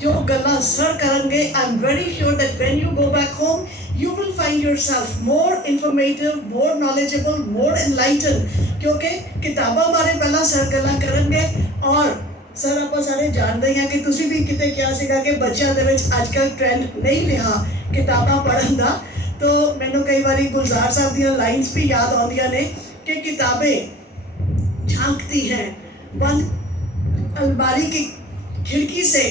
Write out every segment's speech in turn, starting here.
जो गल्लां सर करेंगे, I am very sure that when you go back home you will find yourself more informative, more knowledgeable, more enlightened, क्योंकि किताबां बारे पहला सर गल्लां करनगे और सर ਆਪਾਂ ਸਾਰੇ ਜਾਣਦੇ ਹਾਂ ਕਿ ਤੁਸੀਂ ਵੀ ਕਿਤੇ ਕਿਹਾ ਸੀਗਾ ਕਿ ਬੱਚਿਆਂ ਦੇ ਵਿੱਚ ਅੱਜ ਕੱਲ੍ਹ ਟ੍ਰੈਂਡ ਨਹੀਂ ਰਿਹਾ ਕਿਤਾਬਾਂ ਪੜ੍ਹਨ ਦਾ। तो मैंने कई बार गुलजार साहब दी लाइन्स भी याद आउंदियां ने कि किताबें झांकती हैं बंद अलमारी की खिड़की से,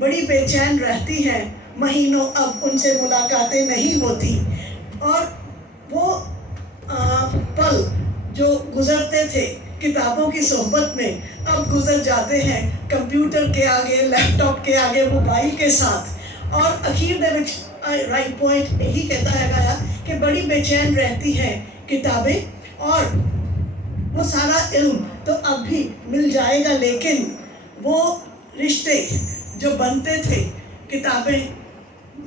बड़ी बेचैन रहती हैं, महीनों अब उनसे मुलाकातें नहीं होती। और वो पल जो गुजरते थे किताबों की सोहबत में अब गुजर जाते हैं कंप्यूटर के आगे, लैपटॉप के आगे, मोबाइल के साथ। और अखीर दे विच राइट पॉइंट यही कहता है कि बड़ी बेचैन रहती हैं किताबें और वो सारा इल्म तो अब भी मिल जाएगा, लेकिन वो रिश्ते जो बनते थे किताबें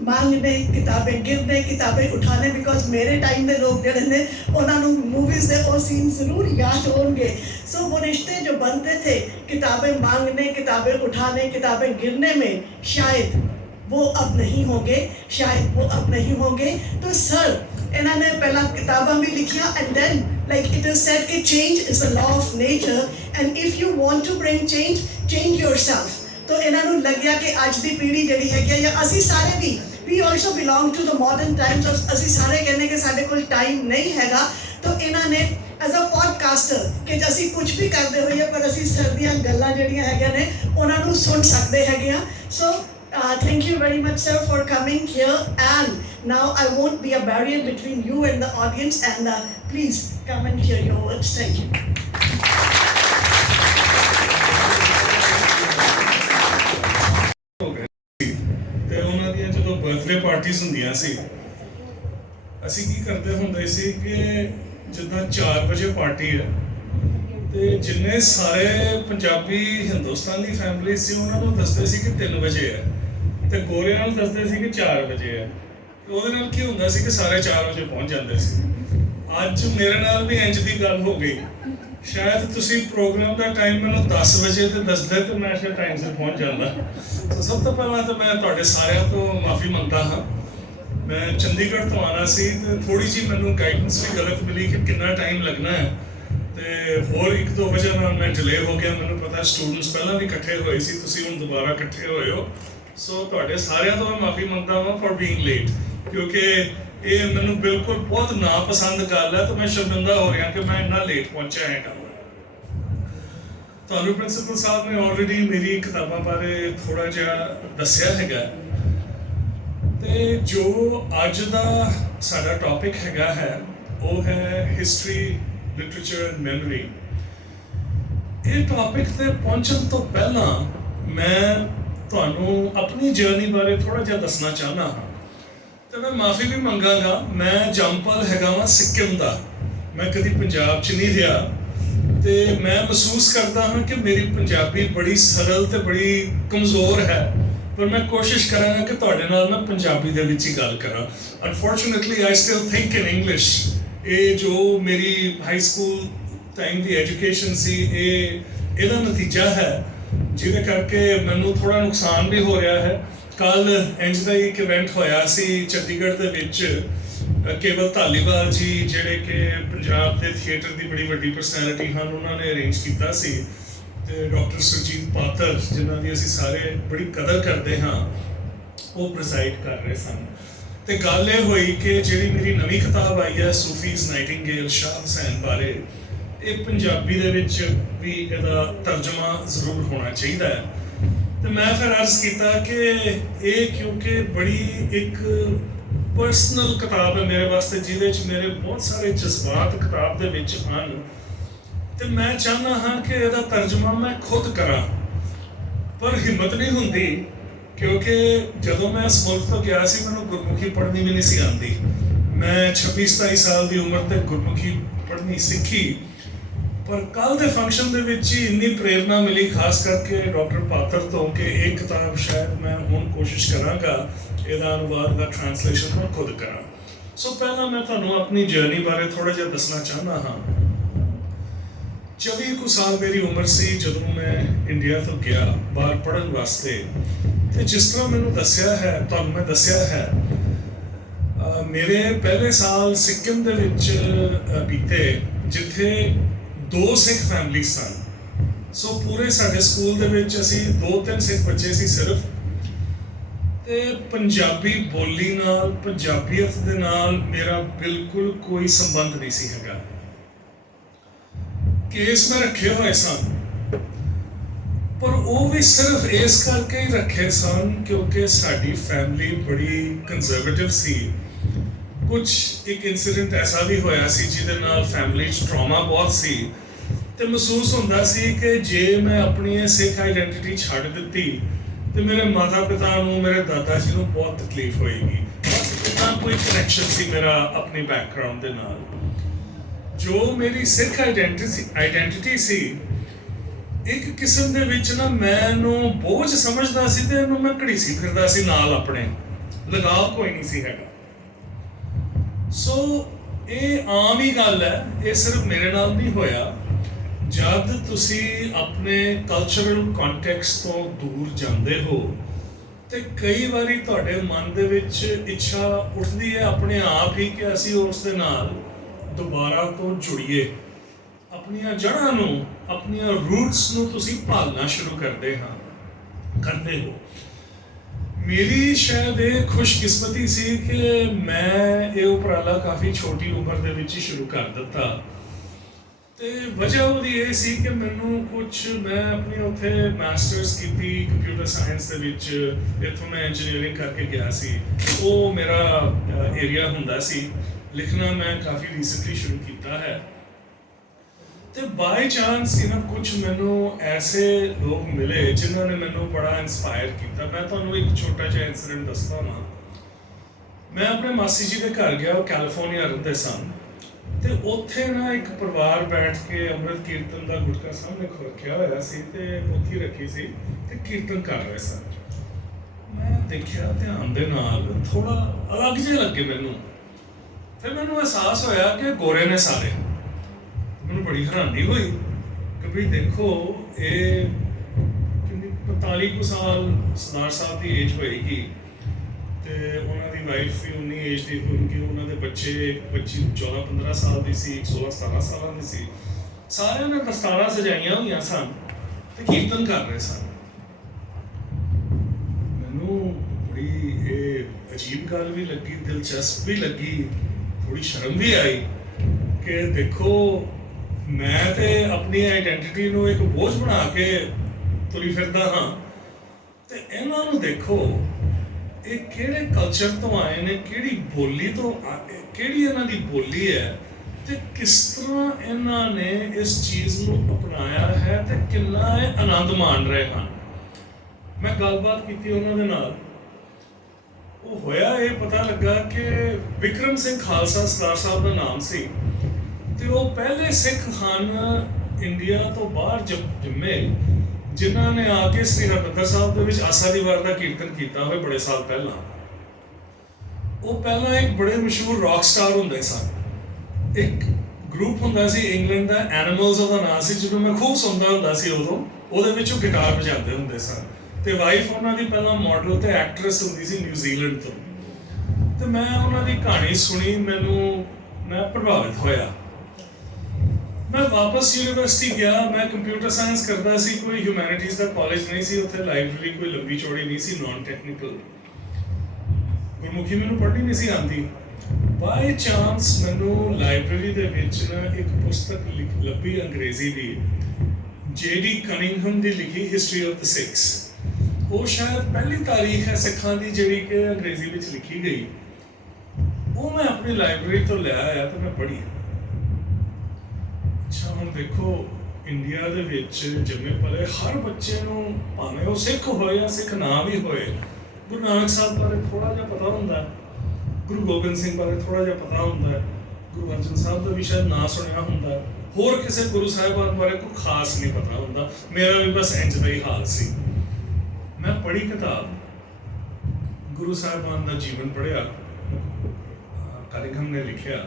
मांगने, किताबें गिरने, किताबें उठाने, बिकॉज मेरे टाइम के लोग जड़े ने उन्होंने मूवीज़ के वो सीन ज़रूर याद होंगे। सो वो रिश्ते जो बनते थे किताबें मांगने, किताबें उठाने, किताबें गिरने में, शायद वो अब नहीं होंगे, शायद वो अब नहीं होंगे। तो सर इन्होंने पहला किताबां भी लिखियां and then like it is said कि change is the law of nature and if you want to bring change, change yourself. तो इन्होंने लग्या कि अज की पीढ़ी जी है या असी सारे भी we also belong to the modern times, असी सारे कहने कि साढ़े कोल टाइम नहीं हैगा। तो इन्होंने एज अ पॉडकास्टर कि असी कुछ भी करते हुए पर असी सर दियां गल्लां जड़ियां हैगियां ने उन्होंने सुन सकते हैं। सो thank you very much, sir, for coming here. And now I won't be a barrier between you and the audience. And please come and hear your words. Thank you. ਤੇ ਉਹਨਾਂ ਦੀਆਂ ਜਦੋਂ ਬਰਥਡੇ ਪਾਰਟੀਆਂ ਹੁੰਦੀਆਂ ਸੀ, ਅਸੀਂ ਕੀ ਕਰਦੇ ਹੁੰਦੇ ਸੀ ਕਿ ਜਿੱਦਾਂ 4 ਵਜੇ ਪਾਰਟੀ ਹੈ ਤੇ ਜਿੰਨੇ ਸਾਰੇ ਪੰਜਾਬੀ ਹਿੰਦੁਸਤਾਨੀ ਫੈਮਿਲੀ ਸੀ ਉਹਨਾਂ ਨੂੰ ਦੱਸਦੇ ਸੀ ਕਿ 3 ਵਜੇ ਹੈ ਤੇ ਗੋਰਿਆਂ ਨੂੰ ਦੱਸਦੇ ਸੀ ਕਿ 4 ਵਜੇ ਹੈ। ਤੇ ਉਹਦੇ ਨਾਲ ਕੀ ਹੁੰਦਾ ਸੀ ਕਿ ਸਾਰੇ 4 ਵਜੇ ਪਹੁੰਚ ਜਾਂਦੇ ਸੀ। ਅੱਜ ਮੇਰੇ ਨਾਲ ਵੀ ਇੰਜ ਦੀ ਗੱਲ ਹੋ ਗਈ। ਸ਼ਾਇਦ ਤੁਸੀਂ ਪ੍ਰੋਗਰਾਮ ਦਾ ਟਾਈਮ ਮੈਨੂੰ 10 ਵਜੇ ਤੇ ਦੱਸਦੇ ਤੇ ਮੈਂ ਸ਼ਾਇਦ ਟਾਈਮ ਸਿਰ ਪਹੁੰਚ ਜਾਂਦਾ। ਸੋ ਸਭ ਤੋਂ ਪਹਿਲਾਂ ਤਾਂ ਮੈਂ ਤੁਹਾਡੇ ਸਾਰਿਆਂ ਤੋਂ ਮਾਫੀ ਮੰਗਦਾ ਹਾਂ। ਮੈਂ ਚੰਡੀਗੜ੍ਹ ਤੋਂ ਆਉਣਾ ਸੀ ਤੇ ਥੋੜੀ ਜਿਹੀ ਮੈਨੂੰ ਗਾਈਡੈਂਸ ਵੀ ਗਲਤ ਮਿਲੀ ਕਿ ਕਿੰਨਾ ਟਾਈਮ ਲੱਗਣਾ ਹੈ ਤੇ ਹੋਰ 1-2 ਵਜੇ ਨਾਲ ਮੈਂ ਡਿਲੇ ਹੋ ਗਿਆ। ਮੈਨੂੰ ਪਤਾ ਸਟੂਡੈਂਟਸ ਪਹਿਲਾਂ ਵੀ ਇਕੱਠੇ ਹੋਏ ਸੀ, ਤੁਸੀਂ ਹੁਣ ਦੁਬਾਰਾ ਇਕੱਠੇ ਹੋਏ ਹੋ। ਸੋ ਤੁਹਾਡੇ ਸਾਰਿਆਂ ਤੋਂ ਮੈਂ ਮਾਫੀ ਮੰਗਦਾ ਹਾਂ ਫॉर ਬੀਇੰਗ ਲੇਟ, ਕਿਉਂਕਿ ਇਹ ਮੈਨੂੰ ਬਿਲਕੁਲ ਬਹੁਤ ਨਾਪਸੰਦ ਗੱਲ ਹੈ ਤੇ ਮੈਂ ਸ਼ਰਮਿੰਦਾ ਹੋ ਰਿਹਾ ਕਿ ਮੈਂ ਇੰਨਾ ਲੇਟ ਪਹੁੰਚਿਆ ਹਾਂ। ਤੁਹਾਨੂੰ ਪ੍ਰਿੰਸੀਪਲ ਸਾਹਿਬ ਨੇ ਆਲਰੇਡੀ ਮੇਰੀ ਕਿਤਾਬਾਂ ਬਾਰੇ ਥੋੜਾ ਜਿਹਾ ਦੱਸਿਆ ਹੈਗਾ ਤੇ ਜੋ ਅੱਜ ਦਾ ਸਾਡਾ ਟੌਪਿਕ ਹੈਗਾ ਹੈ ਉਹ ਹੈ ਹਿਸਟਰੀ, ਲਿਟਰੇਚਰ ਐਂਡ ਮੈਮਰੀ। ਇਹ ਟੌਪਿਕ ਤੇ ਪਹੁੰਚਣ ਤੋਂ ਪਹਿਲਾਂ ਮੈਂ ਤੁਹਾਨੂੰ ਆਪਣੀ ਜਰਨੀ ਬਾਰੇ ਥੋੜਾ ਜਿਹਾ ਦੱਸਣਾ ਚਾਹੁੰਦਾ ਹਾਂ ਤੇ ਮੈਂ ਮਾਫੀ ਵੀ ਮੰਗਾਂਗਾ। ਮੈਂ ਜੰਮਪਲ ਹੈਗਾ ਵਾਂ ਸਿੱਕਿਮ ਦਾ, ਮੈਂ ਕਦੀ ਪੰਜਾਬ 'ਚ ਨਹੀਂ ਰਿਹਾ ਤੇ ਮੈਂ ਮਹਿਸੂਸ ਕਰਦਾ ਹਾਂ ਕਿ ਮੇਰੀ ਪੰਜਾਬੀ ਬੜੀ ਸਰਲ ਤੇ ਬੜੀ ਕਮਜ਼ੋਰ ਹੈ, ਪਰ ਮੈਂ ਕੋਸ਼ਿਸ਼ ਕਰਾਂਗਾ ਕਿ ਤੁਹਾਡੇ ਨਾਲ ਮੈਂ ਪੰਜਾਬੀ ਦੇ ਵਿੱਚ ਹੀ ਗੱਲ ਕਰਾਂ। Unfortunately I still think in English. ਇਹ ਜੋ ਮੇਰੀ ਹਾਈ ਸਕੂਲ ਟਾਈਮ ਦੀ ਐਜੂਕੇਸ਼ਨ ਸੀ ਇਹਦਾ ਨਤੀਜਾ ਹੈ, ਜਿਹਦੇ ਕਰਕੇ ਮੈਨੂੰ ਥੋੜਾ ਨੁਕਸਾਨ ਵੀ ਹੋ ਰਿਹਾ ਹੈ। ਕੱਲ ਇੰਜ ਦਾ ਇੱਕ ਇਵੈਂਟ ਹੋਇਆ ਸੀ ਚੰਡੀਗੜ੍ਹ ਦੇ ਵਿੱਚ। ਕੇਵਲ ਧਾਲੀਵਾਲ ਜੀ ਜਿਹੜੇ ਕਿ ਪੰਜਾਬ ਦੇ ਥੀਏਟਰ ਦੀ ਬੜੀ ਵੱਡੀ ਪਰਸਨੈਲਿਟੀ ਹਨ, ਉਹਨਾਂ ਨੇ ਅਰੇਂਜ ਕੀਤਾ ਸੀ ਤੇ ਡਾਕਟਰ ਸੁਰਜੀਤ ਪਾਤਰ ਜਿਨ੍ਹਾਂ ਦੀ ਅਸੀਂ ਸਾਰੇ ਬੜੀ ਕਦਰ ਕਰਦੇ ਹਾਂ ਉਹ ਪ੍ਰੈਜ਼ਾਈਡ ਕਰ ਰਹੇ ਸਨ। ਤੇ ਗੱਲ ਇਹ ਹੋਈ ਕਿ ਜਿਹੜੀ ਮੇਰੀ ਨਵੀਂ ਕਿਤਾਬ ਆਈ ਹੈ ਸੂਫੀਜ਼ ਨਾਈਟਿੰਗੇਲ ਸ਼ਾਹ ਹੁਸੈਨ ਬਾਰੇ, ਇਹ ਪੰਜਾਬੀ ਦੇ ਵਿੱਚ ਵੀ ਇਹਦਾ ਤਰਜਮਾ ਜ਼ਰੂਰ ਹੋਣਾ ਚਾਹੀਦਾ ਹੈ। ਤੇ ਮੈਂ ਫਿਰ ਅਰਜ਼ ਕੀਤਾ ਕਿ ਇਹ ਕਿਉਂਕਿ ਬੜੀ ਇੱਕ ਪਰਸਨਲ ਕਿਤਾਬ ਹੈ ਮੇਰੇ ਵਾਸਤੇ, ਜਿਹਦੇ 'ਚ ਮੇਰੇ ਬਹੁਤ ਸਾਰੇ ਜਜ਼ਬਾਤ ਕਿਤਾਬ ਦੇ ਵਿੱਚ ਹਨ ਤੇ ਮੈਂ ਚਾਹੁੰਦਾ ਹਾਂ ਕਿ ਇਹਦਾ ਤਰਜਮਾ ਮੈਂ ਖੁਦ ਕਰਾਂ, ਪਰ ਹਿੰਮਤ ਨਹੀਂ ਹੁੰਦੀ ਕਿਉਂਕਿ ਜਦੋਂ ਮੈਂ ਇਸ ਮੁਲਕ ਤੋਂ ਗਿਆ ਸੀ ਮੈਨੂੰ ਗੁਰਮੁਖੀ ਪੜ੍ਹਨੀ ਵੀ ਨਹੀਂ ਸੀ ਆਉਂਦੀ। ਮੈਂ 26-27 ਸਾਲ ਦੀ ਉਮਰ ਤੇ ਗੁਰਮੁਖੀ ਪੜ੍ਹਨੀ ਸਿੱਖੀ, ਪਰ ਕੱਲ ਦੇ ਫੰਕਸ਼ਨ ਦੇ ਵਿੱਚ ਹੀ ਇੰਨੀ ਪ੍ਰੇਰਨਾ ਮਿਲੀ ਖਾਸ ਕਰਕੇ ਡਾਕਟਰ ਪਾਤਰ ਤੋਂ ਕਿ ਇਹ ਕਿਤਾਬ ਸ਼ਾਇਦ ਮੈਂ ਹੁਣ ਕੋਸ਼ਿਸ਼ ਕਰਾਂਗਾ ਇਹਦਾ ਅਨੁਵਾਦ ਦਾ ਟ੍ਰਾਂਸਲੇਸ਼ਨ ਮੈਂ ਖੁਦ ਕਰਾਂ। ਸੋ ਪਹਿਲਾਂ ਮੈਂ ਤੁਹਾਨੂੰ ਆਪਣੀ ਜਰਨੀ ਬਾਰੇ ਥੋੜਾ ਜਿਹਾ ਦੱਸਣਾ ਚਾਹੁੰਦਾ ਹਾਂ। 24 ਕੁ ਸਾਲ ਮੇਰੀ ਉਮਰ ਸੀ ਜਦੋਂ ਮੈਂ ਇੰਡੀਆ ਤੋਂ ਗਿਆ ਬਾਹਰ ਪੜ੍ਹਨ ਵਾਸਤੇ ਤੇ ਜਿਸ ਤਰ੍ਹਾਂ ਮੈਨੂੰ ਦੱਸਿਆ ਹੈ, ਤੁਹਾਨੂੰ ਮੈਂ ਦੱਸਿਆ ਹੈ, ਮੇਰੇ ਪਹਿਲੇ ਸਾਲ ਸਿੱਕਿਮ ਦੇ ਵਿੱਚ ਬੀਤੇ, ਜਿੱਥੇ 2 ਸਿੱਖ ਫੈਮਿਲੀ ਸਨ। ਸੋ ਪੂਰੇ ਸਾਡੇ ਸਕੂਲ ਦੇ ਵਿੱਚ ਅਸੀਂ 2-3 ਸਿੱਖ ਬੱਚੇ ਸੀ ਸਿਰਫ, ਤੇ ਪੰਜਾਬੀ ਬੋਲੀ ਨਾਲ, ਪੰਜਾਬੀਅਤ ਦੇ ਨਾਲ ਮੇਰਾ ਬਿਲਕੁਲ ਕੋਈ ਸੰਬੰਧ ਨਹੀਂ ਸੀ ਹੈਗਾ। ਕੇਸ ਮੈਂ ਰੱਖੇ ਹੋਏ ਸਨ, ਪਰ ਉਹ ਵੀ ਸਿਰਫ ਇਸ ਕਰਕੇ ਹੀ ਰੱਖੇ ਸਨ ਕਿਉਂਕਿ ਸਾਡੀ ਫੈਮਿਲੀ ਬੜੀ ਕੰਜ਼ਰਵੇਟਿਵ ਸੀ। ਕੁਝ ਇੱਕ ਇਨਸੀਡੈਂਟ ਐਸਾ ਵੀ ਹੋਇਆ ਸੀ ਜਿਹਦੇ ਨਾਲ ਫੈਮਿਲੀ 'ਚ ਟਰਾਮਾ ਬਹੁਤ ਸੀ, ਤੇ ਮਹਿਸੂਸ ਹੁੰਦਾ ਸੀ ਕਿ ਜੇ ਮੈਂ ਆਪਣੀ ਇਹ ਸਿੱਖ ਆਈਡੈਂਟੀਟੀ ਛੱਡ ਦਿੱਤੀ ਤੇ ਮੇਰੇ ਮਾਤਾ ਪਿਤਾ ਨੂੰ, ਮੇਰੇ ਦਾਦਾ ਜੀ ਨੂੰ ਬਹੁਤ ਤਕਲੀਫ ਹੋਏਗੀ। ਬਸ ਇੰਨਾ ਕੋਈ ਕਨੈਕਸ਼ਨ ਸੀ ਮੇਰਾ ਆਪਣੀ ਬੈਕਗ੍ਰਾਉਂਡ ਦੇ ਨਾਲ। ਜੋ ਮੇਰੀ ਸਿੱਖ ਆਈਡੈਂਟੀਟੀ ਸੀ, ਇੱਕ ਕਿਸਮ ਦੇ ਵਿੱਚ ਨਾ ਮੈਂ ਇਹਨੂੰ ਬੋਝ ਸਮਝਦਾ ਸੀ ਤੇ ਇਹਨੂੰ ਮੈਂ ਘੜੀਸੀ ਫਿਰਦਾ ਸੀ ਨਾਲ ਆਪਣੇ, ਲਗਾਵ ਕੋਈ ਨਹੀਂ ਸੀ ਹੈਗਾ। ਸੋ ਇਹ ਆਮ ਹੀ ਗੱਲ ਹੈ, ਇਹ ਸਿਰਫ ਮੇਰੇ ਨਾਲ ਨਹੀਂ ਹੋਇਆ। ਜਦ ਤੁਸੀਂ ਆਪਣੇ ਕਲਚਰਲ ਕੰਟੈਕਸਟ ਤੋਂ ਦੂਰ ਜਾਂਦੇ ਹੋ ਤੇ ਕਈ ਵਾਰੀ ਤੁਹਾਡੇ ਮਨ ਦੇ ਵਿੱਚ ਇੱਛਾ ਉੱਠਦੀ ਹੈ ਆਪਣੇ ਆਪ ਹੀ ਕਿ ਅਸੀਂ ਉਸ ਦੇ ਨਾਲ ਦੁਬਾਰਾ ਤੋਂ ਜੁੜੀਏ, ਆਪਣੀਆਂ ਜੜ੍ਹਾਂ ਨੂੰ, ਆਪਣੀਆਂ ਰੂਟਸ ਨੂੰ ਤੁਸੀਂ ਭਾਲਣਾ ਸ਼ੁਰੂ ਕਰਦੇ ਹੋ। ਮੇਰੀ ਸ਼ਾਇਦ ਇਹ ਖੁਸ਼ਕਿਸਮਤੀ ਸੀ ਕਿ ਮੈਂ ਇਹ ਉਪਰਾਲਾ ਕਾਫੀ ਛੋਟੀ ਉਮਰ ਦੇ ਵਿੱਚ ਹੀ ਸ਼ੁਰੂ ਕਰ ਦਿੱਤਾ, ਤੇ ਵਜ੍ਹਾ ਉਹਦੀ ਇਹ ਸੀ ਕਿ ਮੈਂ ਆਪਣੀ ਉੱਥੇ ਮਾਸਟਰਸ ਕੀਤੀ ਕੰਪਿਊਟਰ ਸਾਇੰਸ ਦੇ ਵਿੱਚ। ਇੱਥੋਂ ਮੈਂ ਇੰਜੀਨੀਅਰਿੰਗ ਕਰਕੇ ਗਿਆ ਸੀ, ਉਹ ਮੇਰਾ ਏਰੀਆ ਹੁੰਦਾ ਸੀ। ਲਿਖਣਾ ਮੈਂ ਕਾਫੀ ਰੀਸੈਂਟਲੀ ਸ਼ੁਰੂ ਕੀਤਾ ਹੈ, ਤੇ ਬਾਈ ਚਾਂਸ ਕੁਝ ਮੈਨੂੰ ਐਸੇ ਲੋਕ ਮਿਲੇ ਜਿਨ੍ਹਾਂ ਨੇ ਮੈਨੂੰ ਬੜਾ ਇੰਸਪਾਇਰ ਕੀਤਾ। ਮੈਂ ਤੁਹਾਨੂੰ ਇੱਕ ਛੋਟਾ ਜਿਹਾ ਇਨਸੀਡੈਂਟ ਦੱਸਦਾ ਹਾਂ। ਮੈਂ ਆਪਣੇ ਮਾਸੀ ਜੀ ਦੇ ਘਰ ਗਿਆ, ਉਹ ਕੈਲੀਫੋਰਨੀਆ ਰਹਿੰਦੇ ਸਨ, ਤੇ ਉੱਥੇ ਨਾ ਇੱਕ ਪਰਿਵਾਰ ਬੈਠ ਕੇ ਅੰਮ੍ਰਿਤ ਕੀਰਤਨ ਦਾ ਗੁਟਕਾ ਸਾਹਮਣੇ ਰੱਖਿਆ ਹੋਇਆ ਸੀ ਤੇ ਪੋਥੀ ਰੱਖੀ ਸੀ ਤੇ ਕੀਰਤਨ ਕਰ ਰਹੇ ਸਨ। ਮੈਂ ਦੇਖਿਆ ਧਿਆਨ ਦੇ ਨਾਲ, ਥੋੜਾ ਅਲੱਗ ਜਿਹਾ ਲੱਗੇ ਮੈਨੂੰ। ਫਿਰ ਮੈਨੂੰ ਅਹਿਸਾਸ ਹੋਇਆ ਕਿ ਗੋਰੇ ਨੇ ਸਾਰੇ। ਮੈਨੂੰ ਬੜੀ ਹੈਰਾਨੀ ਹੋਈ ਕਿ ਵੀ ਦੇਖੋ, ਇਹ 45 ਕੁ ਸਾਲ ਸਰਦਾਰ ਸਾਹਿਬ ਦੀ ਏਜ ਹੋਏਗੀ ਤੇ ਉਹਨਾਂ ਦੀ ਵਾਈਫ ਵੀ ਉਨੀ ਏਜ ਦੀ ਹੋਣਗੀ, ਉਹਨਾਂ ਦੇ ਬੱਚੇ 14-15 ਸਾਲ ਦੀ ਸੀ, 16-17 ਸਾਲਾਂ ਦੀ ਸੀ। ਸਾਰਿਆਂ ਨੇ ਦਸਤਾਰਾਂ ਸਜਾਈਆਂ ਹੋਈਆਂ ਸਨ ਤੇ ਕੀਰਤਨ ਕਰ ਰਹੇ ਸਨ। ਮੈਨੂੰ ਬੜੀ ਇਹ ਅਜੀਬ ਗੱਲ ਵੀ ਲੱਗੀ, ਦਿਲਚਸਪ ਵੀ ਲੱਗੀ, ਥੋੜੀ ਸ਼ਰਮ ਵੀ ਆਈ ਕਿ ਦੇਖੋ, ਮੈਂ ਤੇ ਆਪਣੀ ਆਈਡੈਂਟੀਟੀ ਨੂੰ ਇੱਕ ਬੋਝ ਬਣਾ ਕੇ ਤੁਰੀ ਫਿਰਦਾ ਹਾਂ, ਤੇ ਇਹਨਾਂ ਨੂੰ ਦੇਖੋ, ਇਹ ਕਿਹੜੇ ਕਲਚਰ ਤੋਂ ਆਏ ਨੇ, ਕਿਹੜੀ ਬੋਲੀ ਤੋਂ, ਕਿਹੜੀ ਇਹਨਾਂ ਦੀ ਬੋਲੀ ਹੈ, ਤੇ ਕਿਸ ਤਰ੍ਹਾਂ ਇਹਨਾਂ ਨੇ ਇਸ ਚੀਜ਼ ਨੂੰ ਅਪਣਾਇਆ ਹੈ ਤੇ ਕਿੰਨਾ ਇਹ ਆਨੰਦ ਮਾਣ ਰਹੇ ਹਨ। ਮੈਂ ਗੱਲਬਾਤ ਕੀਤੀ ਉਹਨਾਂ ਦੇ ਨਾਲ। ਉਹ ਹੋਇਆ ਇਹ ਪਤਾ ਲੱਗਾ ਕਿ ਵਿਕਰਮ ਸਿੰਘ ਖਾਲਸਾ ਸਰਦਾਰ ਸਾਹਿਬ ਦਾ ਨਾਮ ਸੀ, ਤੇ ਉਹ ਪਹਿਲੇ ਸਿੱਖ ਹਨ ਇੰਡੀਆ ਤੋਂ ਬਾਹਰ ਜੰਮੇ ਜਿਨ੍ਹਾਂ ਨੇ ਆ ਕੇ ਸ੍ਰੀ ਹਰਿਮੰਦਰ ਸਾਹਿਬ ਦੇ ਵਿੱਚ ਆਸਾ ਦੀ ਵਾਰ ਦਾ ਕੀਰਤਨ ਕੀਤਾ ਹੋਵੇ ਬੜੇ ਸਾਲ ਪਹਿਲਾਂ। ਉਹ ਪਹਿਲਾਂ ਇੱਕ ਬੜੇ ਮਸ਼ਹੂਰ ਰੌਕ ਸਟਾਰ ਹੁੰਦੇ ਸਨ। ਇੱਕ ਗਰੁੱਪ ਹੁੰਦਾ ਸੀ ਇੰਗਲੈਂਡ ਦਾ, ਐਨੀਮਲਸ ਉਹਦਾ ਨਾਂ ਸੀ, ਜਿਹਨੂੰ ਮੈਂ ਖੂਬ ਸੁਣਦਾ ਹੁੰਦਾ ਸੀ ਉਦੋਂ। ਉਹਦੇ ਵਿੱਚ ਉਹ ਗਿਟਾਰ ਵਜਾਉਂਦੇ ਹੁੰਦੇ ਸਨ, ਤੇ ਵਾਈਫ ਉਹਨਾਂ ਦੀ ਪਹਿਲਾਂ ਮਾਡਲ ਤੇ ਐਕਟਰੈਸ ਹੁੰਦੀ ਸੀ ਨਿਊਜ਼ੀਲੈਂਡ ਤੋਂ। ਤੇ ਮੈਂ ਉਹਨਾਂ ਦੀ ਕਹਾਣੀ ਸੁਣੀ, ਮੈਂ ਪ੍ਰਭਾਵਿਤ ਹੋਇਆ। ਮੈਂ ਵਾਪਸ ਯੂਨੀਵਰਸਿਟੀ ਗਿਆ। ਮੈਂ ਕੰਪਿਊਟਰ ਸਾਇੰਸ ਕਰਦਾ ਸੀ, ਕੋਈ ਹਿਊਮੈਨਿਟੀਜ਼ ਦਾ ਕਾਲਜ ਨਹੀਂ ਸੀ ਉੱਥੇ, ਲਾਇਬ੍ਰੇਰੀ ਕੋਈ ਲੰਬੀ ਚੌੜੀ ਨਹੀਂ ਸੀ, ਨਾਨ ਟੈਕਨੀਕਲ। ਗੁਰਮੁਖੀ ਮੈਨੂੰ ਪੜ੍ਹਨੀ ਨਹੀਂ ਸੀ ਆਉਂਦੀ। ਬਾਈ ਚਾਂਸ ਮੈਨੂੰ ਲਾਇਬ੍ਰੇਰੀ ਦੇ ਵਿੱਚ ਨਾ ਇੱਕ ਪੁਸਤਕ ਲੱਭੀ ਅੰਗਰੇਜ਼ੀ ਦੀ, J.D. ਕਨਿੰਘਮ ਦੀ ਲਿਖੀ ਹਿਸਟਰੀ ਆਫ ਦ ਸਿੱਖਸ। ਉਹ ਸ਼ਾਇਦ ਪਹਿਲੀ ਤਾਰੀਖ ਹੈ ਸਿੱਖਾਂ ਦੀ ਜਿਹੜੀ ਕਿ ਅੰਗਰੇਜ਼ੀ ਵਿੱਚ ਲਿਖੀ ਗਈ। ਉਹ ਮੈਂ ਆਪਣੀ ਲਾਇਬ੍ਰੇਰੀ ਤੋਂ ਲਿਆ ਆਇਆ ਤੇ ਮੈਂ ਪੜ੍ਹੀ। ਅੱਛਾ, ਹੁਣ ਦੇਖੋ, ਇੰਡੀਆ ਦੇ ਵਿੱਚ ਜੰਮੇ ਪਲੇ ਹਰ ਬੱਚੇ ਨੂੰ, ਭਾਵੇਂ ਉਹ ਸਿੱਖ ਹੋਏ ਜਾਂ ਸਿੱਖ ਨਾ ਵੀ ਹੋਏ, ਗੁਰੂ ਨਾਨਕ ਸਾਹਿਬ ਬਾਰੇ ਥੋੜਾ ਜਿਹਾ ਪਤਾ ਹੁੰਦਾ, ਗੁਰੂ ਗੋਬਿੰਦ ਸਿੰਘ ਬਾਰੇ ਥੋੜਾ ਜਿਹਾ ਪਤਾ ਹੁੰਦਾ, ਗੁਰੂ ਅਰਜਨ ਸਾਹਿਬ ਦਾ ਵੀ ਸ਼ਾਇਦ ਨਾਂ ਸੁਣਿਆ ਹੁੰਦਾ, ਹੋਰ ਕਿਸੇ ਗੁਰੂ ਸਾਹਿਬਾਨ ਬਾਰੇ ਕੋਈ ਖਾਸ ਨਹੀਂ ਪਤਾ ਹੁੰਦਾ। ਮੇਰਾ ਵੀ ਬਸ ਇੰਝ ਦਾ ਹੀ ਹਾਲ ਸੀ। ਮੈਂ ਪੜ੍ਹੀ ਕਿਤਾਬ, ਗੁਰੂ ਸਾਹਿਬਾਨ ਦਾ ਜੀਵਨ ਪੜ੍ਹਿਆ, ਕਨਿੰਘਮ ਨੇ ਲਿਖਿਆ।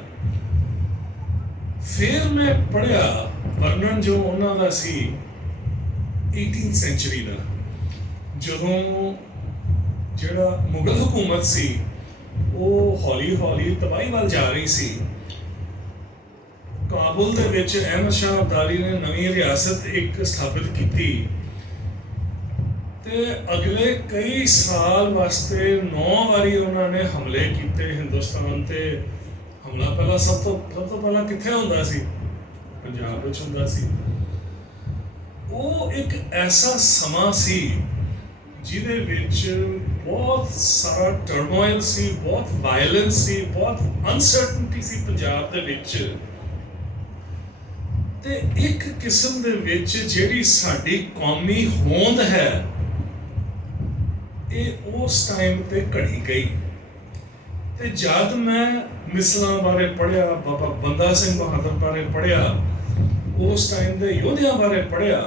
ਫਿਰ ਮੈਂ ਪੜ੍ਹਿਆ ਵਰਣਨ ਜੋ ਉਹਨਾਂ ਦਾ ਸੀ 18th ਸੈਂਚੁਰੀ ਦਾ, ਜਦੋਂ ਜਿਹੜਾ ਮੁਗਲ ਹਕੂਮਤ ਸੀ ਉਹ ਹੌਲੀ ਹੌਲੀ ਤਬਾਹੀ ਵੱਲ ਜਾ ਰਹੀ ਸੀ। ਕਾਬੁਲ ਦੇ ਵਿੱਚ ਅਹਿਮਦ ਸ਼ਾਹ ਅਬਦਾਲੀ ਨੇ ਨਵੀਂ ਰਿਆਸਤ ਇੱਕ ਸਥਾਪਿਤ ਕੀਤੀ ਤੇ ਅਗਲੇ ਕਈ ਸਾਲ ਵਾਸਤੇ 9 ਵਾਰੀ ਉਹਨਾਂ ਨੇ ਹਮਲੇ ਕੀਤੇ ਹਿੰਦੁਸਤਾਨ ਤੇ। ਹਮਲਾ ਪਹਿਲਾਂ ਸਭ ਤੋਂ ਪਹਿਲਾਂ ਕਿੱਥੇ ਹੁੰਦਾ ਸੀ? ਪੰਜਾਬ ਵਿੱਚ ਹੁੰਦਾ ਸੀ। ਉਹ ਇੱਕ ਐਸਾ ਸਮਾਂ ਸੀ ਜਿਹਦੇ ਵਿੱਚ ਬਹੁਤ ਸਾਰਾ ਟਰਮੋਇਲ ਸੀ, ਬਹੁਤ ਵਾਇਲੈਂਸ ਸੀ, ਬਹੁਤ ਅਨਸਰਟਨਟੀ ਸੀ ਪੰਜਾਬ ਦੇ ਵਿੱਚ। ਤੇ ਇੱਕ ਕਿਸਮ ਦੇ ਵਿੱਚ ਜਿਹੜੀ ਸਾਡੀ ਕੌਮੀ ਹੋਂਦ ਹੈ ਇਹ ਉਸ ਟਾਈਮ ਤੇ ਘੜੀ ਗਈ। ਤੇ ਜਦ ਮੈਂ ਮਿਸਲਾਂ ਬਾਰੇ ਪੜ੍ਹਿਆ, ਬਾਬਾ ਬੰਦਾ ਸਿੰਘ ਬਹਾਦਰ ਬਾਰੇ ਪੜ੍ਹਿਆ, ਉਸ ਟਾਈਮ ਦੇ ਯੋਧਿਆਂ ਬਾਰੇ ਪੜ੍ਹਿਆ,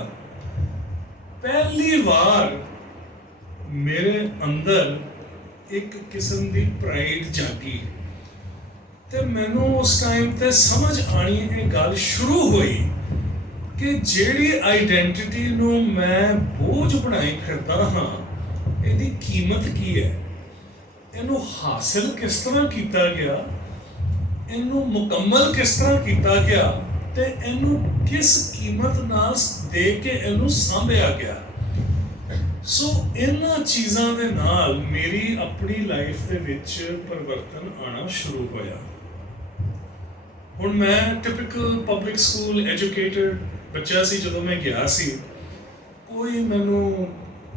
ਪਹਿਲੀ ਵਾਰ ਮੇਰੇ ਅੰਦਰ ਇੱਕ ਕਿਸਮ ਦੀ ਪ੍ਰਾਈਡ ਜਾਗੀ ਤੇ ਮੈਨੂੰ ਉਸ ਟਾਈਮ ਤੇ ਸਮਝ ਆਣੀ ਇਹ ਗੱਲ ਸ਼ੁਰੂ ਹੋਈ ਕਿ ਜਿਹੜੀ ਆਈਡੈਂਟੀਟੀ ਨੂੰ ਮੈਂ ਬੋਝ ਬਣਾਈ ਫਿਰਦਾ ਹਾਂ ਇਹਦੀ ਕੀਮਤ ਕੀ ਹੈ, ਇਹਨੂੰ ਹਾਸਿਲ ਕਿਸ ਤਰ੍ਹਾਂ ਕੀਤਾ ਗਿਆ, ਇਹਨੂੰ ਮੁਕੰਮਲ ਕਿਸ ਤਰ੍ਹਾਂ ਕੀਤਾ ਗਿਆ ਤੇ ਇਹਨੂੰ ਕਿਸ ਕੀਮਤ ਨਾਲ ਦੇ ਕੇ ਇਹਨੂੰ ਸਾਂਭਿਆ ਗਿਆ। ਸੋ ਇਹਨਾਂ ਚੀਜ਼ਾਂ ਦੇ ਨਾਲ ਮੇਰੀ ਆਪਣੀ ਲਾਈਫ ਦੇ ਵਿੱਚ ਪਰਿਵਰਤਨ ਆਉਣਾ ਸ਼ੁਰੂ ਹੋਇਆ। ਹੁਣ ਮੈਂ ਟਿਪੀਕਲ ਪਬਲਿਕ ਸਕੂਲ ਐਜੂਕੇਟਡ ਬੱਚਾ ਸੀ ਜਦੋਂ ਮੈਂ ਗਿਆ ਸੀ। ਕੋਈ ਮੈਨੂੰ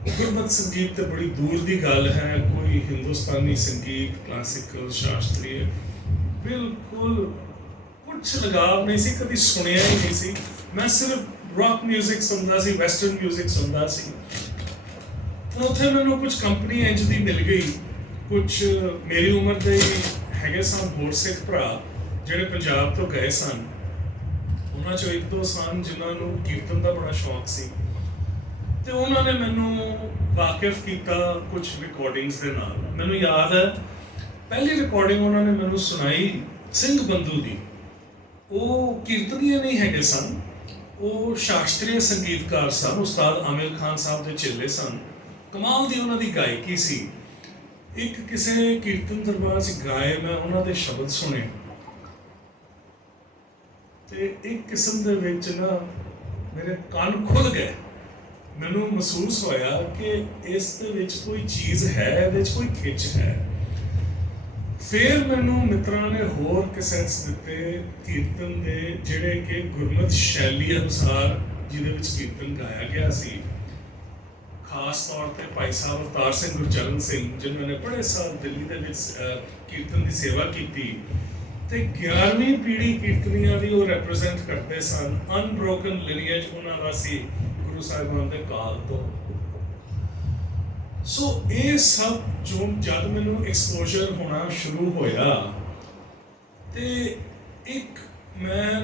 ਗੁਰਮਤਿ ਸੰਗੀਤ ਤੇ ਬੜੀ ਦੂਰ ਦੀ ਗੱਲ ਹੈ, ਕੋਈ ਹਿੰਦੁਸਤਾਨੀ ਸੰਗੀਤ, ਕਲਾਸਿਕਲ, ਸ਼ਾਸਤਰੀ ਬਿਲਕੁਲ ਕੁਛ ਲਗਾਵ ਨਹੀਂ ਸੀ, ਕਦੀ ਸੁਣਿਆ ਹੀ ਨਹੀਂ ਸੀ। ਮੈਂ ਸਿਰਫ ਰੌਕ ਮਿਊਜ਼ਿਕ ਸੁਣਦਾ ਸੀ, ਵੈਸਟਰਨ ਮਿਊਜ਼ਿਕ ਸੁਣਦਾ ਸੀ। ਉੱਥੇ ਮੈਨੂੰ ਕੁਝ ਕੰਪਨੀ ਇੰਜ ਦੀ ਮਿਲ ਗਈ, ਕੁਝ ਮੇਰੀ ਉਮਰ ਦੇ ਹੈਗੇ ਸਨ ਹੋਰ ਸਿੱਖ ਭਰਾ ਜਿਹੜੇ ਪੰਜਾਬ ਤੋਂ ਗਏ ਸਨ। ਉਹਨਾਂ ਚੋਂ ਇੱਕ ਦੋ ਸਨ ਜਿਨ੍ਹਾਂ ਨੂੰ ਕੀਰਤਨ ਦਾ ਬੜਾ ਸ਼ੌਕ ਸੀ ਤੇ ਉਹਨਾਂ ਨੇ ਮੈਨੂੰ ਵਾਕਿਫ ਕੀਤਾ ਕੁਝ ਰਿਕਾਰਡਿੰਗਸ ਦੇ ਨਾਲ। ਮੈਨੂੰ ਯਾਦ ਹੈ ਪਹਿਲੀ ਰਿਕਾਰਡਿੰਗ ਉਹਨਾਂ ਨੇ ਮੈਨੂੰ ਸੁਣਾਈ ਸਿੰਘ ਬੰਧੂ ਦੀ। ਉਹ ਕੀਰਤਨੀਏ ਨਹੀਂ ਹੈਗੇ ਸਨ, ਉਹ ਸ਼ਾਸਤਰੀ ਸੰਗੀਤਕਾਰ ਸਨ, ਉਸਤਾਦ ਆਮਿਰ ਖਾਨ ਸਾਹਿਬ ਦੇ ਚੇਲੇ ਸਨ। ਕਮਾਲ ਦੀ ਉਹਨਾਂ ਦੀ ਗਾਇਕੀ ਸੀ। ਇੱਕ ਕਿਸੇ ਕੀਰਤਨ ਦਰਬਾਰ 'ਚ ਗਾਏ, ਮੈਂ ਉਹਨਾਂ ਦੇ ਸ਼ਬਦ ਸੁਣੇ ਤੇ ਇੱਕ ਕਿਸਮ ਦੇ ਵਿੱਚ ਨਾ ਮੇਰੇ ਕੰਨ ਖੁੱਲ ਗਏ। ਮੈਨੂੰ ਮਹਿਸੂਸ ਹੋਇਆ ਕਿ ਇਸ ਦੇ ਵਿੱਚ ਕੋਈ ਚੀਜ਼ ਹੈ, ਇਹਦੇ ਵਿੱਚ ਕੋਈ ਖਿੱਚ ਹੈ। ਫਿਰ ਮੈਨੂੰ ਮਿੱਤਰਾਂ ਨੇ ਹੋਰ ਕੈਸੇਟਸ ਦਿੱਤੇ ਕੀਰਤਨ ਦੇ, ਜਿਹੜੇ ਕਿ ਗੁਰਮਤਿ ਸ਼ੈਲੀ ਅਨੁਸਾਰ ਜਿਹਦੇ ਵਿੱਚ ਕੀਰਤਨ ਗਾਇਆ ਗਿਆ ਸੀ। ਖਾਸ ਤੌਰ ਤੇ ਭਾਈ ਸਾਹਿਬ ਅਵਤਾਰ ਸਿੰਘ ਗੁਰਚਰਨ ਸਿੰਘ ਜਿਨ੍ਹਾਂ ਨੇ ਬੜੇ ਸਾਲ ਦਿੱਲੀ ਦੇ ਵਿੱਚ ਕੀਰਤਨ ਦੀ ਸੇਵਾ ਕੀਤੀ ਤੇ 11ਵੀਂ ਪੀੜ੍ਹੀ ਕੀਰਤਨੀਆਂ ਦੀ ਉਹ ਰਿਪਰੈਜ਼ੈਂਟ ਕਰਦੇ ਸਨ। ਅਨਬ੍ਰੋਕਨ ਲਿਨੀਏਜ ਉਹਨਾਂ ਦਾ ਸੀ ਗੁਰੂ ਸਾਹਿਬਾਨ ਦੇ ਕਾਲ ਤੋਂ। ਸੋ ਇਹ ਸਭ ਜੋ ਜਦ ਮੈਨੂੰ ਐਕਸਪੋਜ਼ਰ ਹੋਣਾ ਸ਼ੁਰੂ ਹੋਇਆ ਤੇ ਇੱਕ ਮੈਂ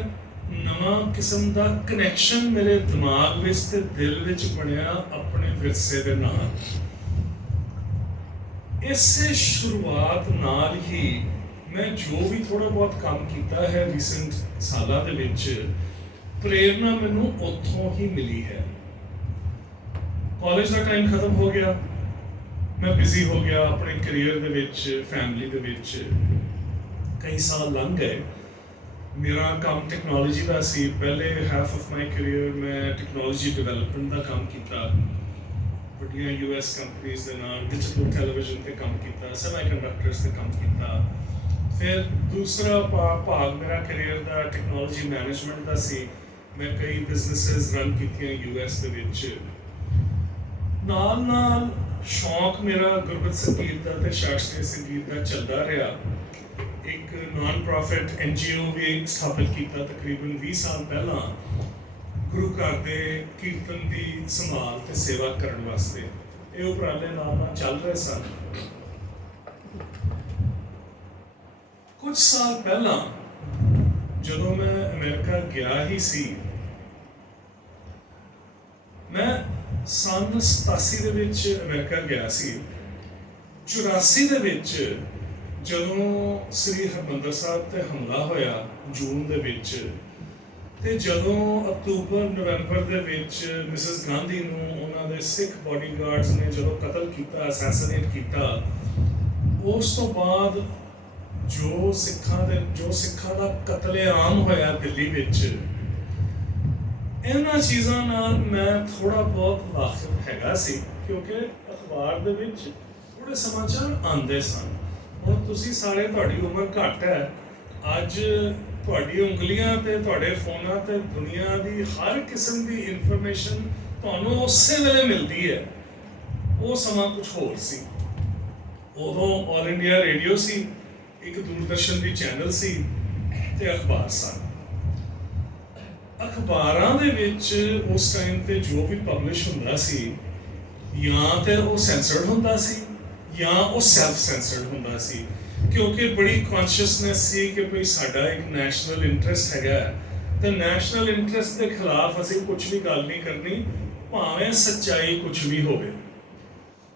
ਨਵਾਂ ਕਿਸਮ ਦਾ ਕਨੈਕਸ਼ਨ ਮੇਰੇ ਦਿਮਾਗ ਵਿੱਚ ਤੇ ਦਿਲ ਵਿੱਚ ਬਣਿਆ ਆਪਣੇ ਵਿਰਸੇ ਦੇ ਨਾਲ। ਇਸੇ ਸ਼ੁਰੂਆਤ ਨਾਲ ਹੀ ਮੈਂ ਜੋ ਵੀ ਥੋੜਾ ਬਹੁਤ ਕੰਮ ਕੀਤਾ ਹੈ ਰੀਸੈਂਟ ਸਾਲਾਂ ਦੇ ਵਿੱਚ, ਪ੍ਰੇਰਨਾ ਮੈਨੂੰ ਉੱਥੋਂ ਹੀ ਮਿਲੀ ਹੈ। ਕਾਲਜ ਦਾ ਟਾਈਮ ਖਤਮ ਹੋ ਗਿਆ, ਮੈਂ ਬਿਜ਼ੀ ਹੋ ਗਿਆ ਆਪਣੇ ਕੈਰੀਅਰ ਦੇ ਵਿੱਚ, ਫੈਮਿਲੀ ਦੇ ਵਿੱਚ। ਕਈ ਸਾਲ ਲੰਘ ਗਏ। ਮੇਰਾ ਕੰਮ ਟੈਕਨੋਲੋਜੀ ਦਾ ਸੀ। ਪਹਿਲੇ ਹਾਫ ਆਫ ਮਾਈ ਕੈਰੀਅਰ ਮੈਂ ਟੈਕਨੋਲੋਜੀ ਡਿਵੈਲਪਮੈਂਟ ਦਾ ਕੰਮ ਕੀਤਾ, ਵੱਡੀਆਂ US ਕੰਪਨੀਜ਼ ਦੇ ਨਾਲ ਡਿਜੀਟਲ ਟੈਲੀਵਿਜ਼ਨ ਤੇ ਕੰਮ ਕੀਤਾ, ਸੈਮੀਕੰਡਕਟਰਸ ਤੇ ਕੰਮ ਕੀਤਾ। ਫਿਰ ਦੂਸਰਾ ਭਾਗ ਮੇਰਾ ਕੈਰੀਅਰ ਦਾ ਟੈਕਨੋਲੋਜੀ ਮੈਨੇਜਮੈਂਟ ਦਾ ਸੀ। ਮੈਂ ਕਈ ਬਿਜ਼ਨੈਸਿਸ ਰਨ ਕੀਤੀਆਂ US ਦੇ ਵਿੱਚ। ਨਾਲ ਸ਼ੌਕ ਮੇਰਾ ਗੁਰਮਤਿ ਸੰਗੀਤ ਦਾ ਤੇ ਸ਼ਾਸਤਰੀ ਸੰਗੀਤ ਦਾ ਚੱਲਦਾ ਰਿਹਾ। ਇੱਕ ਨਾਨ ਪ੍ਰੋਫਿਟ NGO ਵੀ ਸਥਾਪਿਤ ਕੀਤਾ ਤਕਰੀਬਨ 20 ਸਾਲ ਪਹਿਲਾਂ, ਗੁਰੂ ਘਰ ਦੇ ਕੀਰਤਨ ਦੀ ਸੰਭਾਲ ਤੇ ਸੇਵਾ ਕਰਨ ਵਾਸਤੇ। ਇਹ ਉਪਰਾਲੇ ਨਾਲ ਚੱਲ ਰਹੇ ਸਨ। ਕੁਝ ਸਾਲ ਪਹਿਲਾਂ ਜਦੋਂ ਮੈਂ ਅਮਰੀਕਾ ਗਿਆ ਹੀ ਸੀ, ਮੈਂ ਸੰਨ 87 ਦੇ ਵਿੱਚ ਅਮਰੀਕਾ ਗਿਆ ਸੀ। 84 ਦੇ ਵਿੱਚ ਜਦੋਂ ਸ੍ਰੀ ਹਰਿਮੰਦਰ ਸਾਹਿਬ ਤੇ ਹਮਲਾ ਹੋਇਆ ਜੂਨ ਦੇ ਵਿੱਚ, ਤੇ ਜਦੋਂ ਅਕਤੂਬਰ ਨਵੰਬਰ ਦੇ ਵਿੱਚ ਮਿਸਿਸ ਗਾਂਧੀ ਨੂੰ ਉਹਨਾਂ ਦੇ ਸਿੱਖ ਬਾਡੀਗਾਰਡਸ ਨੇ ਜਦੋਂ ਕਤਲ ਕੀਤਾ, ਅਸੈਸੀਨੇਟ ਕੀਤਾ, ਉਸ ਤੋਂ ਬਾਅਦ ਜੋ ਸਿੱਖਾਂ ਦਾ ਕਤਲੇਆਮ ਹੋਇਆ ਦਿੱਲੀ ਵਿੱਚ, ਇਹਨਾਂ ਚੀਜ਼ਾਂ ਨਾਲ ਮੈਂ ਥੋੜਾ ਬਹੁਤ ਵਾਕਿਫ ਹੈਗਾ ਸੀ, ਕਿਉਂਕਿ ਅਖਬਾਰ ਦੇ ਵਿੱਚ ਥੋੜੇ ਸਮਾਚਾਰ ਆਉਂਦੇ ਸਨ। ਹੁਣ ਤੁਸੀਂ ਸਾਰੇ, ਤੁਹਾਡੀ ਉਮਰ ਘੱਟ ਹੈ, ਅੱਜ ਤੁਹਾਡੀ ਉਂਗਲੀਆਂ ਤੇ ਤੁਹਾਡੇ ਫੋਨਾਂ ਤੇ ਦੁਨੀਆ ਦੀ ਹਰ ਕਿਸਮ ਦੀ ਇਨਫੋਰਮੇਸ਼ਨ ਤੁਹਾਨੂੰ ਉਸੇ ਵੇਲੇ ਮਿਲਦੀ ਹੈ। ਉਹ ਸਮਾਂ ਕੁਝ ਹੋਰ ਸੀ। ਉਦੋਂ ਆਲ ਇੰਡੀਆ ਰੇਡੀਓ ਸੀ, ਇੱਕ ਦੂਰਦਰਸ਼ਨ ਦੀ ਚੈਨਲ ਸੀ ਤੇ ਅਖਬਾਰ ਸਨ। ਅਖਬਾਰਾਂ ਦੇ ਵਿੱਚ ਉਸ ਟਾਈਮ ਤੇ ਜੋ ਵੀ ਪਬਲਿਸ਼ ਹੁੰਦਾ ਸੀ, ਜਾਂ ਤੇ ਉਹ ਸੈਂਸਰਡ ਹੁੰਦਾ ਸੀ ਜਾਂ ਉਹ ਸੈਲਫ ਸੈਂਸਰਡ ਹੁੰਦਾ ਸੀ, ਕਿਉਂਕਿ ਬੜੀ ਕੌਨਸ਼ੀਅਸਨੈਸ ਸੀ ਕਿ ਭਈ ਸਾਡਾ ਇੱਕ ਨੈਸ਼ਨਲ ਇੰਟਰਸਟ ਹੈਗਾ ਤੇ ਨੈਸ਼ਨਲ ਇੰਟਰਸਟ ਦੇ ਖਿਲਾਫ ਅਸੀਂ ਕੁਝ ਵੀ ਗੱਲ ਨਹੀਂ ਕਰਨੀ, ਭਾਵੇਂ ਸੱਚਾਈ ਕੁਝ ਵੀ ਹੋਵੇ।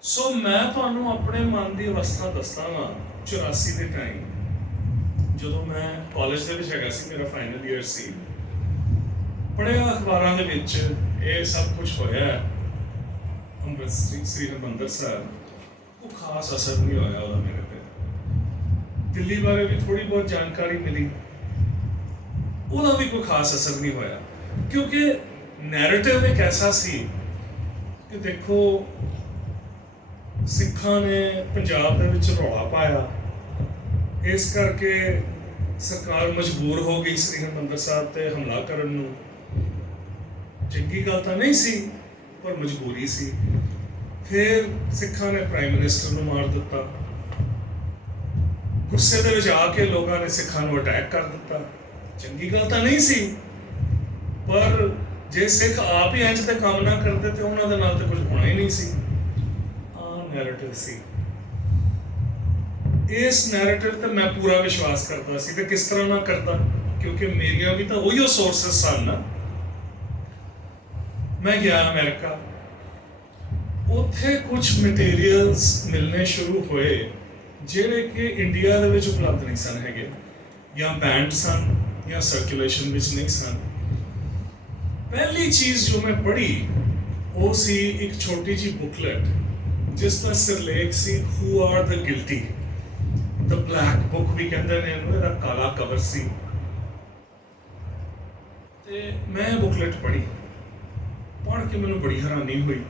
ਸੋ ਮੈਂ ਤੁਹਾਨੂੰ ਆਪਣੇ ਮਨ ਦੀ ਅਵਸਥਾ ਦੱਸਦਾ ਵਾਂ। 84 ਦੇ ਟਾਈਮ ਜਦੋਂ ਮੈਂ ਕਾਲਜ ਦੇ ਵਿੱਚ ਹੈਗਾ ਸੀ, ਮੇਰਾ ਫਾਈਨਲ ਈਅਰ ਸੀ, ਪੜ੍ਹਿਆ ਅਖਬਾਰਾਂ ਦੇ ਵਿੱਚ ਇਹ ਸਭ ਕੁਝ ਹੋਇਆ। ਅੰਮ੍ਰਿਤਸਰ ਸ੍ਰੀ ਹਰਿਮੰਦਰ ਸਾਹਿਬ, ਉਹ ਖਾਸ ਅਸਰ ਨਹੀਂ ਹੋਇਆ ਉਹਦਾ ਮੇਰੇ ਤੇ। ਦਿੱਲੀ ਬਾਰੇ ਵੀ ਥੋੜੀ ਬਹੁਤ ਜਾਣਕਾਰੀ ਮਿਲੀ, ਉਹਦਾ ਵੀ ਕੋਈ ਖਾਸ ਅਸਰ ਨਹੀਂ ਹੋਇਆ, ਕਿਉਂਕਿ ਨੈਰੇਟਿਵ ਇੱਕ ਐਸਾ ਸੀ ਕਿ ਦੇਖੋ ਸਿੱਖਾਂ ਨੇ ਪੰਜਾਬ ਦੇ ਵਿੱਚ ਰੌਲਾ ਪਾਇਆ, ਇਸ ਕਰਕੇ ਸਰਕਾਰ ਮਜਬੂਰ ਹੋ ਗਈ ਸ੍ਰੀ ਹਰਿਮੰਦਰ ਸਾਹਿਬ ਤੇ ਹਮਲਾ ਕਰਨ ਨੂੰ। ਚੰਗੀ ਗੱਲ ਤਾਂ ਨਹੀਂ ਸੀ, ਪਰ ਮਜਬੂਰੀ ਸੀ। ਫਿਰ ਸਿੱਖਾਂ ਨੇ ਪ੍ਰਾਈਮ ਮਿਨਿਸਟਰ ਨੂੰ ਮਾਰ ਦਿੱਤਾ। ਗੁੱਸੇ ਦੇ ਵਿੱਚ ਆ ਕੇ ਲੋਕਾਂ ਨੇ ਸਿੱਖਾਂ ਨੂੰ ਅਟੈਕ ਕਰ ਦਿੱਤਾ। ਚੰਗੀ ਗੱਲ ਤਾਂ ਨਹੀਂ ਸੀ, ਪਰ ਜੇ ਸਿੱਖ ਆਪ ਹੀ ਇੰਝ ਤੇ ਕੰਮ ਨਾ ਕਰਦੇ ਤੇ ਉਹਨਾਂ ਦੇ ਨਾਲ ਤਾਂ ਕੁਝ ਹੋਣਾ ਹੀ ਨਹੀਂ ਸੀ। ਆਹ ਨੈਰੇਟਿਵ ਸੀ। ਇਸ ਨੈਰੇਟਿਵ ਤੇ ਮੈਂ ਪੂਰਾ ਵਿਸ਼ਵਾਸ ਕਰਦਾ ਸੀ। ਤੇ ਕਿਸ ਤਰ੍ਹਾਂ ਨਾ ਕਰਦਾ, ਕਿਉਂਕਿ ਮੇਰੀਆਂ ਵੀ ਤਾਂ ਉਹੀਓ ਸੋਰਸਸ ਸਨ ਨਾ। ਮੈਂ ਗਿਆ ਅਮਰੀਕਾ, ਉੱਥੇ ਕੁਝ ਮਟੀਰੀਅਲਸ ਮਿਲਣੇ ਸ਼ੁਰੂ ਹੋਏ ਜਿਹੜੇ ਕਿ ਇੰਡੀਆ ਦੇ ਵਿੱਚ ਉਪਲਬਧ ਨਹੀਂ ਸਨ ਹੈਗੇ, ਜਾਂ ਬੈਂਡ ਸਨ ਜਾਂ ਸਰਕੂਲੇਸ਼ਨ ਵਿੱਚ ਨਹੀਂ ਸਨ। ਪਹਿਲੀ ਚੀਜ਼ ਜੋ ਮੈਂ ਪੜ੍ਹੀ ਉਹ ਸੀ ਇੱਕ ਛੋਟੀ ਜਿਹੀ ਬੁਕਲੈਟ ਜਿਸ ਦਾ ਸਿਰਲੇਖ ਸੀ who are the guilty. The black book ਵੀ ਕਹਿੰਦੇ ਨੇ ਇਹਨੂੰ, ਇਹਦਾ ਕਾਲਾ ਕਵਰ ਸੀ। ਤੇ ਮੈਂ ਬੁਕਲੈਟ ਪੜ੍ਹੀ, ਪੜ੍ਹ ਕੇ ਮੈਨੂੰ ਬੜੀ ਹੈਰਾਨੀ ਹੋਈ,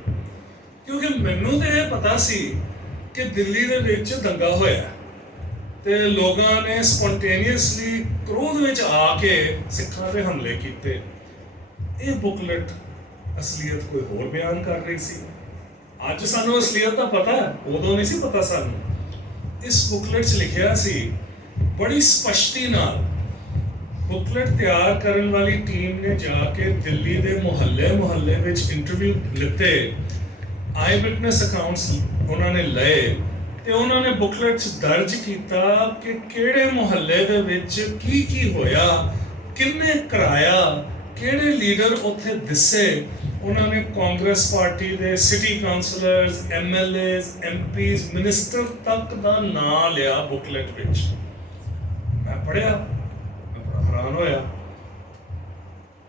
ਕਿਉਂਕਿ ਮੈਨੂੰ ਤਾਂ ਇਹ ਪਤਾ ਸੀ ਕਿ ਦਿੱਲੀ ਦੇ ਵਿੱਚ ਦੰਗਾ ਹੋਇਆ ਤੇ ਲੋਕਾਂ ਨੇ ਸਪੌਂਟੇਨੀਅਸਲੀ ਕ੍ਰੋਧ ਵਿੱਚ ਆ ਕੇ ਸਿੱਖਾਂ ਤੇ ਹਮਲੇ ਕੀਤੇ। ਇਹ ਬੁਕਲੈਟ ਅਸਲੀਅਤ ਕੋਈ ਹੋਰ ਬਿਆਨ ਕਰ ਰਹੀ ਸੀ। ਅੱਜ ਸਾਨੂੰ ਅਸਲੀਅਤ ਦਾ ਪਤਾ ਹੈ, ਉਦੋਂ ਨਹੀਂ ਸੀ ਪਤਾ ਸਾਨੂੰ। ਇਸ ਬੁਕਲੈਟ 'ਚ ਲਿਖਿਆ ਸੀ ਬੜੀ ਸਪਸ਼ਟੀ ਨਾਲ। ਬੁਕਲੈਟ ਤਿਆਰ ਕਰਨ ਵਾਲੀ ਟੀਮ ਨੇ ਜਾ ਕੇ ਦਿੱਲੀ ਦੇ ਮੁਹੱਲੇ ਵਿੱਚ ਇੰਟਰਵਿਊ ਲਿੱਤੇ, ਆਈ ਵਿਟਨੈਸ ਅਕਾਊਂਟਸ ਉਹਨਾਂ ਨੇ ਲਏ ਤੇ ਉਹਨਾਂ ਨੇ ਬੁਕਲੈਟ 'ਚ ਦਰਜ ਕੀਤਾ ਕਿ ਕਿਹੜੇ ਮੁਹੱਲੇ ਦੇ ਵਿੱਚ ਕੀ ਹੋਇਆ, ਕਿੰਨੇ ਕਰਾਇਆ, ਕਿਹੜੇ ਲੀਡਰ ਉੱਥੇ ਦਿਸੇ। ਉਹਨਾਂ ਨੇ ਕਾਂਗਰਸ ਪਾਰਟੀ ਦੇ city councillors, MLAs, MPs, minister ਤੱਕ ਦਾ ਨਾਂ ਲਿਆ ਬੁਕਲੈਟ ਵਿੱਚ। ਮੈਂ ਪੜ੍ਹਿਆ, ਮੈਂ ਬੜਾ ਹੈਰਾਨ ਹੋਇਆ।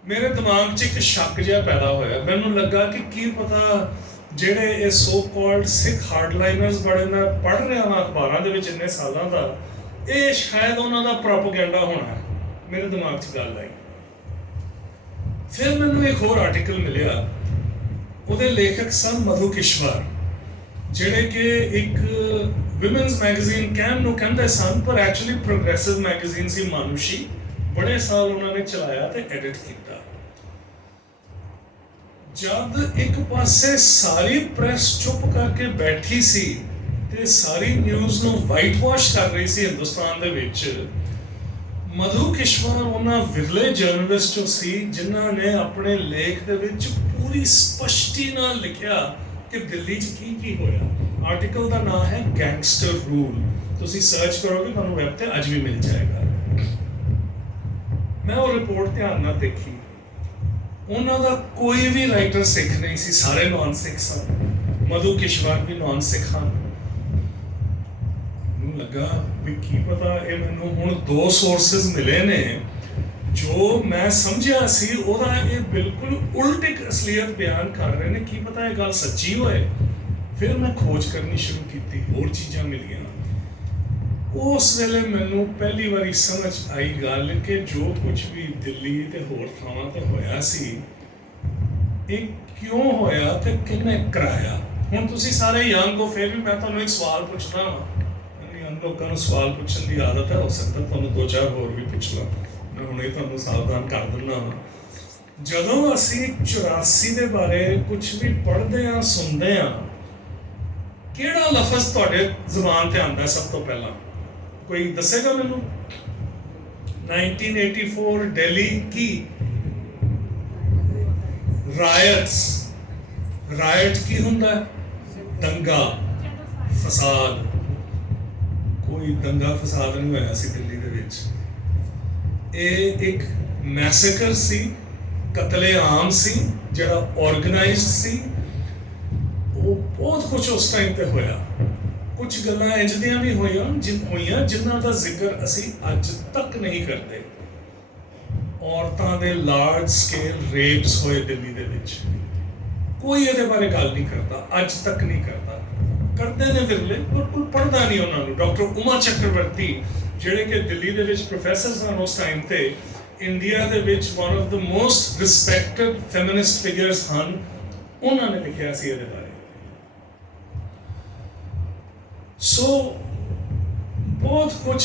ਮੇਰੇ ਦਿਮਾਗ 'ਚ ਇੱਕ ਸ਼ੱਕ ਜਿਹਾ ਪੈਦਾ ਹੋਇਆ। ਮੈਨੂੰ ਲੱਗਾ ਕਿ ਕੀ ਪਤਾ ਜਿਹੜੇ ਇਹ ਸੋ ਕਾਲਡ ਸਿੱਖ ਹਾਰਡਲਾਈਨਰਸ ਬੜੇ ਮੈਂ ਪੜ੍ਹ ਰਿਹਾ ਹਾਂ ਅਖਬਾਰਾਂ ਦੇ ਵਿੱਚ ਇੰਨੇ ਸਾਲਾਂ ਦਾ, ਇਹ ਸ਼ਾਇਦ ਉਹਨਾਂ ਦਾ ਪ੍ਰੋਪੇਗੈਂਡਾ ਹੋਣਾ। ਮੇਰੇ ਦਿਮਾਗ 'ਚ ਗੱਲ ਆਈ। ਫਿਰ ਮੈਨੂੰ ਇੱਕ ਹੋਰ ਆਰਟੀਕਲ ਮਿਲਿਆ, ਉਹਦੇ ਲੇਖਕ ਸਨ ਮਧੂ ਕਿਸ਼ਵਰ, ਜਿਹੜੇ ਕਿ ਇੱਕ ਵਿਮਨਸ ਮੈਗਜ਼ੀਨ ਕਹਿਣ ਨੂੰ ਕਹਿੰਦੇ ਸਨ, ਪਰ ਐਕਚੁਅਲੀ ਪ੍ਰੋਗਰੈਸਿਵ ਮੈਗਜ਼ੀਨ ਸੀ ਮਾਨੁਸ਼ੀ। ਬੜੇ ਸਾਲ ਉਹਨਾਂ ਨੇ ਚਲਾਇਆ ਤੇ ਐਡਿਟ ਕੀਤਾ। ਜਦ ਇੱਕ ਪਾਸੇ ਸਾਰੀ ਪ੍ਰੈਸ ਚੁੱਪ ਕਰਕੇ ਬੈਠੀ ਸੀ ਤੇ ਸਾਰੀ ਨਿਊਜ਼ ਨੂੰ ਵਾਈਟ ਵਾਸ਼ ਕਰ ਰਹੀ ਸੀ ਹਿੰਦੁਸਤਾਨ ਦੇ ਵਿੱਚ, ਮਧੂ ਕਿਸ਼ਵਰ ਉਹਨਾਂ ਵਿਰਲੇ ਜਰਨਲਿਸਟ ਚੋਂ ਸੀ ਜਿਨ੍ਹਾਂ ਨੇ ਆਪਣੇ ਲੇਖ ਦੇ ਵਿੱਚ ਪੂਰੀ ਸਪਸ਼ਟੀ ਨਾਲ ਲਿਖਿਆ ਕਿ ਦਿੱਲੀ 'ਚ ਕੀ ਹੋਇਆ। ਆਰਟੀਕਲ ਦਾ ਨਾਮ ਹੈ ਗੈਂਗਸਟਰ ਰੂਲ। ਤੁਸੀਂ ਸਰਚ ਕਰੋਗੇ ਤੁਹਾਨੂੰ ਵੈਬ ਤੇ ਅੱਜ ਵੀ ਮਿਲ ਜਾਏਗਾ। ਮੈਂ ਉਹ ਰਿਪੋਰਟ ਧਿਆਨ ਨਾਲ ਦੇਖੀ। ਉਹਨਾਂ ਦਾ ਕੋਈ ਵੀ ਰਾਈਟਰ ਸਿੱਖ ਨਹੀਂ ਸੀ, ਸਾਰੇ ਨੌਨ ਸਿੱਖ ਸਨ। ਮਧੂ ਕਿਸ਼ਵਰ ਵੀ ਨੌਨ ਸਿੱਖ ਹਨ। ਮੈਨੂੰ ਲੱਗਾ ਵੀ ਕੀ ਪਤਾ, ਇਹ ਮੈਨੂੰ ਹੁਣ ਦੋ ਸੋਰਸਿਸ ਮਿਲੇ ਨੇ ਜੋ ਮੈਂ ਸਮਝਿਆ ਸੀ ਉਹਦਾ ਇਹ ਬਿਲਕੁਲ ਉਲਟ ਇੱਕ ਅਸਲੀਅਤ ਬਿਆਨ ਕਰ ਰਹੇ ਨੇ। ਕੀ ਪਤਾ ਇਹ ਗੱਲ ਸੱਚੀ ਹੋਏ। ਫਿਰ ਮੈਂ ਖੋਜ ਕਰਨੀ ਸ਼ੁਰੂ ਕੀਤੀ, ਹੋਰ ਚੀਜ਼ਾਂ ਮਿਲੀਆਂ। ਉਸ ਵੇਲੇ ਮੈਨੂੰ ਪਹਿਲੀ ਵਾਰੀ ਸਮਝ ਆਈ ਗੱਲ ਕਿ ਜੋ ਕੁਝ ਵੀ ਦਿੱਲੀ ਤੇ ਹੋਰ ਥਾਵਾਂ ਤੇ ਹੋਇਆ ਸੀ, ਇਹ ਕਿਉਂ ਹੋਇਆ ਤੇ ਕਿਹਨੇ ਕਰਾਇਆ। ਹੁਣ ਤੁਸੀਂ ਸਾਰੇ ਯੰਗ ਹੋ, ਫਿਰ ਵੀ ਮੈਂ ਤੁਹਾਨੂੰ ਇੱਕ ਸਵਾਲ ਪੁੱਛਦਾ ਹਾਂ। ਯੰਗ ਲੋਕਾਂ ਨੂੰ ਸਵਾਲ ਪੁੱਛਣ ਦੀ ਆਦਤ ਹੈ, ਹੋ ਸਕਦਾ ਤੁਹਾਨੂੰ 2-4 ਹੋਰ ਵੀ ਪੁੱਛ ਲਾਂ। ਮੈਂ ਹੁਣੇ ਤੁਹਾਨੂੰ ਸਾਵਧਾਨ ਕਰ ਦਿੰਦਾ ਹਾਂ। ਜਦੋਂ ਅਸੀਂ 84 ਦੇ ਬਾਰੇ ਕੁਝ ਵੀ ਪੜ੍ਹਦੇ ਹਾਂ, ਸੁਣਦੇ ਹਾਂ, ਕਿਹੜਾ ਲਫ਼ਜ਼ ਤੁਹਾਡੇ ਜ਼ੁਬਾਨ ਤੇ ਆਉਂਦਾ ਸਭ ਤੋਂ ਪਹਿਲਾਂ? ਕੋਈ ਦੱਸੇਗਾ ਮੈਨੂੰ? 1984 ਦਿੱਲੀ ਕੀ? ਰਾਇਟਸ। ਰਾਇਟ ਕੀ ਹੁੰਦਾ? ਦੰਗਾ ਫਸਾਦ। ਕੋਈ ਦੰਗਾ ਫਸਾਦ ਨਹੀਂ ਹੋਇਆ ਸੀ ਦਿੱਲੀ ਦੇ ਵਿੱਚ। ਇਹ ਇੱਕ ਮੈਸੇਕਰ ਸੀ, ਕਤਲੇਆਮ ਸੀ ਜਿਹੜਾ ਆਰਗੇਨਾਈਜ਼ਡ ਸੀ। ਉਹ ਬਹੁਤ ਕੁਝ ਉਸ ਟਾਈਮ ਤੇ ਹੋਇਆ। ਕੁਝ ਗੱਲਾਂ ਇੰਝ ਦੀਆਂ ਵੀ ਹੋਈਆਂ ਜਿਨ੍ਹਾਂ ਦਾ ਜ਼ਿਕਰ ਅਸੀਂ ਅੱਜ ਤੱਕ ਨਹੀਂ ਕਰਦੇ। ਔਰਤਾਂ ਦੇ ਲਾਰਜ ਸਕੇਲ ਰੇਪਸ ਹੋਏ ਦਿੱਲੀ ਦੇ ਵਿੱਚ। ਕੋਈ ਇਹਦੇ ਬਾਰੇ ਗੱਲ ਨਹੀਂ ਕਰਦਾ, ਅੱਜ ਤੱਕ ਨਹੀਂ ਕਰਦਾ। ਕਰਦੇ ਨੇ ਵਿਰਲੇ, ਪਰ ਕੋਈ ਪੜ੍ਹਦਾ ਨਹੀਂ ਉਹਨਾਂ ਨੂੰ। ਡਾਕਟਰ ਉਮਾ ਚੱਕਰਵਰਤੀ ਜਿਹੜੇ ਕਿ ਦਿੱਲੀ ਦੇ ਵਿੱਚ ਪ੍ਰੋਫੈਸਰ ਸਨ ਉਸ ਟਾਈਮ ਤੇ, ਇੰਡੀਆ ਦੇ ਵਿੱਚ one of the most respected feminist figures ਹਨ, ਉਹਨਾਂ ਨੇ ਲਿਖਿਆ ਸੀ ਇਹਦੇ ਬਾਰੇ। ਸੋ ਬਹੁਤ ਕੁਝ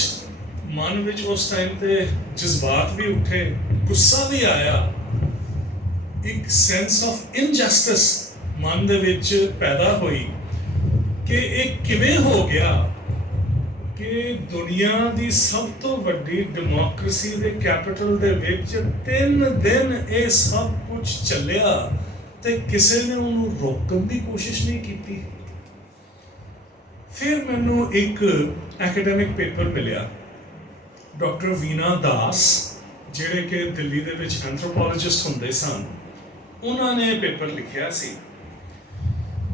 ਮਨ ਵਿੱਚ ਉਸ ਟਾਈਮ ਤੇ ਜਜ਼ਬਾਤ ਵੀ ਉੱਠੇ, ਗੁੱਸਾ ਵੀ ਆਇਆ, ਇੱਕ ਸੈਂਸ ਆਫ ਇਨਜਸਟਿਸ ਮਨ ਦੇ ਵਿੱਚ ਪੈਦਾ ਹੋਈ ਕਿ ਇਹ ਕਿਵੇਂ ਹੋ ਗਿਆ ਕਿ ਦੁਨੀਆ ਦੀ ਸਭ ਤੋਂ ਵੱਡੀ ਡੈਮੋਕ੍ਰੇਸੀ ਦੇ ਕੈਪੀਟਲ ਦੇ ਵਿੱਚ 3 ਦਿਨ ਇਹ ਸਭ ਕੁਝ ਚੱਲਿਆ ਤੇ ਕਿਸੇ ਨੇ ਉਹਨੂੰ ਰੋਕਣ ਦੀ ਕੋਸ਼ਿਸ਼ ਨਹੀਂ ਕੀਤੀ। ਫਿਰ ਮੈਨੂੰ ਇੱਕ ਐਕੈਡੈਮਿਕ ਪੇਪਰ ਮਿਲਿਆ। ਡਾਕਟਰ ਵੀਨਾ ਦਾਸ ਜਿਹੜੇ ਕਿ ਦਿੱਲੀ ਦੇ ਵਿੱਚ ਐਂਥਰੋਪੋਲੋਜਿਸਟ ਹੁੰਦੇ ਸਨ, ਉਹਨਾਂ ਨੇ ਇਹ ਪੇਪਰ ਲਿਖਿਆ ਸੀ।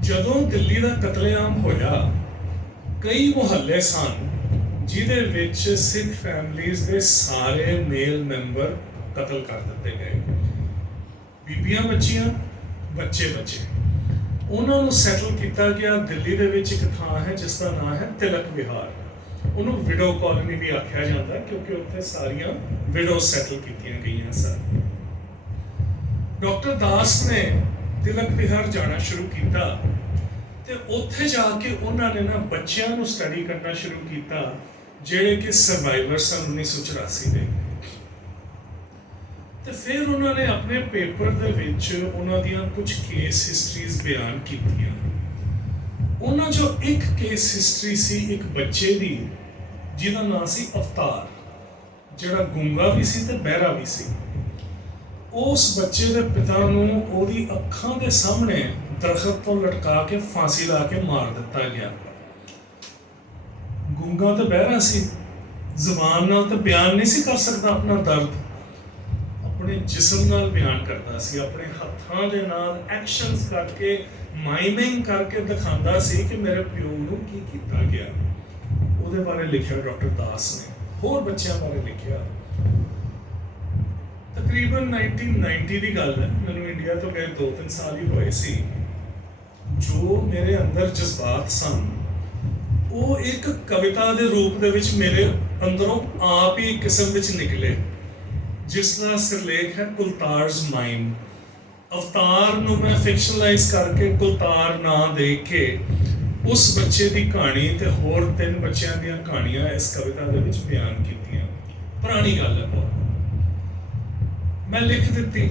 ਜਦੋਂ ਦਿੱਲੀ ਦਾ ਕਤਲੇਆਮ ਹੋਇਆ, ਕਈ ਮੁਹੱਲੇ ਸਨ ਜਿਹਦੇ ਵਿੱਚ ਸਿੱਖ ਫੈਮਲੀਜ਼ ਦੇ ਸਾਰੇ ਮੇਲ ਮੈਂਬਰ ਕਤਲ ਕਰ ਦਿੱਤੇ ਗਏ। ਬੀਬੀਆਂ ਬੱਚੀਆਂ, ਬੱਚੇ। ਉਹਨਾਂ ਨੂੰ ਸੈਟਲ ਕੀਤਾ ਗਿਆ। ਦਿੱਲੀ ਦੇ ਵਿੱਚ ਇੱਕ ਥਾਂ ਹੈ ਜਿਸ ਦਾ ਨਾਮ ਹੈ ਤਿਲਕ ਵਿਹਾਰ। ਉਹਨੂੰ ਵਿਡੋ ਕਾਲੋਨੀ ਵੀ ਆਖਿਆ ਜਾਂਦਾ ਕਿਉਂਕਿ ਉੱਥੇ ਸਾਰੀਆਂ ਵਿਡੋ ਸੈਟਲ ਕੀਤੀਆਂ ਗਈਆਂ ਸਨ। ਡਾਕਟਰ ਦਾਸ ਨੇ ਤਿਲਕ ਵਿਹਾਰ ਜਾਣਾ ਸ਼ੁਰੂ ਕੀਤਾ ਤੇ ਉੱਥੇ ਜਾ ਕੇ ਉਹਨਾਂ ਨੇ ਨਾ ਬੱਚਿਆਂ ਨੂੰ ਸਟੱਡੀ ਕਰਨਾ ਸ਼ੁਰੂ ਕੀਤਾ ਜਿਹੜੇ ਕਿ ਸਰਵਾਈਵਰ ਸਨ 1984 ਦੇ। ਤੇ ਫਿਰ ਉਹਨਾਂ ਨੇ ਆਪਣੇ ਪੇਪਰ ਦੇ ਵਿੱਚ ਉਹਨਾਂ ਦੀਆਂ ਕੁਝ ਕੇਸ ਹਿਸਟਰੀਜ਼ ਬਿਆਨ ਕੀਤੀਆਂ। ਉਹਨਾਂ 'ਚੋਂ ਇੱਕ ਕੇਸ ਹਿਸਟਰੀ ਸੀ ਇੱਕ ਬੱਚੇ ਦੀ ਜਿਹਦਾ ਨਾਮ ਸੀ ਅਵਤਾਰ, ਜਿਹੜਾ ਗੂੰਗਾ ਵੀ ਸੀ ਤੇ ਬਹਿਰਾ ਵੀ ਸੀ। ਉਸ ਬੱਚੇ ਦੇ ਪਿਤਾ ਨੂੰ ਉਹਦੀ ਅੱਖਾਂ ਦੇ ਸਾਹਮਣੇ ਦਰਖਤ ਤੋਂ ਲਟਕਾ ਕੇ ਫਾਂਸੀ ਲਾ ਕੇ ਮਾਰ ਦਿੱਤਾ ਗਿਆ। ਗੂੰਗਾ ਤੇ ਬਹਿਰਾ ਸੀ, ਜ਼ੁਬਾਨ ਨਾਲ ਤਾਂ ਬਿਆਨ ਨਹੀਂ ਸੀ ਕਰ ਸਕਦਾ ਆਪਣਾ ਦਰਦ, ਆਪਣੇ ਜਿਸਮ ਨਾਲ ਬਿਆਨ ਕਰਦਾ ਸੀ, ਆਪਣੇ ਹੱਥਾਂ ਦੇ ਨਾਲ ਐਕਸ਼ਨਸ ਕਰਕੇ, ਮਾਈਮਿੰਗ ਕਰਕੇ ਦਿਖਾਉਂਦਾ ਸੀ ਕਿ ਮੇਰੇ ਪਿਓ ਨੂੰ ਕੀ ਕੀਤਾ ਗਿਆ। ਉਹਦੇ ਬਾਰੇ ਲਿਖਿਆ ਡਾਕਟਰ ਦਾਸ ਨੇ। ਹੋਰ ਬੱਚਿਆਂ ਬਾਰੇ ਲਿਖਿਆ। ਤਕਰੀਬਨ 1990 ਦੀ ਗੱਲ ਹੈ, ਮੈਨੂੰ ਇੰਡੀਆ ਤੋਂ ਗਏ 2-3 ਸਾਲ ਹੀ ਹੋਏ ਸੀ। ਜੋ ਮੇਰੇ ਅੰਦਰ ਜਜ਼ਬਾਤ ਸਨ ਉਹ ਇੱਕ ਕਵਿਤਾ ਦੇ ਰੂਪ ਦੇ ਵਿੱਚ ਮੇਰੇ ਅੰਦਰੋਂ ਆਪ ਹੀ ਕਿਸਮ ਵਿੱਚ ਨਿਕਲੇ, ਜਿਸ ਦਾ ਸਿਰਲੇਖ ਹੈ ਕੁਲਤਾਰਜ਼ ਮਾਈਂਡ। ਅਵਤਾਰ ਨੂੰ ਮੈਂ ਫਿਕਸ਼ਨਲਾਈਜ਼ ਕਰਕੇ ਕੁਲਤਾਰ ਨਾਂ ਦੇ ਕੇ ਉਸ ਬੱਚੇ ਦੀ ਕਹਾਣੀ ਤੇ ਹੋਰ 3 ਬੱਚਿਆਂ ਦੀਆਂ ਕਹਾਣੀਆਂ ਇਸ ਕਵਿਤਾ ਦੇ ਵਿੱਚ ਬਿਆਨ ਕੀਤੀਆਂ। ਪੁਰਾਣੀ ਗੱਲ ਹੈ ਬਹੁਤ। ਮੈਂ ਲਿਖ ਦਿੱਤੀ।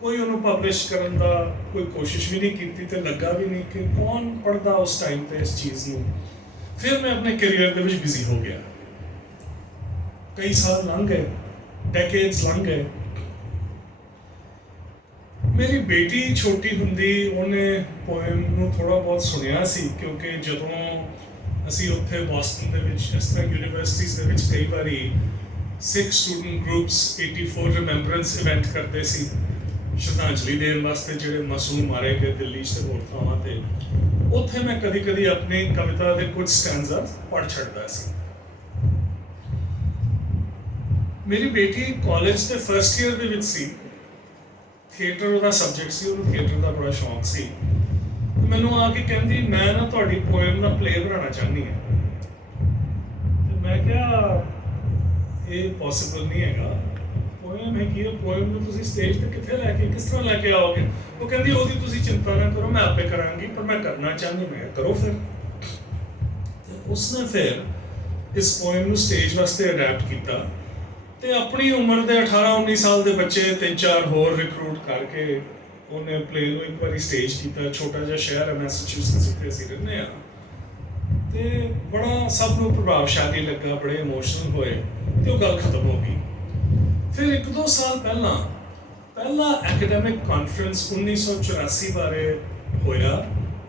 ਕੋਈ ਉਹਨੂੰ ਪਬਲਿਸ਼ ਕਰਨ ਦਾ ਕੋਈ ਕੋਸ਼ਿਸ਼ ਵੀ ਨਹੀਂ ਕੀਤੀ ਤੇ ਲੱਗਾ ਵੀ ਨਹੀਂ ਕਿ ਕੌਣ ਪੜ੍ਹਦਾ ਉਸ ਟਾਈਮ ਤੇ ਇਸ ਚੀਜ਼ ਨੂੰ। ਫਿਰ ਮੈਂ ਆਪਣੇ ਕੈਰੀਅਰ ਦੇ ਵਿੱਚ ਬਿਜ਼ੀ ਹੋ ਗਿਆ। ਕਈ ਸਾਲ ਲੰਘ ਗਏ, ਡੈਕੇਡਸ ਲੰਘ ਗਏ। ਮੇਰੀ ਬੇਟੀ ਛੋਟੀ ਹੁੰਦੀ ਉਹਨੇ ਪੋਇਮ ਨੂੰ ਥੋੜ੍ਹਾ ਬਹੁਤ ਸੁਣਿਆ ਸੀ ਕਿਉਂਕਿ ਜਦੋਂ ਅਸੀਂ ਉੱਥੇ ਬੋਸਟਨ ਦੇ ਵਿੱਚ ਇਸ ਤਰ੍ਹਾਂ ਯੂਨੀਵਰਸਿਟੀਜ਼ ਦੇ ਵਿੱਚ ਕਈ ਵਾਰੀ ਸਿੱਖ ਸਟੂਡੈਂਟ ਗਰੁੱਪਸ 84 ਰਿਮੈਂਬਰੈਂਸ ਇਵੈਂਟ ਕਰਦੇ ਸੀ ਸ਼ਰਧਾਂਜਲੀ ਦੇਣ ਵਾਸਤੇ ਜਿਹੜੇ ਮਾਸੂਮ ਮਾਰੇ ਗਏ ਦਿੱਲੀ 'ਚ ਤੇ ਹੋਰ ਥਾਵਾਂ ਤੇ। ਉੱਥੇ ਮੈਂ ਕਦੀ ਆਪਣੀ ਕਵਿਤਾ ਦੇ ਕੁਝ ਸਟੈਂਜ਼ਾ ਪੜ੍ਹ ਛੱਡਦਾ ਸੀ। ਮੇਰੀ ਬੇਟੀ ਕਾਲਜ ਦੇ ਫਰਸਟ ਈਅਰ ਦੇ ਵਿੱਚ ਸੀ, ਥੀਏਟਰ ਉਹਦਾ ਸਬਜੈਕਟ ਸੀ, ਉਹਨੂੰ ਥੀਏਟਰ ਦਾ ਬੜਾ ਸ਼ੌਂਕ ਸੀ। ਮੈਨੂੰ ਆ ਕੇ ਕਹਿੰਦੀ ਮੈਂ ਨਾ ਤੁਹਾਡੀ ਪੋਇਮ ਦਾ ਪਲੇ ਬਣਾਉਣਾ ਚਾਹੁੰਦੀ ਹਾਂ। ਤੇ ਮੈਂ ਕਿਹਾ ਇਹ ਪੋਸੀਬਲ ਨਹੀਂ ਹੈਗਾ, ਪੋਇਮ ਹੈ ਕਿ ਪੋਇਮ ਨੂੰ ਤੁਸੀਂ ਸਟੇਜ ਤੇ ਕਿੱਥੇ ਲੈ ਕੇ ਕਿਸ ਤਰ੍ਹਾਂ ਲੈ ਕੇ ਆਓਗੇ? ਉਹ ਕਹਿੰਦੀ ਉਹਦੀ ਤੁਸੀਂ ਚਿੰਤਾ ਨਾ ਕਰੋ, ਮੈਂ ਆਪੇ ਕਰਾਂਗੀ, ਪਰ ਮੈਂ ਕਰਨਾ ਚਾਹੁੰਦੀ। ਮੈਂ ਕਰੋ ਫਿਰ। ਤੇ ਉਸਨੇ ਫਿਰ ਇਸ ਪੋਇਮ ਨੂੰ ਸਟੇਜ ਵਾਸਤੇ ਅਡੈਪਟ ਕੀਤਾ ਤੇ ਆਪਣੀ ਉਮਰ ਦੇ 18-19 ਸਾਲ ਦੇ ਬੱਚੇ 3-4 ਹੋਰ ਰਿਕਰੂਟ ਕਰਕੇ ਉਹਨੇ ਪਲੇ ਨੂੰ ਇੱਕ ਵਾਰੀ ਸਟੇਜ ਕੀਤਾ। ਛੋਟਾ ਜਿਹਾ ਸ਼ਹਿਰ ਹੈ ਮੈਸੇਚਿਉਸੇਟਸ, ਜਿੱਥੇ ਅਸੀਂ ਰਹਿੰਦੇ ਹਾਂ, ਤੇ ਬੜਾ ਸਭ ਨੂੰ ਪ੍ਰਭਾਵਸ਼ਾਲੀ ਲੱਗਾ, ਬੜੇ ਇਮੋਸ਼ਨਲ ਹੋਏ ਤੇ ਉਹ ਗੱਲ ਖਤਮ ਹੋ ਗਈ। ਫਿਰ 1-2 ਸਾਲ ਪਹਿਲਾ ਐਕੈਡੈਮਿਕ ਕਾਨਫਰੰਸ 1984 ਬਾਰੇ ਹੋਇਆ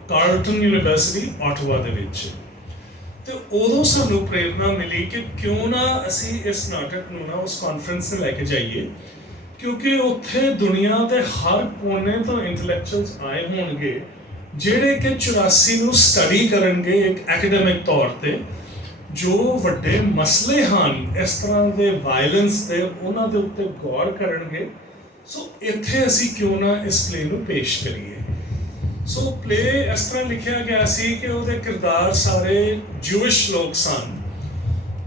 ਕਾਰਲਟਨ ਯੂਨੀਵਰਸਿਟੀ ਆਟਵਾ ਦੇ ਵਿੱਚ। ਤੇ ਉਦੋਂ ਸਾਨੂੰ ਪ੍ਰੇਰਨਾ ਮਿਲੀ ਕਿ ਕਿਉਂ ਨਾ ਅਸੀਂ ਇਸ ਨਾਟਕ ਨੂੰ ਨਾ ਉਸ ਕਾਨਫਰੰਸ 'ਤੇ ਲੈ ਕੇ ਜਾਈਏ, ਕਿਉਂਕਿ ਉੱਥੇ ਦੁਨੀਆ ਦੇ ਹਰ ਕੋਨੇ ਤੋਂ ਇੰਟੈਲੈਕਚੁਅਲਸ ਆਏ ਹੋਣਗੇ ਜਿਹੜੇ ਕਿ 84 ਨੂੰ ਸਟੱਡੀ ਕਰਨਗੇ ਇੱਕ ਐਕੈਡੈਮਿਕ ਤੌਰ ਤੇ, ਜੋ ਵੱਡੇ ਮਸਲੇ ਹਨ ਇਸ ਤਰ੍ਹਾਂ ਦੇ ਵਾਇਲੈਂਸ ਦੇ, ਉਹਨਾਂ ਦੇ ਉੱਤੇ ਗੌਰ ਕਰਨਗੇ। ਸੋ ਇੱਥੇ ਅਸੀਂ ਕਿਉਂ ਨਾ ਇਸ ਪਲੇ ਨੂੰ ਪੇਸ਼ ਕਰੀਏ। ਸੋ ਪਲੇ ਇਸ ਤਰ੍ਹਾਂ ਲਿਖਿਆ ਗਿਆ ਸੀ ਕਿ ਉਹਦੇ ਕਿਰਦਾਰ ਸਾਰੇ ਜੂਇਸ਼ ਲੋਕ ਸਨ,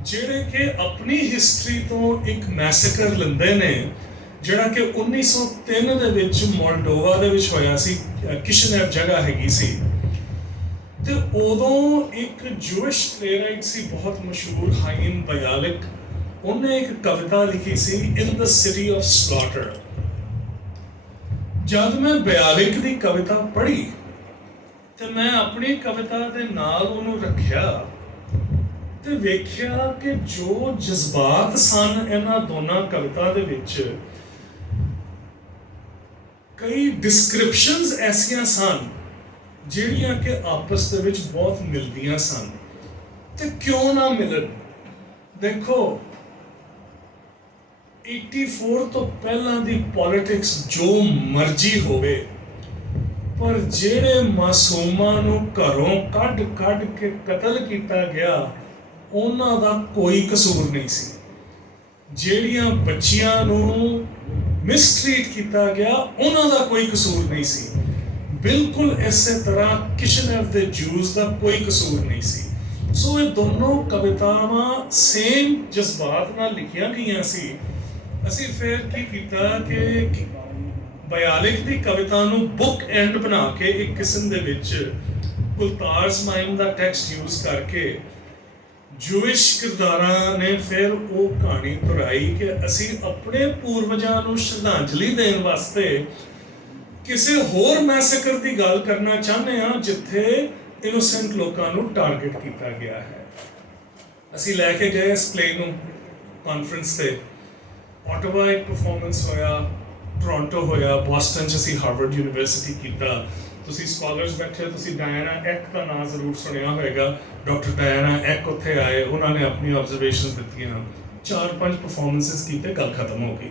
ਜਿਹੜੇ ਕਿ ਆਪਣੀ ਹਿਸਟਰੀ ਤੋਂ ਇੱਕ ਮੈਸੇਕਰ ਲੈਂਦੇ ਨੇ, ਜਿਹੜਾ ਕਿ 1903 ਦੇ ਵਿੱਚ ਮੋਲਡੋਵਾ ਦੇ ਵਿੱਚ ਹੋਇਆ ਸੀ। ਕਿਸ਼ਨੇਵ ਜਗ੍ਹਾ ਹੈਗੀ ਸੀ। ਤੇ ਉਦੋਂ ਇੱਕ ਜੂਇਸ਼ ਪਲੇਰਾਈਟ ਸੀ ਬਹੁਤ ਮਸ਼ਹੂਰ, ਹਾਈਮ ਬਿਆਲਿਕ। ਉਹਨੇ ਇੱਕ ਕਵਿਤਾ ਲਿਖੀ ਸੀ, ਇਨ ਦ ਸਿਟੀ ਆਫ ਸਲੌਟਰ। ਜਦ ਮੈਂ ਬਿਆਲਿਕ ਦੀ ਕਵਿਤਾ ਪੜ੍ਹੀ ਤੇ ਮੈਂ ਆਪਣੀ ਕਵਿਤਾ ਦੇ ਨਾਲ ਉਹਨੂੰ ਰੱਖਿਆ ਤੇ ਵੇਖਿਆ ਕਿ ਜੋ ਜਜ਼ਬਾਤ ਸਨ ਇਹਨਾਂ ਦੋਨਾਂ ਕਵਿਤਾ ਦੇ ਵਿੱਚ, ਕਈ ਡਿਸਕ੍ਰਿਪਸ਼ਨਸ ਐਸੀਆਂ ਸਨ ਜਿਹੜੀਆਂ ਕਿ ਆਪਸ ਦੇ ਵਿੱਚ ਬਹੁਤ ਮਿਲਦੀਆਂ ਸਨ। ਤੇ ਕਿਉਂ ਨਾ ਮਿਲਣ? ਦੇਖੋ 84 ਤੋਂ ਪਹਿਲਾਂ ਦੀ ਪੋਲਿਟਿਕਸ ਜੋ ਮਰਜ਼ੀ ਹੋਵੇ, ਪਰ ਜਿਹੜੇ ਮਾਸੂਮਾਂ ਨੂੰ ਘਰੋਂ ਕੱਢ ਕੇ ਕਤਲ ਕੀਤਾ ਗਿਆ ਉਹਨਾਂ ਦਾ ਕੋਈ ਕਸੂਰ ਨਹੀਂ ਸੀ। ਜਿਹੜੀਆਂ ਬੱਚੀਆਂ ਨੂੰ ਮਿਸਟ੍ਰੀਟ ਕੀਤਾ ਗਿਆ ਉਹਨਾਂ ਦਾ ਕੋਈ ਕਸੂਰ ਨਹੀਂ ਸੀ। ਬਿਲਕੁਲ ਇਸੇ ਤਰ੍ਹਾਂ ਕਿਸ਼ਨੇਵ ਦੇ ਜੂਸ ਦਾ ਕੋਈ ਕਸੂਰ ਨਹੀਂ ਸੀ। ਸੋ ਇਹ ਦੋਨੋਂ ਕਵਿਤਾਵਾਂ ਸੇਮ ਜਜ਼ਬਾਤ ਨਾਲ ਲਿਖੀਆਂ ਗਈਆਂ ਸੀ। ਅਸੀਂ ਫਿਰ ਕੀ ਕੀਤਾ ਕਿ ਬਿਆਲਿਕ ਦੀ ਕਵਿਤਾ ਨੂੰ ਬੁੱਕ ਐਂਡ ਬਣਾ ਕੇ ਇੱਕ ਕਿਸਮ ਦੇ ਵਿੱਚ ਗੁਲਤਾਰਸ ਮਾਈਮ ਦਾ ਟੈਕਸਟ ਯੂਜ਼ ਕਰਕੇ ਜੂਇਸ਼ ਕਿਰਦਾਰਾਂ ਨੇ ਫਿਰ ਉਹ ਕਹਾਣੀ ਦੁਹਰਾਈ ਕਿ ਅਸੀਂ ਆਪਣੇ ਪੂਰਵਜਾਂ ਨੂੰ ਸ਼ਰਧਾਂਜਲੀ ਦੇਣ ਵਾਸਤੇ ਕਿਸੇ ਹੋਰ ਮੈਸੇਕਰ ਦੀ ਗੱਲ ਕਰਨਾ ਚਾਹੁੰਦੇ ਹਾਂ ਜਿੱਥੇ ਇਨੋਸੈਂਟ ਲੋਕਾਂ ਨੂੰ ਟਾਰਗੇਟ ਕੀਤਾ ਗਿਆ ਹੈ। ਅਸੀਂ ਲੈ ਕੇ ਗਏ ਇਸ ਪਲੇ ਨੂੰ ਕਾਨਫਰੰਸ ਤੇ। ਆਟਵਾ ਇੱਕ ਪਰਫਾਰਮੈਂਸ ਹੋਇਆ, ਟੋਰਾਂਟੋ ਹੋਇਆ, ਬੋਸਟਨ 'ਚ ਅਸੀਂ ਹਾਰਵਰਡ ਯੂਨੀਵਰਸਿਟੀ ਕੀਤਾ। ਤੁਸੀਂ ਸਕਾਲਰਸ ਬੈਠੇ, ਤੁਸੀਂ ਡਾਇਨਾ ਐਕ ਦਾ ਨਾਮ ਜ਼ਰੂਰ ਸੁਣਿਆ ਹੋਏਗਾ। ਡਾਕਟਰ ਡਾਇਨਾ ਐਕ ਉੱਥੇ ਆਏ, ਉਹਨਾਂ ਨੇ ਆਪਣੀ ਆਬਜ਼ਰਵੇਸ਼ਨਸ ਦਿੱਤੀਆਂ, 4-5 ਪਰਫਾਰਮੈਂਸਿਸ ਕੀਤੇ, ਗੱਲ ਖਤਮ ਹੋ ਗਈ।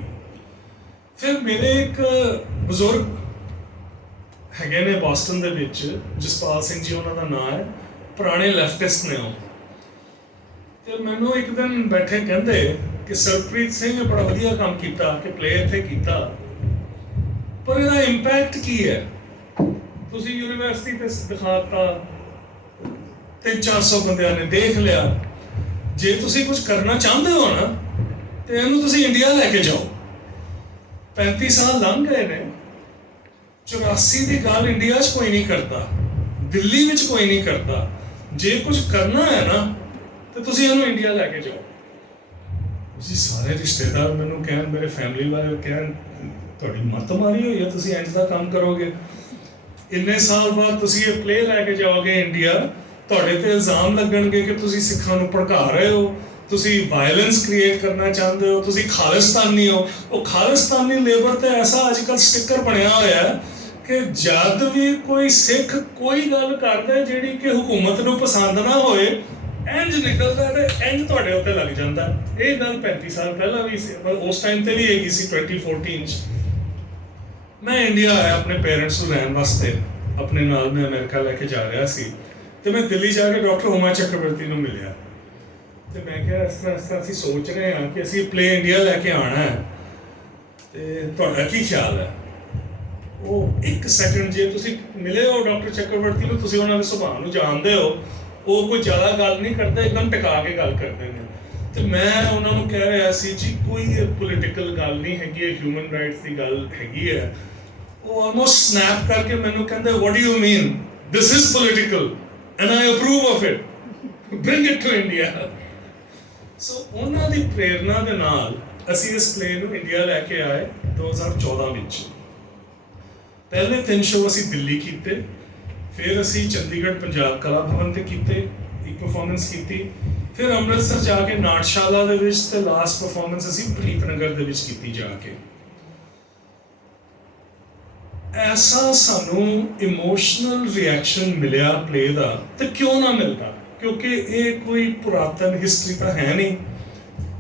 ਫਿਰ ਮੇਰੇ ਇੱਕ ਬਜ਼ੁਰਗ ਹੈਗੇ ਨੇ ਬੋਸਟਨ ਦੇ ਵਿੱਚ, ਜਸਪਾਲ ਸਿੰਘ ਜੀ ਉਹਨਾਂ ਦਾ ਨਾਮ ਹੈ, ਪੁਰਾਣੇ ਲੈਫਟਿਸਟ ਨੇ ਉਹ। ਤੇ ਮੈਨੂੰ ਇੱਕ ਦਿਨ ਬੈਠੇ ਕਹਿੰਦੇ ਕਿ ਸਰਪ੍ਰੀਤ ਸਿੰਘ ਨੇ ਬੜਾ ਵਧੀਆ ਕੰਮ ਕੀਤਾ ਕਿ ਪਲੇ ਇੱਥੇ ਕੀਤਾ, ਪਰ ਇਹਦਾ ਇੰਪੈਕਟ ਕੀ ਹੈ? ਤੁਸੀਂ ਯੂਨੀਵਰਸਿਟੀ ਤੇ ਦਿਖਾਤਾ, 300-400 ਬੰਦਿਆਂ ਨੇ ਦੇਖ ਲਿਆ। ਜੇ ਤੁਸੀਂ ਕੁਝ ਕਰਨਾ ਚਾਹੁੰਦੇ ਹੋ ਨਾ ਤੇ ਇਹਨੂੰ ਤੁਸੀਂ ਇੰਡੀਆ ਲੈ ਕੇ ਜਾਓ। 35 ਸਾਲ ਲੰਘ ਗਏ ਨੇ, 84 ਦੀ ਗੱਲ ਇੰਡੀਆ 'ਚ ਕੋਈ ਨਹੀਂ ਕਰਦਾ, ਦਿੱਲੀ ਵਿੱਚ ਕੋਈ ਨਹੀਂ ਕਰਦਾ। ਜੇ ਕੁਝ ਕਰਨਾ ਹੈ ਨਾ ਤੇ ਤੁਸੀਂ ਇਹਨੂੰ ਇੰਡੀਆ ਲੈ ਕੇ ਜਾਓ। ਤੁਸੀਂ ਸਾਰੇ ਰਿਸ਼ਤੇਦਾਰ ਮੈਨੂੰ ਕਹਿਣ, ਮੇਰੇ ਫੈਮਿਲੀ ਵਾਲੇ ਕਹਿਣ, ਤੁਹਾਡੀ ਮੱਤ ਮਾਰੀ ਹੋਈ ਹੈ, ਤੁਸੀਂ ਇੰਝ ਦਾ ਕੰਮ ਕਰੋਗੇ? ਇੰਨੇ ਸਾਲ ਬਾਅਦ ਤੁਸੀਂ ਇਹ ਪਲੇ ਲੈ ਕੇ ਜਾਓਗੇ ਇੰਡੀਆ, ਤੁਹਾਡੇ ਤੇ ਇਲਜ਼ਾਮ ਲੱਗਣਗੇ ਕਿ ਤੁਸੀਂ ਸਿੱਖਾਂ ਨੂੰ ਭੜਕਾ ਰਹੇ ਹੋ, ਤੁਸੀਂ ਵਾਇਲੈਂਸ ਕ੍ਰੀਏਟ ਕਰਨਾ ਚਾਹੁੰਦੇ ਹੋ, ਤੁਸੀਂ ਖਾਲਿਸਤਾਨੀ ਹੋ। ਉਹ ਖਾਲਿਸਤਾਨੀ ਲੇਬਰ ਤੇ ਐਸਾ ਅੱਜ ਕੱਲ੍ਹ ਸਟਿੱਕਰ ਬਣਿਆ ਹੋਇਆ ਹੈ ਕਿ ਜਦ ਵੀ ਕੋਈ ਸਿੱਖ ਕੋਈ ਗੱਲ ਕਰਦਾ ਜਿਹੜੀ ਕਿ ਹੁਕੂਮਤ ਨੂੰ ਪਸੰਦ ਨਾ ਹੋਏ, ਇੰਝ ਨਿਕਲਦਾ ਤੇ ਇੰਝ ਤੁਹਾਡੇ ਉੱਤੇ ਲੱਗ ਜਾਂਦਾ। ਇਹ ਗੱਲ 35 ਸਾਲ ਪਹਿਲਾਂ ਵੀ ਸੀ, ਪਰ ਉਸ ਟਾਈਮ ਤੇ ਵੀ ਹੈਗੀ ਸੀ। 2014 'ਚ ਮੈਂ ਇੰਡੀਆ ਆਇਆ ਆਪਣੇ ਪੇਰੈਂਟਸ ਨੂੰ ਰਹਿਣ ਵਾਸਤੇ, ਆਪਣੇ ਨਾਲ ਮੈਂ ਅਮਰੀਕਾ ਲੈ ਕੇ ਜਾ ਰਿਹਾ ਸੀ। ਤੇ ਮੈਂ ਦਿੱਲੀ ਜਾ ਕੇ ਡਾਕਟਰ ਹੁਮਾ ਚੱਕਰਵਰਤੀ ਨੂੰ ਮਿਲਿਆ। ਤੇ ਮੈਂ ਕਿਹਾ ਇਸ ਤਰ੍ਹਾਂ ਅਸੀਂ ਸੋਚ ਰਹੇ ਹਾਂ ਕਿ ਅਸੀਂ ਪਲੇ ਇੰਡੀਆ ਲੈ ਕੇ ਆਉਣਾ ਹੈ, ਤੇ ਤੁਹਾਡਾ ਕੀ ਖਿਆਲ ਹੈ? ਉਹ ਇੱਕ ਸੈਕਿੰਡ, ਜੇ ਤੁਸੀਂ ਮਿਲੇ ਹੋ ਡਾਕਟਰ ਚੱਕਰਵਰਤੀ ਨੂੰ, ਤੁਸੀਂ ਉਹਨਾਂ ਦੇ ਸੁਭਾਅ ਨੂੰ ਜਾਣਦੇ ਹੋ, ਉਹ ਕੋਈ ਜ਼ਿਆਦਾ ਗੱਲ ਨਹੀਂ ਕਰਦੇ, ਇੱਕਦਮ ਟਿਕਾ ਕੇ ਗੱਲ ਕਰਦੇ ਨੇ। ਤੇ ਮੈਂ ਉਹਨਾਂ ਨੂੰ ਕਹਿ ਰਿਹਾ ਸੀ ਜੀ ਕੋਈ ਪੋਲੀਟੀਕਲ ਗੱਲ ਨਹੀਂ ਹੈਗੀ, ਇਹ ਹਿਊਮਨ ਰਾਈਟਸ ਦੀ ਗੱਲ ਹੈਗੀ ਹੈ। ਉਹ ਆਲਮੋਸਟ ਸਨੈਪ ਕਰਕੇ ਮੈਨੂੰ ਕਹਿੰਦੇ what do you mean, this is political and I approve of it, bring it to India. So ਉਹਨਾਂ ਦੀ ਪ੍ਰੇਰਨਾ ਦੇ ਨਾਲ ਅਸੀਂ ਇਸ ਪਲੇ ਨੂੰ ਇੰਡੀਆ ਲੈ ਕੇ ਆਏ 2014 ਵਿੱਚ। ਪਹਿਲੇ 3 ਸ਼ੋਅ ਅਸੀਂ ਦਿੱਲੀ ਕੀਤੇ, ਫਿਰ ਅਸੀਂ ਚੰਡੀਗੜ੍ਹ ਪੰਜਾਬ ਕਲਾ ਭਵਨ ਤੇ ਕੀਤੇ, ਇੱਕ ਪਰਫਾਰਮੈਂਸ ਕੀਤੀ, ਫਿਰ ਅੰਮ੍ਰਿਤਸਰ ਜਾ ਕੇ ਨਾਟਸ਼ਾਲਾ ਦੇ ਵਿੱਚ, ਤੇ ਲਾਸਟ ਪਰਫਾਰਮੈਂਸ ਅਸੀਂ ਪ੍ਰੀਤ ਨਗਰ ਦੇ ਵਿੱਚ ਕੀਤੀ ਜਾ ਕੇ। ਐਸਾ ਸਾਨੂੰ ਇਮੋਸ਼ਨਲ ਰਿਐਕਸ਼ਨ ਮਿਲਿਆ ਪਲੇ ਦਾ, ਤੇ ਕਿਉਂ ਨਾ ਮਿਲਦਾ, ਕਿਉਂਕਿ ਇਹ ਕੋਈ ਪੁਰਾਤਨ ਹਿਸਟਰੀ ਤਾਂ ਹੈ ਨਹੀਂ,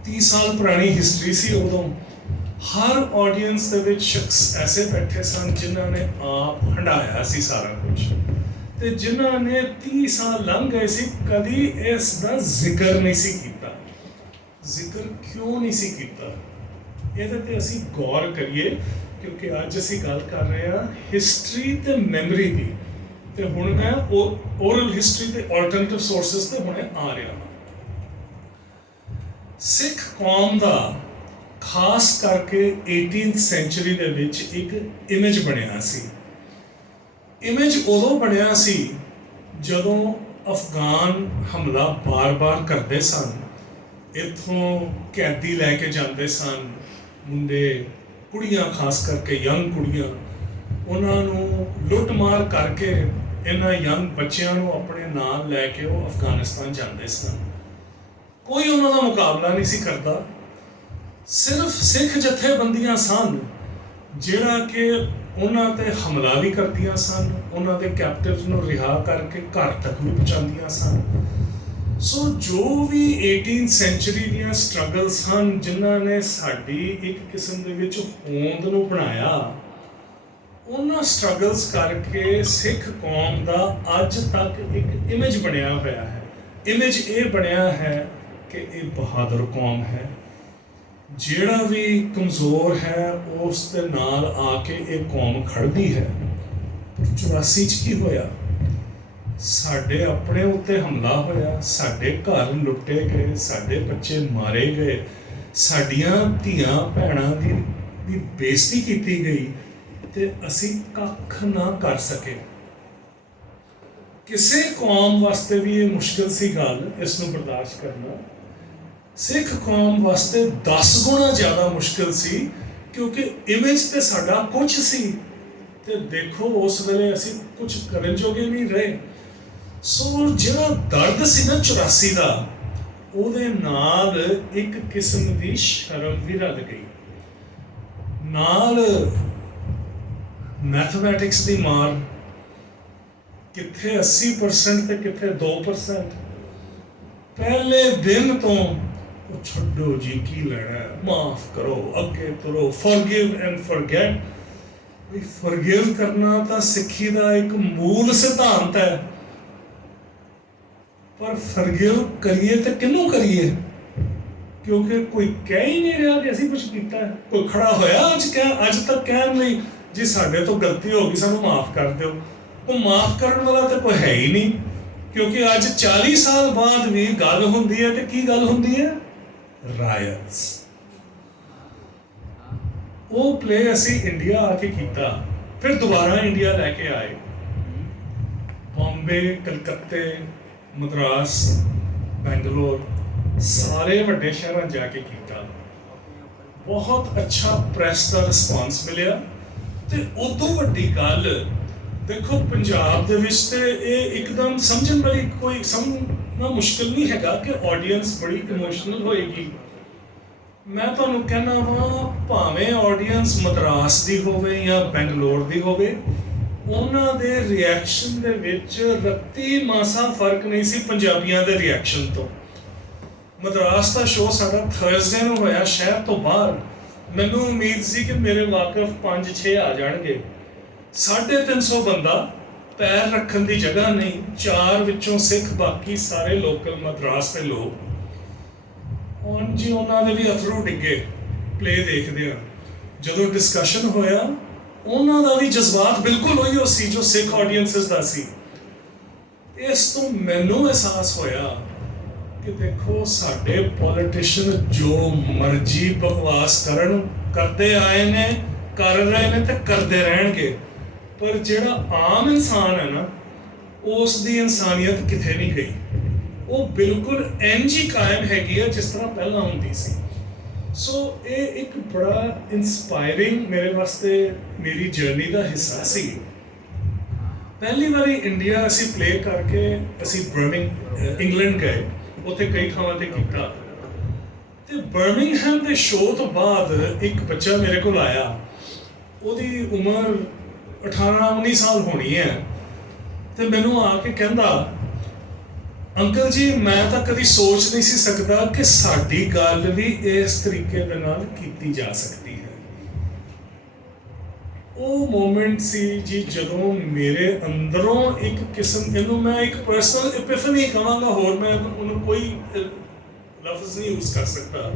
30 ਸਾਲ ਪੁਰਾਣੀ ਹਿਸਟਰੀ ਸੀ ਉਦੋਂ। ਹਰ ਆਡੀਅנס ਦੇ ਵਿੱਚ ਸ਼ਖਸ ਐਸੇ ਬੈਠੇ ਸਨ ਜਿਨ੍ਹਾਂ ਨੇ ਆਪ ਹੰਢਾਇਆ ਸੀ ਸਾਰਾ ਕੁਝ, ਤੇ ਜਿਨ੍ਹਾਂ ਨੇ 30 ਸਾਲ ਲੰਘ ਗਏ ਸੀ, ਕਦੀ ਇਸ ਦਾ ਜ਼ਿਕਰ ਨਹੀਂ ਸੀ ਕੀਤਾ। ਜ਼ਿਕਰ ਕਿਉਂ ਨਹੀਂ ਸੀ ਕੀਤਾ, ਇਹਦੇ ਤੇ ਅਸੀਂ ਗੌਰ ਕਰੀਏ, ਕਿਉਂਕਿ ਅੱਜ ਅਸੀਂ ਗੱਲ ਕਰ ਰਹੇ ਹਾਂ ਹਿਸਟਰੀ ਤੇ ਮੈਮਰੀ ਦੀ, ਤੇ ਹੁਣ ਮੈਂ ਓਰਲ ਹਿਸਟਰੀ ਤੇ ਆਲਟਰਨੇਟਿਵ ਸੋਰਸਸ ਤੇ ਹੁਣੇ ਆ ਰਿਹਾ ਹਾਂ। ਸਿੱਖ ਕੌਮ ਦਾ ਖਾਸ ਕਰਕੇ 18th ਸੈਂਚੁਰੀ ਦੇ ਵਿੱਚ ਇੱਕ ਇਮੇਜ ਬਣਿਆ ਸੀ। ਇਮੇਜ ਉਦੋਂ ਬਣਿਆ ਸੀ ਜਦੋਂ ਅਫਗਾਨ ਹਮਲਾ ਬਾਰ-ਬਾਰ ਕਰਦੇ ਸਨ, ਇੱਥੋਂ ਕੈਦੀ ਲੈ ਕੇ ਜਾਂਦੇ ਸਨ, ਮੁੰਡੇ ਕੁੜੀਆਂ, ਖਾਸ ਕਰਕੇ ਯੰਗ ਕੁੜੀਆਂ, ਉਹਨਾਂ ਨੂੰ ਲੁੱਟ-ਮਾਰ ਕਰਕੇ ਇਹਨਾਂ ਯੰਗ ਬੱਚਿਆਂ ਨੂੰ ਆਪਣੇ ਨਾਲ ਲੈ ਕੇ ਉਹ ਅਫਗਾਨਿਸਤਾਨ ਜਾਂਦੇ ਸਨ। ਕੋਈ ਉਹਨਾਂ ਦਾ ਮੁਕਾਬਲਾ ਨਹੀਂ ਸੀ ਕਰਦਾ। ਸਿਰਫ ਸਿੱਖ ਜਥੇਬੰਦੀਆਂ ਸਨ ਜਿਹੜਾ ਕਿ ਉਹਨਾਂ ਤੇ ਹਮਲਾ ਵੀ ਕਰਦੀਆਂ ਸਨ, ਉਹਨਾਂ ਦੇ ਕੈਪਟਿਵਸ ਨੂੰ ਰਿਹਾ ਕਰਕੇ ਘਰ ਤੱਕ ਵੀ ਪਹੁੰਚਾਉਂਦੀਆਂ ਸਨ। ਸੋ ਜੋ ਵੀ 18th ਸੈਂਚੁਰੀ ਦੀਆਂ ਸਟਰਗਲਸ ਹਨ ਜਿਨ੍ਹਾਂ ਨੇ ਸਾਡੀ ਇੱਕ ਕਿਸਮ ਦੇ ਵਿੱਚ ਹੋਂਦ ਨੂੰ ਬਣਾਇਆ, ਉਹਨਾਂ ਸਟਰਗਲਸ ਕਰਕੇ ਸਿੱਖ ਕੌਮ ਦਾ ਅੱਜ ਤੱਕ ਇੱਕ ਇਮੇਜ ਬਣਿਆ ਹੋਇਆ ਹੈ। ਇਮੇਜ ਇਹ ਬਣਿਆ ਹੈ ਕਿ ਇਹ ਬਹਾਦਰ ਕੌਮ ਹੈ, ਜਿਹੜਾ ਵੀ ਕਮਜ਼ੋਰ ਹੈ ਉਸ ਦੇ ਨਾਲ ਆ ਕੇ ਇਹ ਕੌਮ ਖੜਦੀ ਹੈ। 84 'ਚ ਕੀ ਹੋਇਆ? ਸਾਡੇ ਆਪਣੇ ਉੱਤੇ ਹਮਲਾ ਹੋਇਆ, ਸਾਡੇ ਘਰ ਲੁੱਟੇ ਗਏ, ਸਾਡੇ ਬੱਚੇ ਮਾਰੇ ਗਏ, ਸਾਡੀਆਂ ਧੀਆਂ ਭੈਣਾਂ ਦੀ ਬੇਇੱਜ਼ਤੀ ਕੀਤੀ ਗਈ, ਤੇ ਅਸੀਂ ਕੱਖ ਨਾ ਕਰ ਸਕੇ। ਕਿਸੇ ਕੌਮ ਵਾਸਤੇ ਵੀ ਇਹ ਮੁਸ਼ਕਿਲ ਸੀ ਗੱਲ, ਇਸ ਨੂੰ ਬਰਦਾਸ਼ਤ ਕਰਨਾ। ਸਿੱਖ ਕੌਮ ਵਾਸਤੇ 10 ਗੁਣਾ ਜ਼ਿਆਦਾ ਮੁਸ਼ਕਿਲ ਸੀ, ਕਿਉਂਕਿ ਇਮੇਜ ਤੇ ਸਾਡਾ ਕੁਝ ਸੀ, ਤੇ ਦੇਖੋ ਉਸ ਵੇਲੇ ਅਸੀਂ ਕੁਝ ਕਰਨ ਜੋਗੇ ਨਹੀਂ ਰਹੇ। ਸੋ ਜਿਹੜਾ ਦਰਦ ਸੀ ਨਾ 84 ਦਾ, ਉਹਦੇ ਨਾਲ ਇੱਕ ਕਿਸਮ ਦੀ ਸ਼ਰਮ ਵੀ ਰਲ ਗਈ, ਨਾਲ ਮੈਥਮੈਟਿਕਸ ਦੀ ਮਾਰ, ਕਿੱਥੇ 80% ਤੇ ਕਿੱਥੇ 2%। ਪਹਿਲੇ ਦਿਨ ਤੋਂ ਉਹ ਛੱਡੋ ਜੀ ਕੀ ਲੈਣਾ, ਮਾਫ ਕਰੋ, ਅੱਗੇ ਤੁਰੋ, ਫੋਰਗਿਵ ਐਂਡ ਫੋਰਗੇਟ। ਵੀ ਫੋਰਗਿਵ ਕਰਨਾ ਤਾਂ ਸਿੱਖੀ ਦਾ ਇੱਕ ਮੂਲ ਸਿਧਾਂਤ ਹੈ, ਪਰ ਫੋਰਗਿਵ ਕਰੀਏ ਤਾਂ ਕਿਹਨੂੰ ਕਰੀਏ, ਕਿਉਂਕਿ ਕੋਈ ਕਹਿ ਹੀ ਨਹੀਂ ਰਿਹਾ ਕਿ ਅਸੀਂ ਕੁਝ ਕੀਤਾ ਹੈ। ਕੋਈ ਖੜਾ ਹੋਇਆ ਅੱਜ ਤੱਕ ਕਹਿਣ ਲਈ ਜੀ ਸਾਡੇ ਤੋਂ ਗਲਤੀ ਹੋ ਗਈ, ਸਾਨੂੰ ਮਾਫ ਕਰ ਦਿਓ। ਉਹ ਮਾਫ ਕਰਨ ਵਾਲਾ ਤਾਂ ਕੋਈ ਹੈ ਹੀ ਨਹੀਂ, ਕਿਉਂਕਿ ਅੱਜ 40 ਸਾਲ ਬਾਅਦ ਵੀ ਗੱਲ ਹੁੰਦੀ ਹੈ, ਤੇ ਕੀ ਗੱਲ ਹੁੰਦੀ ਹੈ? ਰਾਇਟਸ। ਉਹ ਪਲੇ ਅਸੀਂ ਇੰਡੀਆ ਆ ਕੇ ਕੀਤਾ, ਫਿਰ ਦੁਬਾਰਾ ਇੰਡੀਆ ਲੈ ਕੇ ਆਏ, ਬੰਬੇ, ਕਲਕੱਤੇ, ਮਦਰਾਸ, ਬੈਂਗਲੋਰ, ਸਾਰੇ ਵੱਡੇ ਸ਼ਹਿਰਾਂ ਜਾ ਕੇ ਕੀਤਾ। ਬਹੁਤ ਅੱਛਾ ਪ੍ਰੈਸ ਦਾ ਰਿਸਪਾਂਸ ਮਿਲਿਆ, ਤੇ ਉਦੋਂ ਵੱਡੀ ਗੱਲ ਦੇਖੋ ਪੰਜਾਬ ਦੇ ਵਿੱਚ ਤੇ ਇਹ ਇੱਕਦਮ ਸਮਝਣ ਵਾਲੀ ਕੋਈ ਸਮਝਣਾ ਮੁਸ਼ਕਿਲ ਨਹੀਂ ਹੈਗਾ ਕਿ ਆਡੀਅנס ਬੜੀ ਇਮੋਸ਼ਨਲ ਹੋਏਗੀ। ਮੈਂ ਤੁਹਾਨੂੰ ਕਹਿਣਾ ਵਾ, ਭਾਵੇਂ ਆਡੀਅנס ਮਦਰਾਸ ਦੀ ਹੋਵੇ ਜਾਂ ਬੈਂਗਲੋਰ ਦੀ ਹੋਵੇ, ਉਹਨਾਂ ਦੇ ਰਿਐਕਸ਼ਨ ਦੇ ਵਿੱਚ ਰੱਤੀ ਮਾਸਾ ਫਰਕ ਨਹੀਂ ਸੀ ਪੰਜਾਬੀਆਂ ਦੇ ਰਿਐਕਸ਼ਨ ਤੋਂ। ਮਦਰਾਸ ਦਾ ਸ਼ੋਅ ਸਾਡਾ ਥਰਸਡੇ ਨੂੰ ਹੋਇਆ ਸ਼ਹਿਰ ਤੋਂ ਬਾਹਰ। ਮੈਨੂੰ ਉਮੀਦ ਸੀ ਕਿ ਮੇਰੇ ਵਾਕਫ 5-6 ਆ ਜਾਣਗੇ। 350 ਬੰਦਾ, ਪੈਰ ਰੱਖਣ ਦੀ ਜਗ੍ਹਾ ਨਹੀਂ, 4 ਵਿੱਚੋਂ ਸਿੱਖ, ਬਾਕੀ ਸਾਰੇ ਲੋਕਲ ਮਦਰਾਸ ਦੇ ਲੋਕ। ਹੁਣ ਜੀ ਉਹਨਾਂ ਦੇ ਵੀ ਅਥਰੂ ਡਿੱਗੇ ਪਲੇ ਦੇਖਦੇ ਆ। ਜਦੋਂ ਡਿਸਕਸ਼ਨ ਹੋਇਆ ਉਹਨਾਂ ਦਾ ਵੀ ਜਜ਼ਬਾਤ ਬਿਲਕੁਲ ਉਹੀ ਸੀ ਜੋ ਸਿੱਖ ਆਡੀਅנਸਸ ਦਾ ਸੀ। ਇਸ ਤੋਂ ਮੈਨੂੰ ਅਹਿਸਾਸ ਹੋਇਆ ਕਿ ਦੇਖੋ ਸਾਡੇ ਪੋਲੀਟੀਸ਼ੀਅਨ ਜੋ ਮਰਜ਼ੀ ਬਕਵਾਸ ਕਰਦੇ ਆਏ ਨੇ, ਕਰ ਰਹੇ ਨੇ ਤੇ ਕਰਦੇ ਰਹਿਣਗੇ, ਪਰ ਜਿਹੜਾ ਆਮ ਇਨਸਾਨ ਹੈ ਨਾ, ਉਸ ਦੀ ਇਨਸਾਨੀਅਤ ਕਿਤੇ ਨਹੀਂ ਗਈ। ਉਹ ਬਿਲਕੁਲ ਇੰਝ ਹੀ ਕਾਇਮ ਹੈਗੀ ਆ ਜਿਸ ਤਰ੍ਹਾਂ ਪਹਿਲਾਂ ਹੁੰਦੀ ਸੀ। ਸੋ ਇਹ ਇੱਕ ਬੜਾ ਇਨਸਪਾਇਰਿੰਗ ਮੇਰੇ ਵਾਸਤੇ ਮੇਰੀ ਜਰਨੀ ਦਾ ਹਿੱਸਾ ਸੀ। ਪਹਿਲੀ ਵਾਰੀ ਇੰਡੀਆ ਅਸੀਂ ਪਲੇ ਕਰਕੇ ਅਸੀਂ ਇੰਗਲੈਂਡ ਗਏ, ਉੱਥੇ ਕਈ ਥਾਵਾਂ ਤੇ ਕੀਤਾ ਤੇ ਬਰਮਿੰਗਹੈਮ ਦੇ ਸ਼ੋਅ ਤੋਂ ਬਾਅਦ ਇੱਕ ਬੱਚਾ ਮੇਰੇ ਕੋਲ ਆਇਆ, ਉਹਦੀ ਉਮਰ 18-19 ਸਾਲ ਹੋਣੀ ਹੈ ਤੇ ਮੈਨੂੰ ਆ ਕੇ ਕਹਿੰਦਾ, ਅੰਕਲ ਜੀ ਮੈਂ ਤਾਂ ਕਦੀ ਸੋਚ ਨਹੀਂ ਸੀ ਸਕਦਾ ਕਿ ਸਾਡੀ ਗੱਲ ਵੀ ਇਸ ਤਰੀਕੇ ਦੇ ਨਾਲ ਕੀਤੀ ਜਾ ਸਕਦੀ ਹੈ। ਉਹ ਮੂਮੈਂਟ ਸੀ ਜੀ ਜਦੋਂ ਮੇਰੇ ਅੰਦਰੋਂ ਇੱਕ ਕਿਸਮ, ਇਹਨੂੰ ਮੈਂ ਇੱਕ ਪਰਸਨਲ ਐਪੀਫਨੀ ਕਹਾਂਗਾ, ਹੋਰ ਮੈਂ ਉਹਨੂੰ ਕੋਈ ਲਫ਼ਜ਼ ਨਹੀਂ ਯੂਜ਼ ਕਰ ਸਕਦਾ।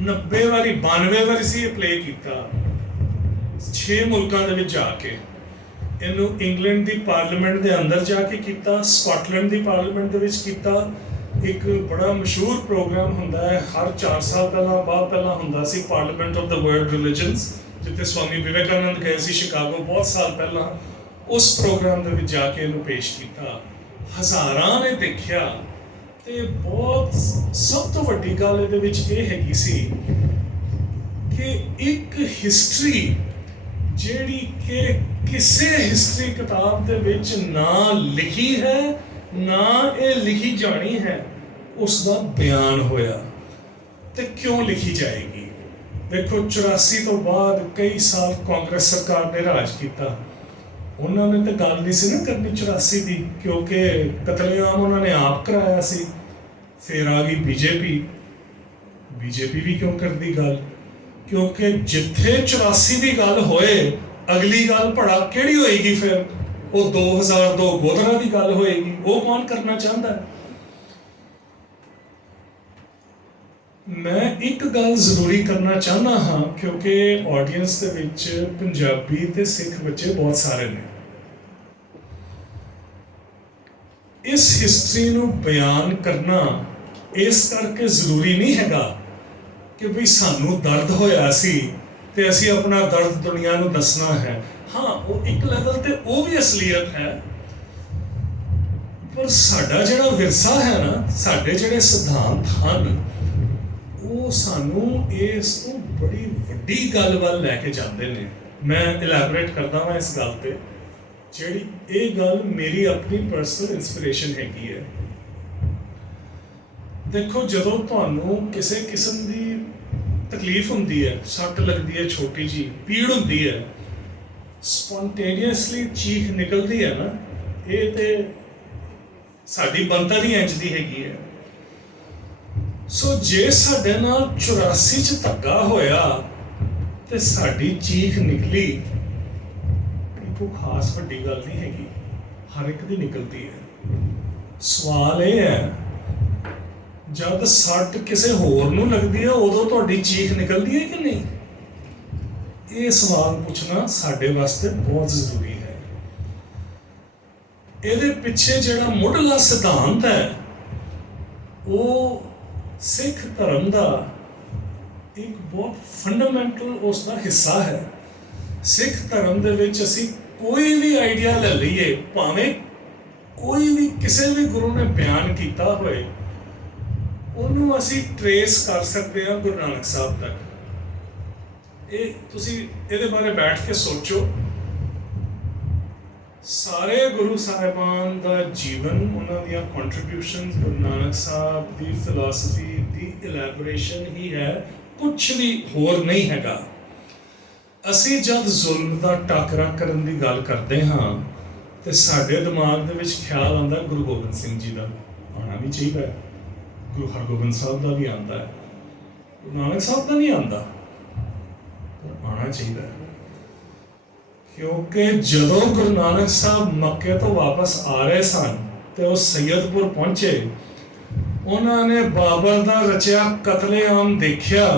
92 ਵਾਰੀ ਸੀ ਇਹ ਪਲੇ ਕੀਤਾ 6 ਮੁਲਕਾਂ ਦੇ ਵਿੱਚ ਜਾ ਕੇ। ਇਹਨੂੰ ਇੰਗਲੈਂਡ ਦੀ ਪਾਰਲੀਮੈਂਟ ਦੇ ਅੰਦਰ ਜਾ ਕੇ ਕੀਤਾ, ਸਕਾਟਲੈਂਡ ਦੀ ਪਾਰਲੀਮੈਂਟ ਦੇ ਵਿੱਚ ਕੀਤਾ। ਇੱਕ ਬੜਾ ਮਸ਼ਹੂਰ ਪ੍ਰੋਗਰਾਮ ਹੁੰਦਾ ਹੈ ਹਰ 4 ਸਾਲ ਪਹਿਲਾਂ ਹੁੰਦਾ ਸੀ, ਪਾਰਲੀਮੈਂਟ ਆਫ ਦ ਵਰਲਡ ਰਿਲੀਜਨਸ, ਜਿੱਥੇ ਸਵਾਮੀ ਵਿਵੇਕਾਨੰਦ ਗਏ ਸੀ ਸ਼ਿਕਾਗੋ ਬਹੁਤ ਸਾਲ ਪਹਿਲਾਂ। ਉਸ ਪ੍ਰੋਗਰਾਮ ਦੇ ਵਿੱਚ ਜਾ ਕੇ ਇਹਨੂੰ ਪੇਸ਼ ਕੀਤਾ, ਹਜ਼ਾਰਾਂ ਨੇ ਦੇਖਿਆ। ਤੇ ਬਹੁਤ ਸਭ ਤੋਂ ਵੱਡੀ ਗੱਲ ਇਹਦੇ ਵਿੱਚ ਇਹ ਹੈਗੀ ਸੀ ਕਿ ਇੱਕ ਹਿਸਟਰੀ ਜਿਹੜੀ ਕਿ ਕਿਸੇ ਹਿਸਟਰੀ ਕਿਤਾਬ ਦੇ ਵਿੱਚ ਨਾ ਲਿਖੀ ਹੈ, ਨਾ ਇਹ ਲਿਖੀ ਜਾਣੀ ਹੈ, ਉਸ ਦਾ ਬਿਆਨ ਹੋਇਆ। ਤੇ ਕਿਉਂ ਲਿਖੀ ਜਾਏਗੀ? ਦੇਖੋ 84 ਤੋਂ ਬਾਅਦ ਕਈ ਸਾਲ ਕਾਂਗਰਸ ਸਰਕਾਰ ਨੇ ਰਾਜ ਕੀਤਾ। ਉਹਨਾਂ ਨੇ ਤਾਂ ਗੱਲ ਨਹੀਂ ਸੀ ਨਾ ਕਰਨੀ 84 ਦੀ, ਕਿਉਂਕਿ ਕਤਲੇਆਮ ਉਹਨਾਂ ਨੇ ਆਪ ਕਰਾਇਆ ਸੀ। ਫਿਰ ਆ ਗਈ ਬੀਜੇਪੀ ਵੀ ਕਿਉਂ ਕਰਦੀ ਗੱਲ? ਕਿਉਂਕਿ ਜਿੱਥੇ 84 ਦੀ ਗੱਲ ਹੋਏ, ਅਗਲੀ ਗੱਲ ਭੜਾ ਕਿਹੜੀ ਹੋਏਗੀ? ਫਿਰ ਉਹ 2002 ਗੋਧਰਾ ਦੀ ਗੱਲ ਹੋਏਗੀ। ਉਹ ਕੌਣ ਕਰਨਾ ਚਾਹੁੰਦਾ ਹੈ? ਮੈਂ ਇੱਕ ਗੱਲ ਜ਼ਰੂਰੀ ਕਰਨਾ ਚਾਹੁੰਦਾ ਹਾਂ, ਕਿਉਂਕਿ ਆਡੀਅנס ਦੇ ਵਿੱਚ ਪੰਜਾਬੀ ਤੇ ਸਿੱਖ ਬੱਚੇ ਬਹੁਤ ਸਾਰੇ ਨੇ। ਇਸ ਹਿਸਟਰੀ ਨੂੰ ਬਿਆਨ ਕਰਨਾ ਇਸ ਕਰਕੇ ਜ਼ਰੂਰੀ ਨਹੀਂ ਹੈਗਾ ਕਿ ਵੀ ਸਾਨੂੰ ਦਰਦ ਹੋਇਆ ਸੀ ਤੇ ਅਸੀਂ ਆਪਣਾ ਦਰਦ ਦੁਨੀਆ ਨੂੰ ਦੱਸਣਾ ਹੈ। ਹਾਂ, ਉਹ ਇੱਕ ਲੈਵਲ ਤੇ ਉਹ ਵੀ ਅਸਲੀਅਤ ਹੈ, ਪਰ ਸਾਡਾ ਜਿਹੜਾ ਵਿਰਸਾ ਹੈ ਨਾ, ਸਾਡੇ ਜਿਹੜੇ ਸਿਧਾਂਤ ਹਨ, ਉਹ ਸਾਨੂੰ ਇਸ ਤੋਂ ਬੜੀ ਵੱਡੀ ਗੱਲ ਵੱਲ ਲੈ ਕੇ ਜਾਂਦੇ ਨੇ। ਮੈਂ ਇਲੈਬੋਰੇਟ ਕਰਦਾ ਹਾਂ ਇਸ ਗੱਲ ਤੇ, ਜਿਹੜੀ ਇਹ ਗੱਲ ਮੇਰੀ ਆਪਣੀ ਪਰਸਨਲ ਇਨਸਪੀਰੇਸ਼ਨ ਹੈਗੀ ਹੈ। ਦੇਖੋ, ਜਦੋਂ ਤੁਹਾਨੂੰ ਕਿਸੇ ਕਿਸਮ ਦੀ ਤਕਲੀਫ ਹੁੰਦੀ ਹੈ, ਸੱਟ ਲੱਗਦੀ ਹੈ, ਛੋਟੀ ਜੀ ਪੀੜ ਹੁੰਦੀ ਹੈ, ਸਪੌਂਟੇਨੀਅਸਲੀ ਚੀਖ ਨਿਕਲਦੀ ਹੈ ਨਾ, ਇਹ ਤੇ ਸਾਡੀ ਬਣਤਰ ਹੀ ਇੰਝ ਦੀ ਹੈਗੀ ਹੈ। ਸੋ ਜੇ ਸਾਡੇ ਨਾਲ 84 ਚ ਧੱਕਾ ਹੋਇਆ ਤੇ ਸਾਡੀ ਚੀਖ ਨਿਕਲੀ, ਕੋਈ ਖਾਸ ਵੱਡੀ ਗੱਲ ਨਹੀਂ ਹੈਗੀ, ਹਰ ਇੱਕ ਦੀ ਨਿਕਲਦੀ ਹੈ। ਸਵਾਲ ਇਹ ਹੈ, ਜਦ ਸੱਟ ਕਿਸੇ ਹੋਰ ਨੂੰ ਲੱਗਦੀ ਹੈ ਉਦੋਂ ਤੁਹਾਡੀ ਚੀਖ ਨਿਕਲਦੀ ਹੈ ਕਿ ਨਹੀਂ? ਇਹ ਸਵਾਲ ਪੁੱਛਣਾ ਸਾਡੇ ਵਾਸਤੇ ਬਹੁਤ ਜ਼ਰੂਰੀ ਹੈ। ਇਹਦੇ ਪਿੱਛੇ ਜਿਹੜਾ ਮੁੱਢਲਾ ਸਿਧਾਂਤ ਹੈ, ਉਹ ਸਿੱਖ ਧਰਮ ਦਾ ਇੱਕ ਬਹੁਤ ਫੰਡਾਮੈਂਟਲ ਉਸ ਦਾ ਹਿੱਸਾ ਹੈ। ਸਿੱਖ ਧਰਮ ਦੇ ਵਿੱਚ ਅਸੀਂ ਕੋਈ ਵੀ ਆਈਡੀਆ ਲੈ ਲਈਏ, ਭਾਵੇਂ ਕੋਈ ਵੀ ਕਿਸੇ ਵੀ ਗੁਰੂ ਨੇ ਬਿਆਨ ਕੀਤਾ ਹੋਏ, ਉਹਨੂੰ ਅਸੀਂ ਟਰੇਸ ਕਰ ਸਕਦੇ ਹਾਂ ਗੁਰੂ ਨਾਨਕ ਸਾਹਿਬ ਤੱਕ। ਇਹ ਤੁਸੀਂ ਇਹਦੇ ਬਾਰੇ ਬੈਠ ਕੇ ਸੋਚੋ। ਸਾਰੇ ਗੁਰੂ ਸਾਹਿਬਾਨ ਦਾ ਜੀਵਨ, ਉਹਨਾਂ ਦੀਆਂ ਕੰਟਰੀਬਿਊਸ਼ਨਸ, ਗੁਰੂ ਨਾਨਕ ਸਾਹਿਬ ਦੀ ਫਿਲਾਸਫੀ ਦੀ ਇਲੈਬੋਰੇਸ਼ਨ ਹੀ ਹੈ, ਕੁਛ ਵੀ ਹੋਰ ਨਹੀਂ ਹੈਗਾ। ਅਸੀਂ ਜਦ ਜ਼ੁਲਮ ਦਾ ਟਾਕਰਾ ਕਰਨ ਦੀ ਗੱਲ ਕਰਦੇ ਹਾਂ ਤੇ ਸਾਡੇ ਦਿਮਾਗ ਦੇ ਵਿੱਚ ਖਿਆਲ ਆਉਂਦਾ ਗੁਰੂ ਗੋਬਿੰਦ ਸਿੰਘ ਜੀ ਦਾ, ਆਉਣਾ ਵੀ ਚਾਹੀਦਾ ਹੈ। ਗੁਰੂ ਹਰਗੋਬਿੰਦ ਸਾਹਿਬ ਦਾ ਵੀ ਆਉਂਦਾ ਹੈ, ਗੁਰੂ ਨਾਨਕ ਸਾਹਿਬ ਦਾ ਨਹੀਂ ਆਉਂਦਾ, ਪਰ ਆਉਣਾ ਚਾਹੀਦਾ ਹੈ। ਕਿਉਂਕਿ ਜਦੋਂ ਗੁਰੂ ਨਾਨਕ ਸਾਹਿਬ ਮੱਕੇ ਤੋਂ ਵਾਪਸ ਆ ਰਹੇ ਸਨ ਤੇ ਉਹ ਸੈਯਦਪੁਰ ਪਹੁੰਚੇ, ਉਹਨਾਂ ਨੇ ਬਾਬਰ ਦਾ ਰਚਿਆ ਕਤਲੇਆਮ ਦੇਖਿਆ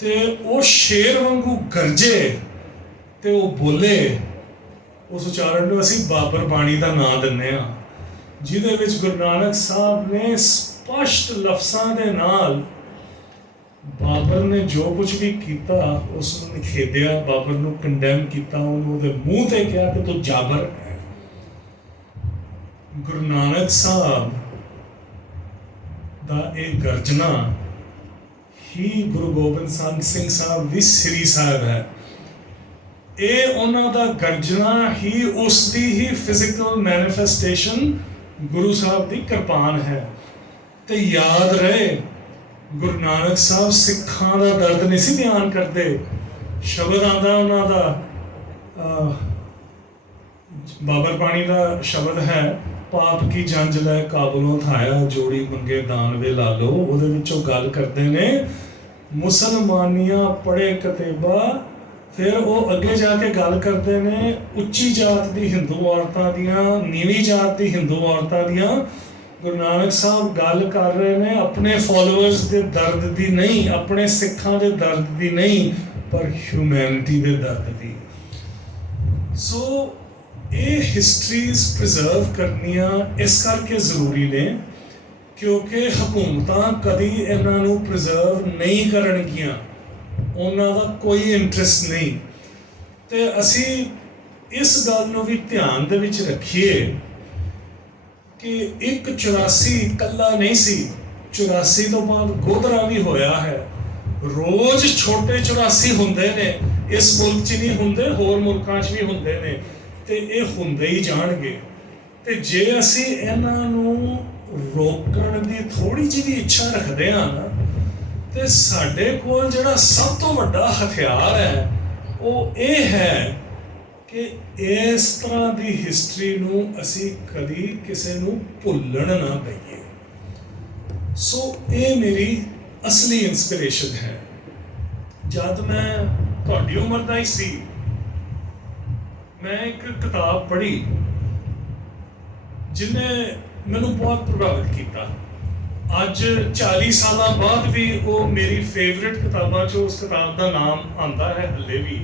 ਤੇ ਉਹ ਸ਼ੇਰ ਵਾਂਗੂ ਗਰਜੇ ਤੇ ਉਹ ਬੋਲੇ। ਉਸ ਉਚਾਰਨ ਨੂੰ ਅਸੀਂ ਬਾਬਰ ਬਾਣੀ ਦਾ ਨਾਂ ਦਿੰਦੇ ਹਾਂ, ਜਿਹਦੇ ਵਿੱਚ ਗੁਰੂ ਨਾਨਕ ਸਾਹਿਬ ਨੇ ਸਪਸ਼ਟ ਲਫ਼ਜ਼ਾਂ ਦੇ ਨਾਲ ਬਾਬਰ ਨੇ ਜੋ ਕੁਝ ਵੀ ਕੀਤਾ ਉਸ ਨੂੰ ਨਿਖੇਧਿਆ, ਬਾਬਰ ਨੂੰ ਕੰਡੈਮ ਕੀਤਾ, ਉਹਨੂੰ ਉਹਦੇ ਮੂੰਹ ਤੇ ਕਿਹਾ ਕਿ ਤੂੰ ਜਾਬਰ ਹੈ। ਗੁਰੂ ਨਾਨਕ ਸਾਹਿਬ ਦਾ ਇਹ ਗਰਜਨਾ ਹੀ ਗੁਰੂ ਗੋਬਿੰਦ ਸਿੰਘ ਸਾਹਿਬ ਦੀ ਸ੍ਰੀ ਸਾਹਿਬ ਹੈ। ਇਹ ਉਹਨਾਂ ਦਾ ਗਰਜਨਾ ਹੀ ਉਸ ਦੀ ਹੀ ਫਿਜ਼ੀਕਲ ਮੈਨੀਫੈਸਟੇਸ਼ਨ ਗੁਰੂ ਸਾਹਿਬ ਦੀ ਕਿਰਪਾਨ ਹੈ। ਤੇ ਯਾਦ ਰਹੇ, ਗੁਰੂ ਨਾਨਕ ਸਾਹਿਬ ਸਿੱਖਾਂ ਦਾ ਦਰਦ ਨਹੀਂ ਸੀ ਬਿਆਨ ਕਰਦੇ। ਸ਼ਬਦ ਆਉਂਦਾ ਉਹਨਾਂ ਦਾ, ਬਾਬਰ ਬਾਣੀ ਦਾ ਸ਼ਬਦ ਹੈ, ਪਾਪ ਕੀ ਜੰਜ ਲੈ ਕਾਬਲੋਂ ਥਾਇਆ, ਜੋੜੀ ਮੰਗੇ ਦਾਨ ਵੇ ਲਾ ਲੋ। ਉਹਦੇ ਵਿੱਚੋਂ ਗੱਲ ਕਰਦੇ ਨੇ ਮੁਸਲਮਾਨੀਆਂ ਪੜ੍ਹੇ ਕਤੇਬਾ। ਫਿਰ ਉਹ ਅੱਗੇ ਜਾ ਕੇ ਗੱਲ ਕਰਦੇ ਨੇ ਉੱਚੀ ਜਾਤ ਦੀ ਹਿੰਦੂ ਔਰਤਾਂ ਦੀਆਂ, ਨੀਵੀਂ ਜਾਤ ਦੀ ਹਿੰਦੂ ਔਰਤਾਂ ਦੀਆਂ। ਗੁਰੂ ਨਾਨਕ ਸਾਹਿਬ ਗੱਲ ਕਰ ਰਹੇ ਨੇ ਆਪਣੇ ਫੋਲੋਅਰਸ ਦੇ ਦਰਦ ਦੀ ਨਹੀਂ, ਆਪਣੇ ਸਿੱਖਾਂ ਦੇ ਦਰਦ ਦੀ ਨਹੀਂ, ਪਰ ਹਿਊਮੈਨਿਟੀ ਦੇ ਦਰਦ ਦੀ। ਸੋ ਇਹ ਹਿਸਟਰੀਜ਼ ਪ੍ਰੀਜ਼ਰਵ ਕਰਨੀਆਂ ਇਸ ਕਰਕੇ ਜ਼ਰੂਰੀ ਨੇ ਕਿਉਂਕਿ ਹਕੂਮਤਾਂ ਕਦੀ ਇਹਨਾਂ ਨੂੰ ਪ੍ਰੀਜ਼ਰਵ ਨਹੀਂ ਕਰਨਗੀਆਂ, ਉਹਨਾਂ ਦਾ ਕੋਈ ਇੰਟਰਸਟ ਨਹੀਂ। ਤੇ ਅਸੀਂ ਇਸ ਗੱਲ ਨੂੰ ਵੀ ਧਿਆਨ ਦੇ ਵਿੱਚ ਰੱਖੀਏ ਕਿ ਇੱਕ 84 ਇਕੱਲਾ ਨਹੀਂ ਸੀ, 84 ਤੋਂ ਬਾਅਦ ਗੋਧਰਾ ਵੀ ਹੋਇਆ ਹੈ। ਰੋਜ਼ ਛੋਟੇ 84 ਹੁੰਦੇ ਨੇ, ਇਸ ਮੁਲਕ 'ਚ ਨਹੀਂ ਹੁੰਦੇ, ਹੋਰ ਮੁਲਕਾਂ 'ਚ ਵੀ ਹੁੰਦੇ ਨੇ, ਤੇ ਇਹ ਹੁੰਦੇ ਹੀ ਜਾਣਗੇ। ਤੇ ਜੇ ਅਸੀਂ ਇਹਨਾਂ ਨੂੰ ਰੋਕਣ ਦੀ ਥੋੜੀ ਜਿਹੀ ਵੀ ਇੱਛਾ ਰੱਖਦੇ ਹਾਂ ਨਾ, ਤੇ ਸਾਡੇ ਕੋਲ ਜਿਹੜਾ ਸਭ ਤੋਂ ਵੱਡਾ ਹਥਿਆਰ ਹੈ ਉਹ ਇਹ ਹੈ ਕਿ ਇਸ ਤਰ੍ਹਾਂ ਦੀ ਹਿਸਟਰੀ ਨੂੰ ਅਸੀਂ ਕਦੀ ਕਿਸੇ ਨੂੰ ਭੁੱਲਣ ਨਾ ਪਈਏ। ਸੋ ਇਹ ਮੇਰੀ ਅਸਲੀ ਇਨਸਪੀਰੇਸ਼ਨ ਹੈ। ਜਦ ਮੈਂ ਤੁਹਾਡੀ ਉਮਰ ਦਾ ਹੀ ਸੀ, ਮੈਂ ਇੱਕ ਕਿਤਾਬ ਪੜ੍ਹੀ ਜਿਹਨੇ ਮੈਨੂੰ ਬਹੁਤ ਪ੍ਰਭਾਵਿਤ ਕੀਤਾ। ਅੱਜ 40 ਸਾਲਾਂ ਬਾਅਦ ਵੀ ਉਹ ਮੇਰੀ ਫੇਵਰਿਟ ਕਿਤਾਬਾਂ 'ਚੋਂ ਉਸ ਕਿਤਾਬ ਦਾ ਨਾਮ ਆਉਂਦਾ ਹੈ ਹੱਲੇ ਵੀ।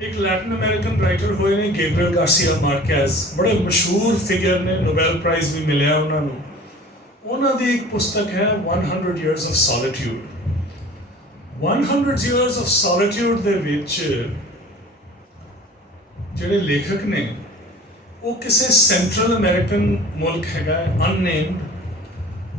ਇੱਕ ਲੈਟਿਨ ਅਮਰੀਕਨ ਰਾਈਟਰ ਹੋਏ ਨੇ ਗੈਬਰੀਅਲ ਗਾਰਸੀਆ ਮਾਰਕੇਜ਼, ਬੜੇ ਮਸ਼ਹੂਰ ਫਿਗਰ ਨੇ, ਨੋਬੈਲ ਪ੍ਰਾਈਜ਼ ਵੀ ਮਿਲਿਆ ਉਹਨਾਂ ਨੂੰ। ਉਹਨਾਂ ਦੀ ਇੱਕ ਪੁਸਤਕ ਹੈ 100 Years of Solitude। 100 Years of Solitude ਦੇ ਵਿੱਚ ਜਿਹੜੇ ਲੇਖਕ ਨੇ ਉਹ ਕਿਸੇ ਸੈਂਟਰਲ ਅਮਰੀਕਨ ਮੁਲਕ ਹੈਗਾ ਅਨਨੇਮਡ,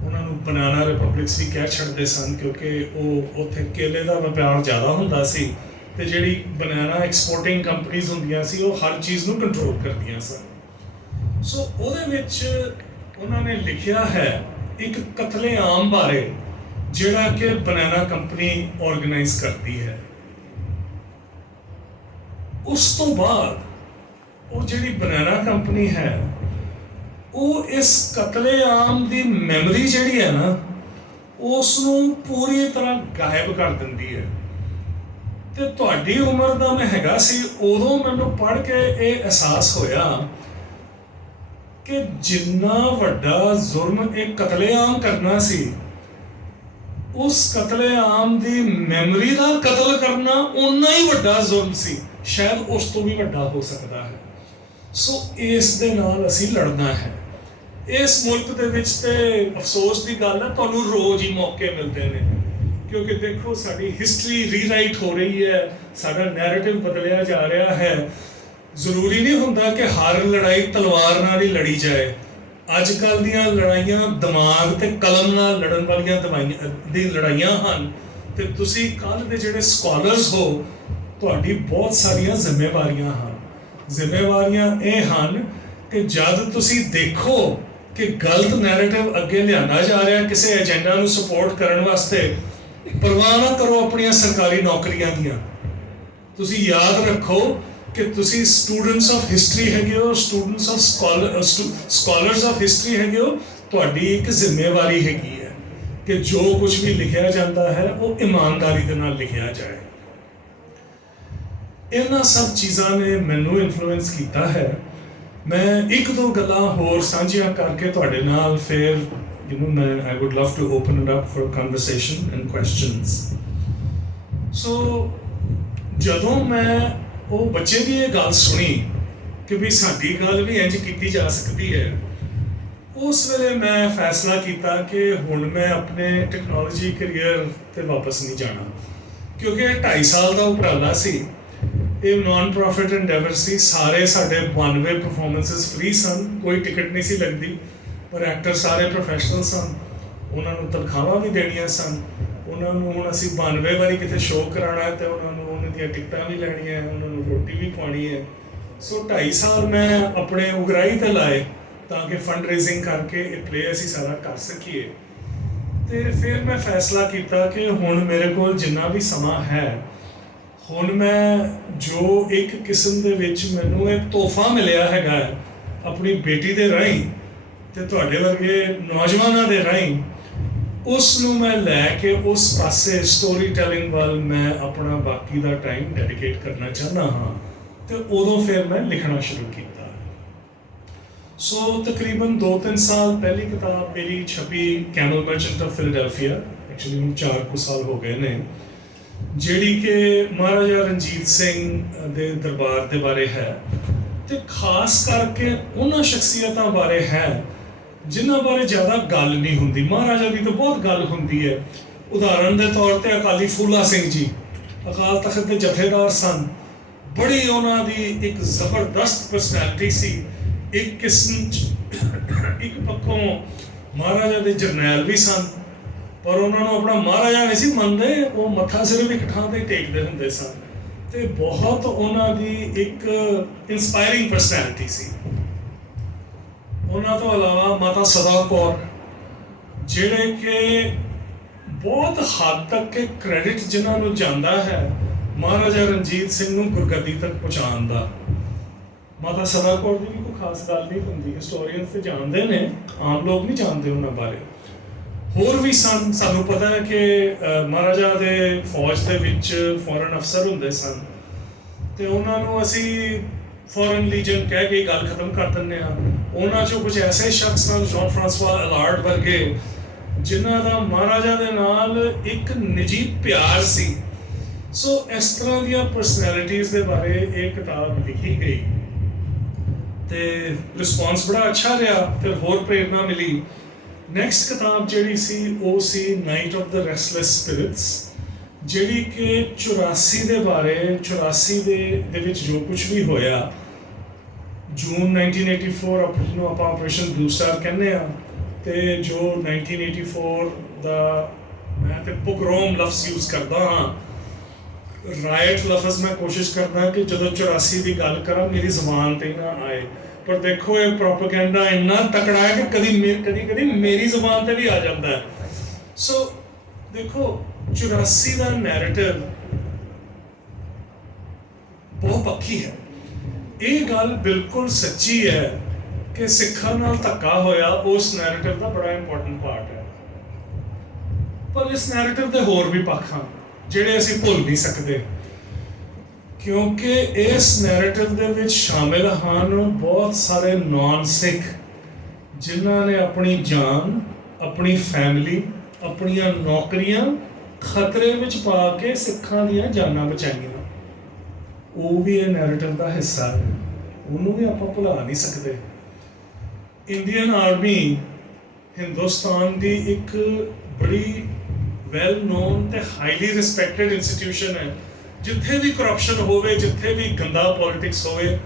ਉਹਨਾਂ ਨੂੰ ਬਨਾਨਾ ਰਿਪਬਲਿਕਸ ਵੀ ਕਹਿ ਛੱਡਦੇ ਸਨ ਕਿਉਂਕਿ ਉਹ ਉੱਥੇ ਕੇਲੇ ਦਾ ਵਪਾਰ ਜ਼ਿਆਦਾ ਹੁੰਦਾ ਸੀ ਤੇ ਜਿਹੜੀ ਬਨਾਨਾ ਐਕਸਪੋਰਟਿੰਗ ਕੰਪਨੀਜ਼ ਹੁੰਦੀਆਂ ਸੀ ਉਹ ਹਰ ਚੀਜ਼ ਨੂੰ ਕੰਟਰੋਲ ਕਰਦੀਆਂ ਸਨ। ਸੋ ਉਹਦੇ ਵਿੱਚ ਉਹਨਾਂ ਨੇ ਲਿਖਿਆ ਹੈ ਇੱਕ ਕਤਲੇਆਮ ਬਾਰੇ ਜਿਹੜਾ ਕਿ ਬਨਾਨਾ ਕੰਪਨੀ ਆਰਗੇਨਾਈਜ਼ ਕਰਦੀ ਹੈ। ਉਸ ਤੋਂ ਬਾਅਦ ਉਹ ਜਿਹੜੀ ਬਨਾਨਾ ਕੰਪਨੀ ਹੈ ਉਹ ਇਸ ਕਤਲੇਆਮ ਦੀ ਮੈਮਰੀ ਜਿਹੜੀ ਹੈ ਨਾ ਉਸ ਨੂੰ ਪੂਰੀ ਤਰ੍ਹਾਂ ਗਾਇਬ ਕਰ ਦਿੰਦੀ ਹੈ। ਤੇ ਤੁਹਾਡੀ ਉਮਰ ਦਾ ਮੈਂ ਹੈਗਾ ਸੀ ਉਦੋਂ ਮੈਨੂੰ ਪੜ੍ਹ ਕੇ ਇਹ ਅਹਿਸਾਸ ਹੋਇਆ ਕਿ ਜਿੰਨਾ ਵੱਡਾ ਜ਼ੁਰਮ ਇਹ ਕਤਲੇਆਮ ਕਰਨਾ ਸੀ, ਉਸ ਕਤਲੇਆਮ ਦੀ ਮੈਮਰੀ ਦਾ ਕਤਲ ਕਰਨਾ ਉਨਾ ਹੀ ਵੱਡਾ ਜ਼ੁਰਮ ਸੀ, ਸ਼ਾਇਦ ਉਸ ਤੋਂ ਵੀ ਵੱਡਾ ਹੋ ਸਕਦਾ ਹੈ। ਸੋ ਇਸ ਦੇ ਨਾਲ ਅਸੀਂ ਲੜਨਾ ਹੈ। ਇਸ ਮੁਲਕ ਦੇ ਵਿੱਚ ਤੇ ਅਫਸੋਸ ਦੀ ਗੱਲ ਹੈ ਤੁਹਾਨੂੰ ਰੋਜ਼ ਹੀ ਮੌਕੇ ਮਿਲਦੇ ਨੇ ਕਿਉਂਕਿ ਦੇਖੋ ਸਾਡੀ ਹਿਸਟਰੀ ਰੀਰਾਈਟ ਹੋ ਰਹੀ ਹੈ, ਸਾਡਾ ਨੈਰੇਟਿਵ ਬਦਲਿਆ ਜਾ ਰਿਹਾ ਹੈ। ਜ਼ਰੂਰੀ ਨਹੀਂ ਹੁੰਦਾ ਕਿ ਹਰ ਲੜਾਈ ਤਲਵਾਰ ਨਾਲ ਹੀ ਲੜੀ ਜਾਏ। ਅੱਜ ਕੱਲ੍ਹ ਦੀਆਂ ਲੜਾਈਆਂ ਦਿਮਾਗ ਤੇ ਕਲਮ ਨਾਲ ਲੜਨ ਵਾਲੀਆਂ ਲੜਾਈਆਂ ਹਨ। ਤੇ ਤੁਸੀਂ ਕੱਲ੍ਹ ਦੇ ਜਿਹੜੇ ਸਕਾਲਰਸ ਹੋ, ਤੁਹਾਡੀ ਬਹੁਤ ਸਾਰੀਆਂ ਜ਼ਿੰਮੇਵਾਰੀਆਂ ਹਨ। ਜ਼ਿੰਮੇਵਾਰੀਆਂ ਇਹ ਹਨ ਕਿ ਜਦ ਤੁਸੀਂ ਦੇਖੋ ਕਿ ਗਲਤ ਨੈਰੇਟਿਵ ਅੱਗੇ ਲਿਆਂਦਾ ਜਾ ਰਿਹਾ ਕਿਸੇ ਏਜੰਡਾ ਨੂੰ ਸਪੋਰਟ ਕਰਨ ਵਾਸਤੇ, ਪਰਵਾਹ ਨਾ ਕਰੋ ਆਪਣੀਆਂ ਸਰਕਾਰੀ ਨੌਕਰੀਆਂ ਦੀਆਂ। ਤੁਸੀਂ ਯਾਦ ਰੱਖੋ ਕਿ ਤੁਸੀਂ ਸਟੂਡੈਂਟਸ ਆਫ ਹਿਸਟਰੀ ਹੈਗੇ ਹੋ, students of scholars of history ਹੈਗੇ ਹੋ। ਤੁਹਾਡੀ ਇੱਕ ਜ਼ਿੰਮੇਵਾਰੀ ਹੈਗੀ ਹੈ ਕਿ ਜੋ ਕੁਝ ਵੀ ਲਿਖਿਆ ਜਾਂਦਾ ਹੈ ਉਹ ਇਮਾਨਦਾਰੀ ਦੇ ਨਾਲ ਲਿਖਿਆ ਜਾਏ। ਇਹਨਾਂ ਸਭ ਚੀਜ਼ਾਂ ਨੇ ਮੈਨੂੰ ਇਨਫਲੂਐਂਸ ਕੀਤਾ ਹੈ। ਮੈਂ ਇੱਕ ਦੋ ਗੱਲਾਂ ਹੋਰ ਸਾਂਝੀਆਂ ਕਰਕੇ ਤੁਹਾਡੇ ਨਾਲ ਫਿਰ I would love to open it up for conversation and questions. So ਜਦੋਂ ਮੈਂ ਉਹ ਬੱਚੇ ਦੀ ਇਹ ਗੱਲ ਸੁਣੀ ਕਿ ਵੀ ਸਾਡੀ ਗੱਲ ਵੀ ਇੰਝ ਕੀਤੀ ਜਾ ਸਕਦੀ ਹੈ, ਉਸ ਵੇਲੇ ਮੈਂ ਫੈਸਲਾ ਕੀਤਾ ਕਿ ਹੁਣ ਮੈਂ ਆਪਣੇ ਟੈਕਨੋਲੋਜੀ ਕਰੀਅਰ 'ਤੇ ਵਾਪਸ ਨਹੀਂ ਜਾਣਾ, ਕਿਉਂਕਿ ਇਹ 2.5 ਸਾਲ ਦਾ ਉਪਰਾਲਾ ਸੀ। ਇਹ ਨਾਨ ਪ੍ਰੋਫਿਟ ਐਂਡੇਵਰ ਸੀ। ਸਾਰੇ ਸਾਡੇ 92 ਪਰਫਾਰਮੈਂਸਿਸ ਫ੍ਰੀ ਸਨ, ਕੋਈ ਟਿਕਟ ਨਹੀਂ ਸੀ ਲੱਗਦੀ, ਪਰ ਐਕਟਰ ਸਾਰੇ ਪ੍ਰੋਫੈਸ਼ਨਲ ਸਨ, ਉਹਨਾਂ ਨੂੰ ਤਨਖਾਹਾਂ ਵੀ ਦੇਣੀਆਂ ਸਨ। ਉਹਨਾਂ ਨੂੰ ਹੁਣ ਅਸੀਂ 92 ਵਾਰੀ ਕਿਤੇ ਸ਼ੋਅ ਕਰਾਉਣਾ ਹੈ, ਅਤੇ ਉਹਨਾਂ ਨੂੰ ਉਹਨਾਂ ਦੀਆਂ ਟਿਕਟਾਂ ਵੀ ਲੈਣੀਆਂ, ਉਹਨਾਂ ਨੂੰ ਰੋਟੀ ਵੀ ਖਵਾਉਣੀ ਹੈ। ਸੋ 2.5 ਸਾਲ ਮੈਂ ਆਪਣੇ ਉਗਰਾਹੀ 'ਤੇ ਲਾਏ ਤਾਂ ਕਿ ਫੰਡ ਰੇਜ਼ਿੰਗ ਕਰਕੇ ਇਹ ਪਲੇ ਅਸੀਂ ਸਾਰਾ ਕਰ ਸਕੀਏ। ਅਤੇ ਫਿਰ ਮੈਂ ਫੈਸਲਾ ਕੀਤਾ ਕਿ ਹੁਣ ਮੇਰੇ ਕੋਲ ਜਿੰਨਾ ਵੀ ਸਮਾਂ ਹੈ, ਹੁਣ ਮੈਂ ਜੋ ਇੱਕ ਕਿਸਮ ਦੇ ਵਿੱਚ ਮੈਨੂੰ ਇੱਕ ਤੋਹਫਾ ਮਿਲਿਆ ਹੈਗਾ ਆਪਣੀ ਬੇਟੀ ਦੇ ਰਾਹੀਂ ਅਤੇ ਤੁਹਾਡੇ ਵਰਗੇ ਨੌਜਵਾਨਾਂ ਦੇ ਰਾਹੀਂ, ਉਸ ਨੂੰ ਮੈਂ ਲੈ ਕੇ ਉਸ ਪਾਸੇ ਸਟੋਰੀ ਟੈਲਿੰਗ ਵੱਲ ਮੈਂ ਆਪਣਾ ਬਾਕੀ ਦਾ ਟਾਈਮ ਡੈਡੀਕੇਟ ਕਰਨਾ ਚਾਹੁੰਦਾ ਹਾਂ। ਅਤੇ ਉਦੋਂ ਫਿਰ ਮੈਂ ਲਿਖਣਾ ਸ਼ੁਰੂ ਕੀਤਾ। ਸੋ ਤਕਰੀਬਨ 2-3 ਸਾਲ ਪਹਿਲੀ ਕਿਤਾਬ ਮੇਰੀ ਛਪੀ camel merchant of Philadelphia, actually ਮੈਨੂੰ 4 ਕੁ ਸਾਲ ਹੋ ਗਏ ਨੇ, ਜਿਹੜੀ ਕਿ ਮਹਾਰਾਜਾ ਰਣਜੀਤ ਸਿੰਘ ਦੇ ਦਰਬਾਰ ਦੇ ਬਾਰੇ ਹੈ, ਅਤੇ ਖਾਸ ਕਰਕੇ ਉਹਨਾਂ ਸ਼ਖਸੀਅਤਾਂ ਬਾਰੇ ਹੈ ਜਿਨ੍ਹਾਂ ਬਾਰੇ ਜ਼ਿਆਦਾ ਗੱਲ ਨਹੀਂ ਹੁੰਦੀ। ਮਹਾਰਾਜਾ ਦੀ ਤਾਂ ਬਹੁਤ ਗੱਲ ਹੁੰਦੀ ਹੈ। ਉਦਾਹਰਣ ਦੇ ਤੌਰ 'ਤੇ ਅਕਾਲੀ ਫੂਲਾ ਸਿੰਘ ਜੀ ਅਕਾਲ ਤਖਤ ਦੇ ਜਥੇਦਾਰ ਸਨ, ਬੜੀ ਉਹਨਾਂ ਦੀ ਇੱਕ ਜ਼ਬਰਦਸਤ ਪਰਸਨੈਲਿਟੀ ਸੀ। ਇੱਕ ਕਿਸਮ 'ਚ ਇੱਕ ਪੱਖੋਂ ਮਹਾਰਾਜਾ ਦੇ ਜਰਨੈਲ ਵੀ ਸਨ, ਪਰ ਉਹਨਾਂ ਨੂੰ ਆਪਣਾ ਮਹਾਰਾਜਾ ਨਹੀਂ ਸੀ ਮੰਨਦੇ, ਉਹ ਮੱਥਾ ਸਿਰਫ ਇੱਕ ਥਾਂ 'ਤੇ ਟੇਕਦੇ ਹੁੰਦੇ ਸਨ, ਅਤੇ ਬਹੁਤ ਉਹਨਾਂ ਦੀ ਇੱਕ ਇੰਸਪਾਇਰਿੰਗ ਪਰਸਨੈਲਿਟੀ ਸੀ। ਉਹਨਾਂ ਤੋਂ ਇਲਾਵਾ ਮਾਤਾ ਸਦਾ ਕੌਰ, ਜਿਹੜੇ ਕਿ ਬਹੁਤ ਹੱਦ ਤੱਕ ਕ੍ਰੈਡਿਟ ਜਿਨ੍ਹਾਂ ਨੂੰ ਜਾਂਦਾ ਹੈ ਮਹਾਰਾਜਾ ਰਣਜੀਤ ਸਿੰਘ ਨੂੰ ਗੁਰਗੱਦੀ ਤੱਕ ਪਹੁੰਚਾਉਣ ਦਾ। ਮਾਤਾ ਸਦਾ ਕੌਰ ਦੀ ਵੀ ਕੋਈ ਖਾਸ ਗੱਲ ਨਹੀਂ ਹੁੰਦੀ, ਹਿਸਟੋਰੀਅਨਸ ਤੇ ਜਾਣਦੇ ਨੇ, ਆਮ ਲੋਕ ਨਹੀਂ ਜਾਣਦੇ ਉਹਨਾਂ ਬਾਰੇ। ਹੋਰ ਵੀ ਸਾਨੂੰ ਪਤਾ ਹੈ ਕਿ ਮਹਾਰਾਜਾ ਦੇ ਫੌਜ ਦੇ ਵਿੱਚ ਫੌਰਨ ਅਫਸਰ ਹੁੰਦੇ ਸਨ, ਅਤੇ ਉਹਨਾਂ ਨੂੰ ਅਸੀਂ ਫੌਰਨ ਲੀਜਨ ਕਹਿ ਕੇ ਗੱਲ ਖਤਮ ਕਰ ਦਿੰਦੇ ਹਾਂ। ਉਹਨਾਂ 'ਚੋਂ ਕੁਝ ਐਸੇ ਸ਼ਖਸ ਹਨ, ਜੌਨ ਫਰਾਂਸਵਾ ਅਲਾਰਡ ਵਰਗੇ, ਜਿਨ੍ਹਾਂ ਦਾ ਮਹਾਰਾਜਾ ਦੇ ਨਾਲ ਇੱਕ ਨਿੱਜੀ ਪਿਆਰ ਸੀ। ਸੋ ਇਸ ਤਰ੍ਹਾਂ ਦੀਆਂ ਪਰਸਨੈਲਿਟੀਜ਼ ਦੇ ਬਾਰੇ ਇਹ ਕਿਤਾਬ ਲਿਖੀ ਗਈ, ਅਤੇ ਰਿਸਪੌਂਸ ਬੜਾ ਅੱਛਾ ਰਿਹਾ, ਫਿਰ ਹੋਰ ਪ੍ਰੇਰਨਾ ਮਿਲੀ। ਨੈਕਸਟ ਕਿਤਾਬ ਜਿਹੜੀ ਸੀ ਉਹ ਸੀ night of the restless spirits, ਜਿਹੜੀ ਕਿ 84 ਦੇ ਬਾਰੇ, 84 ਦੇ ਵਿੱਚ ਜੋ ਕੁਝ ਵੀ ਹੋਇਆ, ਜੂਨ 1984 ਜਿਹਨੂੰ ਆਪਾਂ ਆਪਰੇਸ਼ਨ ਬਲੂ ਸਟਾਰ ਕਹਿੰਦੇ ਹਾਂ, ਅਤੇ ਜੋ 1984 ਦਾ, ਮੈਂ ਤਾਂ ਪੋਗਰੋਮ ਲਫ਼ਜ਼ ਯੂਜ਼ ਕਰਦਾ ਹਾਂ, ਰਾਇਟ ਲਫ਼ਜ਼ ਮੈਂ ਕੋਸ਼ਿਸ਼ ਕਰਦਾ ਕਿ ਜਦੋਂ 84 ਦੀ ਗੱਲ ਕਰਾਂ ਮੇਰੀ ਜ਼ੁਬਾਨ 'ਤੇ ਨਾ ਆਏ, ਪਰ ਦੇਖੋ ਇਹ ਪ੍ਰੋਪੇਗੈਂਡਾ ਇੰਨਾ ਤਕੜਾ ਹੈ ਕਿ ਕਦੀ ਮੇਰੀ ਜ਼ੁਬਾਨ 'ਤੇ ਵੀ ਆ ਜਾਂਦਾ ਹੈ। ਸੋ ਦੇਖੋ 84 ਦਾ ਨੈਰੇਟਿਵ ਬਹੁਤ ਪੱਕੀ ਹੈ। ਇਹ ਗੱਲ ਬਿਲਕੁਲ ਸੱਚੀ ਹੈ ਕਿ ਸਿੱਖਾਂ ਨਾਲ ਧੱਕਾ ਹੋਇਆ, ਉਸ ਨੈਰੇਟਿਵ ਦਾ ਬੜਾ ਇੰਪੋਰਟੈਂਟ ਪਾਰਟ ਹੈ। ਪਰ ਇਸ ਨੈਰੇਟਿਵ ਦੇ ਹੋਰ ਵੀ ਪੱਖ ਹਨ ਜਿਹੜੇ ਅਸੀਂ ਭੁੱਲ ਨਹੀਂ ਸਕਦੇ, ਕਿਉਂਕਿ ਇਸ ਨੈਰੇਟਿਵ ਦੇ ਵਿੱਚ ਸ਼ਾਮਿਲ ਹਨ ਬਹੁਤ ਸਾਰੇ ਨਾਨ ਸਿੱਖ, ਜਿਨ੍ਹਾਂ ਨੇ ਆਪਣੀ ਜਾਨ, ਆਪਣੀ ਫੈਮਿਲੀ, ਆਪਣੀਆਂ ਨੌਕਰੀਆਂ ਖਤਰੇ ਵਿੱਚ ਪਾ ਕੇ ਸਿੱਖਾਂ ਦੀਆਂ ਜਾਨਾਂ ਬਚਾਈਆਂ। ਉਹ ਵੀ ਇਹ ਨੈਰੇਟਿਵ ਦਾ ਹਿੱਸਾ ਹੈ, ਉਹਨੂੰ ਵੀ ਆਪਾਂ ਭੁਲਾ ਨਹੀਂ ਸਕਦੇ। ਇੰਡੀਅਨ ਆਰਮੀ ਹਿੰਦੁਸਤਾਨ ਦੀ ਇੱਕ ਬੜੀ ਵੈਲ ਨੋਨ ਅਤੇ ਹਾਈਲੀ ਰਿਸਪੈਕਟਡ ਇੰਸਟੀਟਿਊਸ਼ਨ ਹੈ। ਜਿੱਥੇ ਵੀ ਕਰਪਸ਼ਨ ਹੋਵੇ, ਜਿੱਥੇ ਵੀ ਗੰਦਾ ਪੋਲੀਟਿਕਸ ਹੋਵੇ,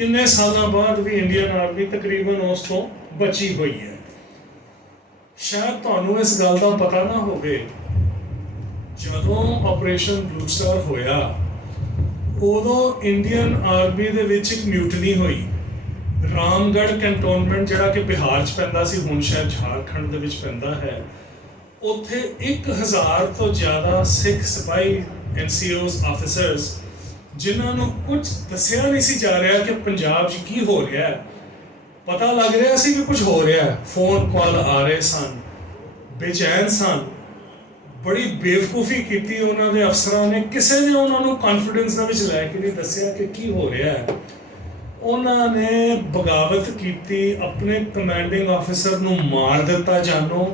ਇੰਨੇ ਸਾਲਾਂ ਬਾਅਦ ਵੀ ਇੰਡੀਅਨ ਆਰਮੀ ਤਕਰੀਬਨ ਉਸ ਤੋਂ ਬਚੀ ਹੋਈ ਹੈ। ਸ਼ਾਇਦ ਤੁਹਾਨੂੰ ਇਸ ਗੱਲ ਦਾ ਪਤਾ ਨਾ ਹੋਵੇ, ਜਦੋਂ ਆਪਰੇਸ਼ਨ ਬਲੂ ਸਟਾਰ ਹੋਇਆ, ਉਦੋਂ ਇੰਡੀਅਨ ਆਰਮੀ ਦੇ ਵਿੱਚ ਇੱਕ ਮਿਊਟਨੀ ਹੋਈ। ਰਾਮਗੜ੍ਹ ਕੈਂਟੋਨਮੈਂਟ, ਜਿਹੜਾ ਕਿ ਬਿਹਾਰ 'ਚ ਪੈਂਦਾ ਸੀ, ਹੁਣ ਸ਼ਾਇਦ ਝਾਰਖੰਡ ਦੇ ਵਿੱਚ ਪੈਂਦਾ ਹੈ, ਉੱਥੇ 1000 ਤੋਂ ਜ਼ਿਆਦਾ ਸਿੱਖ ਸਿਪਾਹੀ, NCOs ਆਫਿਸਰਸ, ਜਿਨ੍ਹਾਂ ਨੂੰ ਕੁਝ ਦੱਸਿਆ ਨਹੀਂ ਸੀ ਜਾ ਰਿਹਾ ਕਿ ਪੰਜਾਬ 'ਚ ਕੀ ਹੋ ਰਿਹਾ ਹੈ। ਪਤਾ ਲੱਗ ਰਿਹਾ ਸੀ ਕਿ ਕੁਝ ਹੋ ਰਿਹਾ ਹੈ, ਫੋਨ ਕਾਲ ਆ ਰਹੇ ਸਨ, ਬੇਚੈਨ ਸਨ। ਬੜੀ ਬੇਵਕੂਫੀ ਕੀਤੀ ਉਹਨਾਂ ਦੇ ਅਫਸਰਾਂ ਨੇ, ਕਿਸੇ ਨੇ ਉਹਨਾਂ ਨੂੰ ਕੌਨਫੀਡੈਂਸ ਦੇ ਵਿੱਚ ਲੈ ਕੇ ਨਹੀਂ ਦੱਸਿਆ ਕਿ ਕੀ ਹੋ ਰਿਹਾ ਹੈ। ਉਹਨਾਂ ਨੇ ਬਗਾਵਤ ਕੀਤੀ, ਆਪਣੇ ਕਮਾਂਡਿੰਗ ਆਫਿਸਰ ਨੂੰ ਮਾਰ ਦਿੱਤਾ ਜਾਨੋਂ।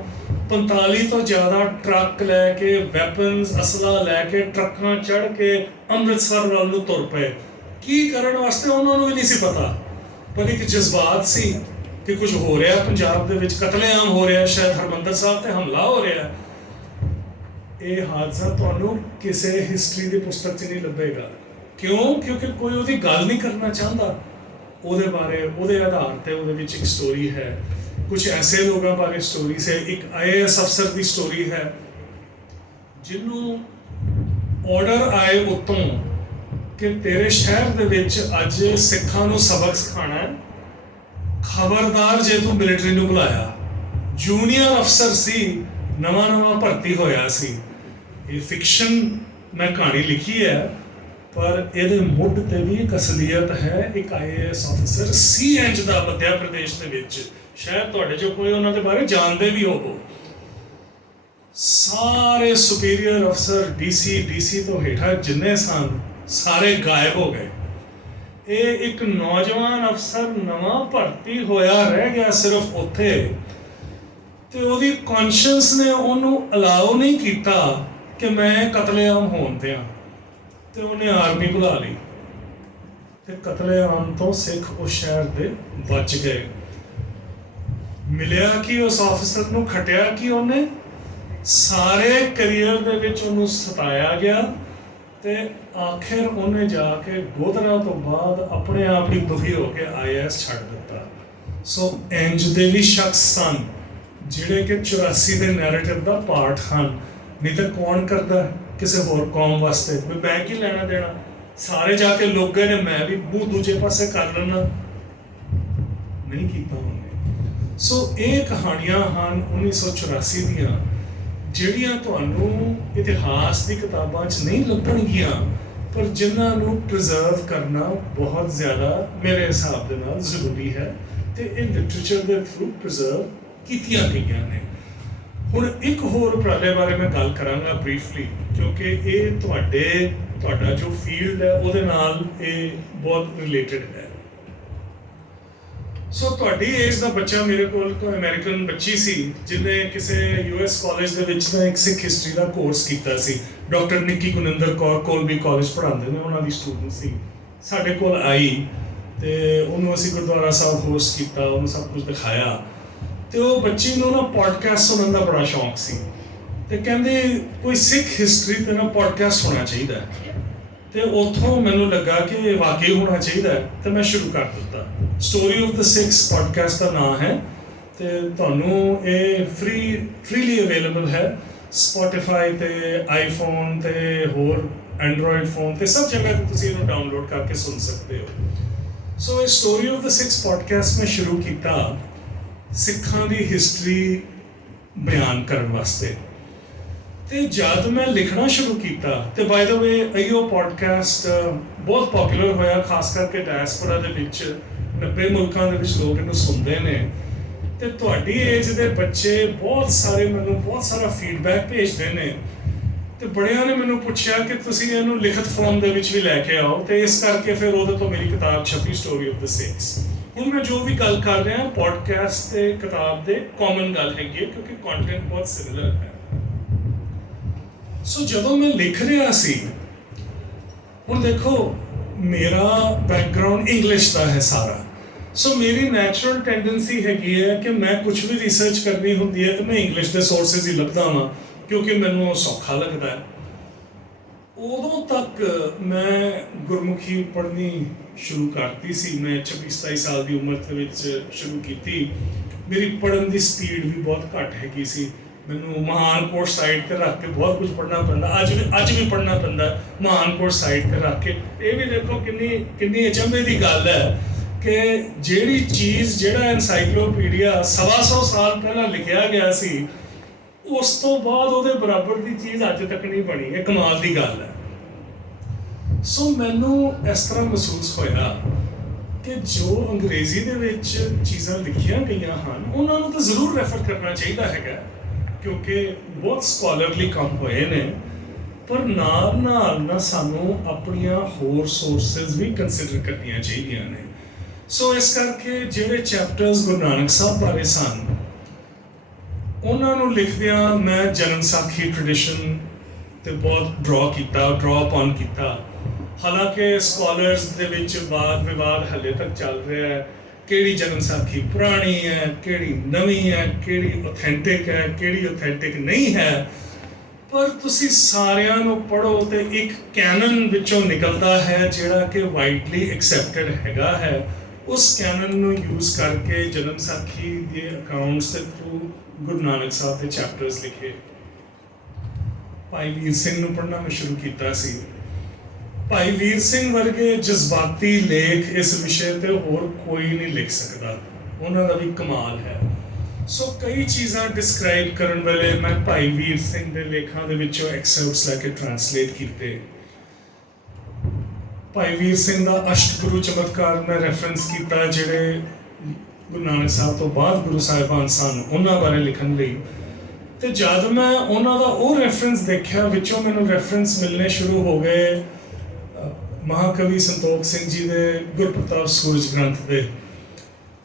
45 ਤੋਂ ਜ਼ਿਆਦਾ ਟਰੱਕ ਲੈ ਕੇ, ਵੈਪਨਸ, ਅਸਲਾ ਲੈ ਕੇ, ਟਰੱਕਾਂ ਚੜ੍ਹ ਕੇ ਅੰਮ੍ਰਿਤਸਰ ਵੱਲ ਨੂੰ ਤੁਰ ਪਏ। ਕੀ ਕਰਨ ਵਾਸਤੇ ਉਹਨਾਂ ਨੂੰ ਵੀ ਨਹੀਂ ਸੀ ਪਤਾ, ਪਰ ਇੱਕ ਜਜ਼ਬਾਤ ਸੀ ਕਿ ਕੁਝ ਹੋ ਰਿਹਾ ਪੰਜਾਬ ਦੇ ਵਿੱਚ, ਕਤਲੇਆਮ ਹੋ ਰਿਹਾ, ਸ਼ਾਇਦ ਹਰਿਮੰਦਰ ਸਾਹਿਬ ਤੇ ਹਮਲਾ ਹੋ ਰਿਹਾ। ਇਹ ਹਾਦਸਾ ਤੁਹਾਨੂੰ ਕਿਸੇ ਹਿਸਟਰੀ ਦੀ ਪੁਸਤਕ 'ਚ ਨਹੀਂ ਲੱਭੇਗਾ। ਕਿਉਂ? ਕਿਉਂਕਿ ਕੋਈ ਉਹਦੀ ਗੱਲ ਨਹੀਂ ਕਰਨਾ ਚਾਹੁੰਦਾ ਉਹਦੇ ਬਾਰੇ। ਉਹਦੇ ਆਧਾਰ ਤੇ ਉਹਦੇ ਵਿੱਚ ਇੱਕ ਸਟੋਰੀ ਹੈ, ਕੁਝ ਐਸੇ ਲੋਕਾਂ ਬਾਰੇ ਸਟੋਰੀ ਹੈ। ਇੱਕ IAS ਅਫਸਰ ਦੀ ਸਟੋਰੀ ਹੈ ਜਿਹਨੂੰ ਆਰਡਰ ਆਏ ਉੱਤੋਂ ਕਿ ਤੇਰੇ ਸ਼ਹਿਰ ਦੇ ਵਿੱਚ ਅੱਜ ਸਿੱਖਾਂ ਨੂੰ ਸਬਕ ਸਿਖਾਉਣਾ ਹੈ, ਖਬਰਦਾਰ ਜੇ ਤੂੰ ਮਿਲਟਰੀ ਨੂੰ ਬੁਲਾਇਆ। ਜੂਨੀਅਰ ਅਫਸਰ ਸੀ, ਨਵਾਂ ਭਰਤੀ ਹੋਇਆ ਸੀ। ਇਹ ਫਿਕਸ਼ਨ ਮੈਂ ਕਹਾਣੀ ਲਿਖੀ ਹੈ, ਪਰ ਇਹਦੇ ਮੁੱਢ ਤੇ ਵੀ ਇੱਕ ਅਸਲੀਅਤ ਹੈ। ਇੱਕ IAS ਅਫਸਰ CH ਦਾ ਮੱਧ ਪ੍ਰਦੇਸ਼ ਦੇ ਵਿੱਚ, ਸ਼ਾਇਦ ਤੁਹਾਡੇ ਚੋਂ ਕੋਈ ਉਹਨਾਂ ਦੇ ਬਾਰੇ ਜਾਣਦੇ ਵੀ ਹੋਵੋ। ਸਾਰੇ ਸੁਪੀਰੀਅਰ ਅਫਸਰ, DC ਤੋਂ ਹੇਠਾਂ ਜਿੰਨੇ ਸਨ, ਸਾਰੇ ਗਾਇਬ ਹੋ ਗਏ। ਇਹ ਇੱਕ ਨੌਜਵਾਨ ਅਫਸਰ ਨਵਾਂ ਭਰਤੀ ਹੋਇਆ ਰਹਿ ਗਿਆ ਸਿਰਫ ਉੱਥੇ, ਤੇ ਉਹਦੀ ਕੌਨਸ਼ੀਅੰਸ ਨੇ ਉਹਨੂੰ ਅਲਾਉ ਨਹੀਂ ਕੀਤਾ ਕਿ ਮੈਂ ਕਤਲੇਆਮ ਹੋਣ ਦਿਆਂ, ਤੇ ਉਹਨੇ ਆਰਮੀ ਬੁਲਾ ਲਈ ਤੇ ਕਤਲੇਆਮ ਤੋਂ ਸਿੱਖ ਉਸ ਸ਼ਹਿਰ ਦੇ ਬਚ ਗਏ। ਮਿਲਿਆ ਕਿ ਉਸ ਆਫਿਸਰ ਨੂੰ ਖਟਿਆ ਕਿ ਉਹਨੇ ਸਾਰੇ ਕੈਰੀਅਰ ਦੇ ਵਿੱਚ ਉਹਨੂੰ ਸਤਾਇਆ ਗਿਆ, ਤੇ ਆਖਿਰ ਉਹਨੇ ਜਾ ਕੇ ਗੋਧਰਾ ਤੋਂ ਬਾਅਦ ਆਪਣੇ ਆਪ ਹੀ ਦੁਖੀ ਹੋ ਕੇ IAS ਛੱਡ ਦਿੱਤਾ। ਸੋ ਇੰਜ ਦੇ ਵੀ ਸ਼ਖਸ ਸਨ ਜਿਹੜੇ ਕਿ 84 ਦੇ ਨੈਰੇਟਿਵ ਦਾ ਪਾਰਟ ਹਨ। ਨਹੀਂ ਤਾਂ ਕੌਣ ਕਰਦਾ ਕਿਸੇ ਹੋਰ ਕੌਮ ਵਾਸਤੇ? ਵੀ ਮੈਂ ਕੀ ਲੈਣਾ ਦੇਣਾ, ਸਾਰੇ ਜਾ ਕੇ ਲੋਕ ਗਏ ਨੇ, ਮੈਂ ਵੀ ਮੂੰਹ ਦੂਜੇ ਪਾਸੇ ਕਰ ਲੈਣਾ। ਨਹੀਂ ਕੀਤਾ ਉਹਨੇ। ਸੋ ਇਹ ਕਹਾਣੀਆਂ ਹਨ 1984 ਦੀਆਂ, ਜਿਹੜੀਆਂ ਤੁਹਾਨੂੰ ਇਤਿਹਾਸ ਦੀ ਕਿਤਾਬਾਂ 'ਚ ਨਹੀਂ ਲੱਭਣਗੀਆਂ, ਪਰ ਜਿਨ੍ਹਾਂ ਨੂੰ ਪ੍ਰੀਜ਼ਰਵ ਕਰਨਾ ਬਹੁਤ ਜ਼ਿਆਦਾ ਮੇਰੇ ਹਿਸਾਬ ਦੇ ਨਾਲ ਜ਼ਰੂਰੀ ਹੈ, ਤੇ ਇਹ ਲਿਟਰੇਚਰ ਦੇ ਥਰੂ ਪ੍ਰੀਜ਼ਰਵ ਕੀਤੀਆਂ ਗਈਆਂ ਨੇ। ਹੁਣ ਇੱਕ ਹੋਰ ਉਪਰਾਲੇ ਬਾਰੇ ਮੈਂ ਗੱਲ ਕਰਾਂਗਾ ਬਰੀਫਲੀ, ਕਿਉਂਕਿ ਇਹ ਤੁਹਾਡਾ ਜੋ ਫੀਲਡ ਹੈ ਉਹਦੇ ਨਾਲ ਇਹ ਬਹੁਤ ਰਿਲੇਟਡ ਹੈ। ਸੋ ਤੁਹਾਡੀ ਏਜ ਦਾ ਬੱਚਾ, ਮੇਰੇ ਕੋਲ ਕੋਈ ਅਮਰੀਕਨ ਬੱਚੀ ਸੀ ਜਿਹਨੇ ਕਿਸੇ US ਕਾਲਜ ਦੇ ਵਿੱਚ ਇੱਕ ਸਿੱਖ ਹਿਸਟਰੀ ਦਾ ਕੋਰਸ ਕੀਤਾ ਸੀ। ਡਾਕਟਰ ਨਿੱਕੀ ਗੁਨਿੰਦਰ ਕੌਰ ਕੋਲਬੀ ਕਾਲਜ ਪੜ੍ਹਾਉਂਦੇ ਨੇ, ਉਹਨਾਂ ਦੀ ਸਟੂਡੈਂਟ ਸੀ। ਸਾਡੇ ਕੋਲ ਆਈ ਤੇ ਉਹਨੂੰ ਅਸੀਂ ਗੁਰਦੁਆਰਾ ਸਾਹਿਬ ਹੋਸਟ ਕੀਤਾ, ਉਹਨੂੰ ਸਭ ਕੁਝ ਦਿਖਾਇਆ, ਤੇ ਉਹ ਬੱਚੀ ਨੂੰ ਨਾ ਪੋਡਕਾਸਟ ਸੁਣਨ ਦਾ ਬੜਾ ਸ਼ੌਂਕ ਸੀ, ਤੇ ਕਹਿੰਦੇ ਕੋਈ ਸਿੱਖ ਹਿਸਟਰੀ ਤੇ ਨਾ ਪੋਡਕਾਸਟ ਹੋਣਾ ਚਾਹੀਦਾ। ਤੇ ਉੱਥੋਂ ਮੈਨੂੰ ਲੱਗਾ ਕਿ ਵਾਕਈ ਹੋਣਾ ਚਾਹੀਦਾ, ਤੇ ਮੈਂ ਸ਼ੁਰੂ ਕਰ ਦਿੱਤਾ। Story of the six podcast ਦਾ ਨਾਮ ਹੈ, ਤੇ ਤੁਹਾਨੂੰ ਇਹ ਫ੍ਰੀਲੀ ਅਵੇਲੇਬਲ ਹੈ Spotify ਤੇ iPhone ਤੇ ਹੋਰ Android ਫੋਨ ਤੇ ਸਭ ਜਗ੍ਹਾ ਤੇ ਤੁਸੀਂ ਇਹਨੂੰ ਡਾਊਨਲੋਡ ਕਰਕੇ ਸੁਣ ਸਕਦੇ ਹੋ। ਸੋ ਇਹ story of the six podcast ਮੈਂ ਸ਼ੁਰੂ ਕੀਤਾ ਸਿੱਖਾਂ ਦੀ ਹਿਸਟਰੀ ਬਿਆਨ ਕਰਨ ਵਾਸਤੇ। ਤੇ ਜਦ ਮੈਂ ਲਿਖਣਾ ਸ਼ੁਰੂ ਕੀਤਾ, ਤੇ ਬਾਈ ਦਾ ਵੇ ਇਹੋ ਪੋਡਕਾਸਟ ਬਹੁਤ ਪਪੂਲਰ ਹੋਇਆ, ਖਾਸ ਕਰਕੇ ਡਾਇਸਪੋਰਾ ਦੇ ਵਿੱਚ। 90 ਮੁਲਕਾਂ ਦੇ ਵਿੱਚ ਲੋਕ ਇਹਨੂੰ ਸੁਣਦੇ ਨੇ, ਤੇ ਤੁਹਾਡੀ ਏਜ ਦੇ ਬੱਚੇ ਬਹੁਤ ਸਾਰੇ ਮੈਨੂੰ ਬਹੁਤ ਸਾਰਾ ਫੀਡਬੈਕ ਭੇਜਦੇ ਨੇ, ਤੇ ਬੜਿਆਂ ਨੇ ਮੈਨੂੰ ਪੁੱਛਿਆ ਕਿ ਤੁਸੀਂ ਇਹਨੂੰ ਲਿਖਤ ਫਾਰਮ ਦੇ ਵਿੱਚ ਵੀ ਲੈ ਕੇ ਆਓ, ਤੇ ਇਸ ਕਰਕੇ ਫਿਰ ਉਹਦੇ ਤੋਂ ਮੇਰੀ ਕਿਤਾਬ ਛਪੀ, ਸਟੋਰੀ ਆਫ ਦ ਸਿਕਸ। ਹੁਣ ਮੈਂ ਜੋ ਵੀ ਗੱਲ ਕਰ ਰਿਹਾ ਪੋਡਕਾਸਟ ਤੇ ਕਿਤਾਬ ਦੇ ਕਾਮਨ ਗੱਲ ਹੈਗੀ ਹੈ, ਕਿਉਂਕਿ ਕੰਟੈਂਟ ਬਹੁਤ ਸਿਮਿਲਰ ਹੈ। ਸੋ ਜਦੋਂ ਮੈਂ ਲਿਖ ਰਿਹਾ ਸੀ, ਹੁਣ ਦੇਖੋ ਮੇਰਾ ਬੈਕਗ੍ਰਾਉਂਡ ਇੰਗਲਿਸ਼ ਦਾ ਹੈ ਸਾਰਾ, ਸੋ ਮੇਰੀ ਨੈਚੁਰਲ ਟੈਂਡੈਂਸੀ ਹੈਗੀ ਹੈ ਕਿ ਮੈਂ ਕੁਝ ਵੀ ਰਿਸਰਚ ਕਰਨੀ ਹੁੰਦੀ ਹੈ ਤਾਂ ਮੈਂ ਇੰਗਲਿਸ਼ ਦੇ ਸੋਰਸਿਸ ਹੀ ਲੱਭਦਾ ਹਾਂ, ਕਿਉਂਕਿ ਮੈਨੂੰ ਉਹ ਸੌਖਾ ਲੱਗਦਾ ਹੈ। ਉਦੋਂ ਤੱਕ ਮੈਂ ਗੁਰਮੁਖੀ ਪੜ੍ਹਨੀ ਸ਼ੁਰੂ ਕਰਤੀ ਸੀ, ਮੈਂ 26-27 ਸਾਲ ਦੀ ਉਮਰ ਦੇ ਵਿੱਚ ਸ਼ੁਰੂ ਕੀਤੀ। ਮੇਰੀ ਪੜ੍ਹਨ ਦੀ ਸਪੀਡ ਵੀ ਬਹੁਤ ਘੱਟ ਹੈਗੀ ਸੀ, ਮੈਨੂੰ ਮਹਾਨਕੋਟ ਸਾਈਡ ਤੇ ਰੱਖ ਕੇ ਬਹੁਤ ਕੁਝ ਪੜ੍ਹਨਾ ਪੈਂਦਾ, ਅੱਜ ਵੀ ਪੜ੍ਹਨਾ ਪੈਂਦਾ ਮਹਾਨਕੋਟ ਸਾਈਡ ਤੇ ਰੱਖ ਕੇ। ਇਹ ਵੀ ਦੇਖੋ ਕਿੰਨੀ ਅਚੰਭੇ ਦੀ ਗੱਲ ਹੈ ਕਿ ਜਿਹੜੀ ਚੀਜ਼, ਜਿਹੜਾ ਐਨਸਾਈਕਲੋਪੀਡੀਆ 125 ਸਾਲ ਪਹਿਲਾਂ ਲਿਖਿਆ ਗਿਆ ਸੀ, ਉਸ ਤੋਂ ਬਾਅਦ ਉਹਦੇ ਬਰਾਬਰ ਦੀ ਚੀਜ਼ ਅੱਜ ਤੱਕ ਨਹੀਂ ਬਣੀ। ਇਹ ਕਮਾਲ ਦੀ ਗੱਲ ਹੈ। ਸੋ ਮੈਨੂੰ ਇਸ ਤਰ੍ਹਾਂ ਮਹਿਸੂਸ ਹੋਇਆ ਕਿ ਜੋ ਅੰਗਰੇਜ਼ੀ ਦੇ ਵਿੱਚ ਚੀਜ਼ਾਂ ਲਿਖੀਆਂ ਗਈਆਂ ਹਨ ਉਹਨਾਂ ਨੂੰ ਤਾਂ ਜ਼ਰੂਰ ਰੈਫਰ ਕਰਨਾ ਚਾਹੀਦਾ ਹੈਗਾ, ਕਿਉਂਕਿ ਬਹੁਤ ਸਕਾਲਰਲੀ ਕੰਮ ਹੋਏ ਨੇ, ਪਰ ਨਾਲ ਨਾ ਸਾਨੂੰ ਆਪਣੀਆਂ ਹੋਰ ਸੋਰਸਿਸ ਵੀ ਕੰਸੀਡਰ ਕਰਨੀਆਂ ਚਾਹੀਦੀਆਂ ਨੇ। ਸੋ ਇਸ ਕਰਕੇ ਜਿਹੜੇ ਚੈਪਟਰਸ ਗੁਰੂ ਨਾਨਕ ਸਾਹਿਬ ਬਾਰੇ ਸਨ, ਉਹਨਾਂ ਨੂੰ ਲਿਖਦਿਆਂ ਮੈਂ ਜਨਮ ਸਾਖੀ ਟ੍ਰੈਡੀਸ਼ਨ ਤੇ ਬਹੁਤ ਡਰਾ ਅਪਨ ਕੀਤਾ। ਹਾਲਾਂਕਿ ਸਕਾਲਰਸ ਦੇ ਵਿੱਚ ਵਾਦ ਵਿਵਾਦ ਹਲੇ ਤੱਕ ਚੱਲ ਰਿਹਾ ਹੈ, ਕਿਹੜੀ ਜਨਮ ਸਾਖੀ ਪੁਰਾਣੀ ਹੈ, ਕਿਹੜੀ ਨਵੀਂ ਹੈ, ਕਿਹੜੀ ਆਥੈਂਟਿਕ ਹੈ, ਕਿਹੜੀ ਆਥੈਂਟਿਕ ਨਹੀਂ ਹੈ। ਪਰ ਤੁਸੀਂ ਸਾਰਿਆਂ ਨੂੰ ਪੜ੍ਹੋ ਤੇ ਇੱਕ ਕੈਨਨ ਵਿੱਚੋਂ ਨਿਕਲਦਾ ਹੈ ਜਿਹੜਾ ਕਿ ਵਾਈਡਲੀ ਐਕਸੈਪਟਡ ਹੈਗਾ ਹੈ। ਉਸ ਕੈਨਨ ਨੂੰ ਯੂਜ਼ ਕਰਕੇ ਜਨਮ ਸਾਖੀ ਦੇ ਅਕਾਊਂਟਸ ਦੇ ਥਰੂ ਗੁਰੂ ਨਾਨਕ ਸਾਹਿਬ ਦੇ ਚੈਪਟਰਸ ਲਿਖੇ। ਭਾਈ ਵੀਰ ਸਿੰਘ ਨੂੰ ਪੜ੍ਹਨਾ ਮੈਂ ਸ਼ੁਰੂ ਕੀਤਾ ਸੀ। ਭਾਈ ਵੀਰ ਸਿੰਘ ਵਰਗੇ ਜਜ਼ਬਾਤੀ ਲੇਖ ਇਸ ਵਿਸ਼ੇ ਤੇ ਹੋਰ ਕੋਈ ਨਹੀਂ ਲਿਖ ਸਕਦਾ, ਉਹਨਾਂ ਦਾ ਵੀ ਕਮਾਲ ਹੈ। ਸੋ ਕਈ ਚੀਜ਼ਾਂ ਡਿਸਕ੍ਰਾਈਬ ਕਰਨ ਵੇਲੇ ਮੈਂ ਭਾਈ ਵੀਰ ਸਿੰਘ ਦੇ ਲੇਖਾਂ ਦੇ ਵਿੱਚੋਂ ਐਕਸਰਪਟਸ ਲੈ ਕੇ ਟ੍ਰਾਂਸਲੇਟ ਕੀਤੇ। ਭਾਈ ਵੀਰ ਸਿੰਘ ਦਾ ਅਸ਼ਟਗੁਰੂ ਚਮਤਕਾਰ ਮੈਂ ਰੈਫਰੈਂਸ ਕੀਤਾ, ਜਿਹੜੇ ਗੁਰੂ ਨਾਨਕ ਸਾਹਿਬ ਤੋਂ ਬਾਅਦ ਗੁਰੂ ਸਾਹਿਬਾਨ ਸਨ, ਉਹਨਾਂ ਬਾਰੇ ਲਿਖਣ ਲਈ। ਤੇ ਜਦ ਮੈਂ ਉਹਨਾਂ ਦਾ ਉਹ ਰੈਫਰੈਂਸ ਦੇਖਿਆ, ਵਿੱਚੋਂ ਮੈਨੂੰ ਰੈਫਰੈਂਸ ਮਿਲਣੇ ਸ਼ੁਰੂ ਹੋ ਗਏ ਮਹਾਕਵੀ ਸੰਤੋਖ ਸਿੰਘ ਜੀ ਦੇ ਗੁਰਪ੍ਰਤਾਪ ਸੂਰਜ ਗ੍ਰੰਥ ਦੇ।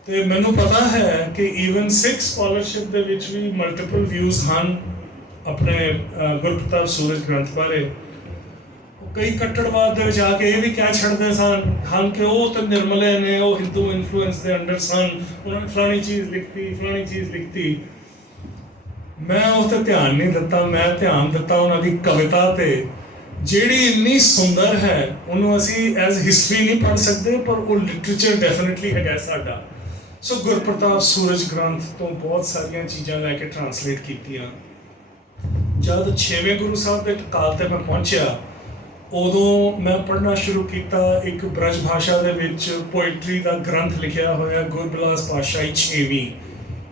ਤੇ ਮੈਨੂੰ ਪਤਾ ਹੈ ਕਿ ਈਵਨ ਸਿੱਖ ਸਕਾਲਰਸ਼ਿਪ ਦੇ ਵਿੱਚ ਵੀ ਮਲਟੀਪਲ ਵਿਊਜ਼ ਹਨ ਆਪਣੇ ਗੁਰਪ੍ਰਤਾਪ ਸੂਰਜ ਗ੍ਰੰਥ ਬਾਰੇ। ਕਈ ਕੱਟੜਵਾਦ ਦੇ ਵਿੱਚ ਆ ਕੇ ਇਹ ਵੀ ਕਹਿ ਛੱਡਦੇ ਹਨ ਕਿ ਉਹ ਤਾਂ ਨਿਰਮਲੇ ਨੇ, ਉਹ ਹਿੰਦੂ ਇਨਫਲੂਐਂਸ ਦੇ ਅੰਡਰ ਸਨ, ਉਹਨਾਂ ਨੇ ਫਲਾਣੀ ਚੀਜ਼ ਲਿਖਤੀ। ਮੈਂ ਉਹ ਤੇ ਧਿਆਨ ਨਹੀਂ ਦਿੱਤਾ, ਮੈਂ ਧਿਆਨ ਦਿੱਤਾ ਉਹਨਾਂ ਦੀ ਕਵਿਤਾ ਤੇ, ਜਿਹੜੀ ਇੰਨੀ ਸੁੰਦਰ ਹੈ। ਉਹਨੂੰ ਅਸੀਂ ਐਜ਼ ਹਿਸਟਰੀ ਨਹੀਂ ਪੜ੍ਹ ਸਕਦੇ, ਪਰ ਉਹ ਲਿਟਰੇਚਰ ਡੈਫੀਨਿਟਲੀ ਹੈਗਾ ਸਾਡਾ। ਸੋ ਗੁਰਪ੍ਰਤਾਪ ਸੂਰਜ ਗ੍ਰੰਥ ਤੋਂ ਬਹੁਤ ਸਾਰੀਆਂ ਚੀਜ਼ਾਂ ਲੈ ਕੇ ਟ੍ਰਾਂਸਲੇਟ ਕੀਤੀਆਂ। ਜਦ 6ਵੇਂ ਗੁਰੂ ਸਾਹਿਬ ਦੇ ਕਾਲ ਤੇ ਮੈਂ ਪਹੁੰਚਿਆ, ਉਦੋਂ ਮੈਂ ਪੜ੍ਹਨਾ ਸ਼ੁਰੂ ਕੀਤਾ ਇੱਕ ਬ੍ਰਜ ਭਾਸ਼ਾ ਦੇ ਵਿੱਚ ਪੋਇਟਰੀ ਦਾ ਗ੍ਰੰਥ ਲਿਖਿਆ ਹੋਇਆ ਗੁਰਬਿਲਾਸ ਪਾਤਸ਼ਾਹੀ 6ਵੀਂ।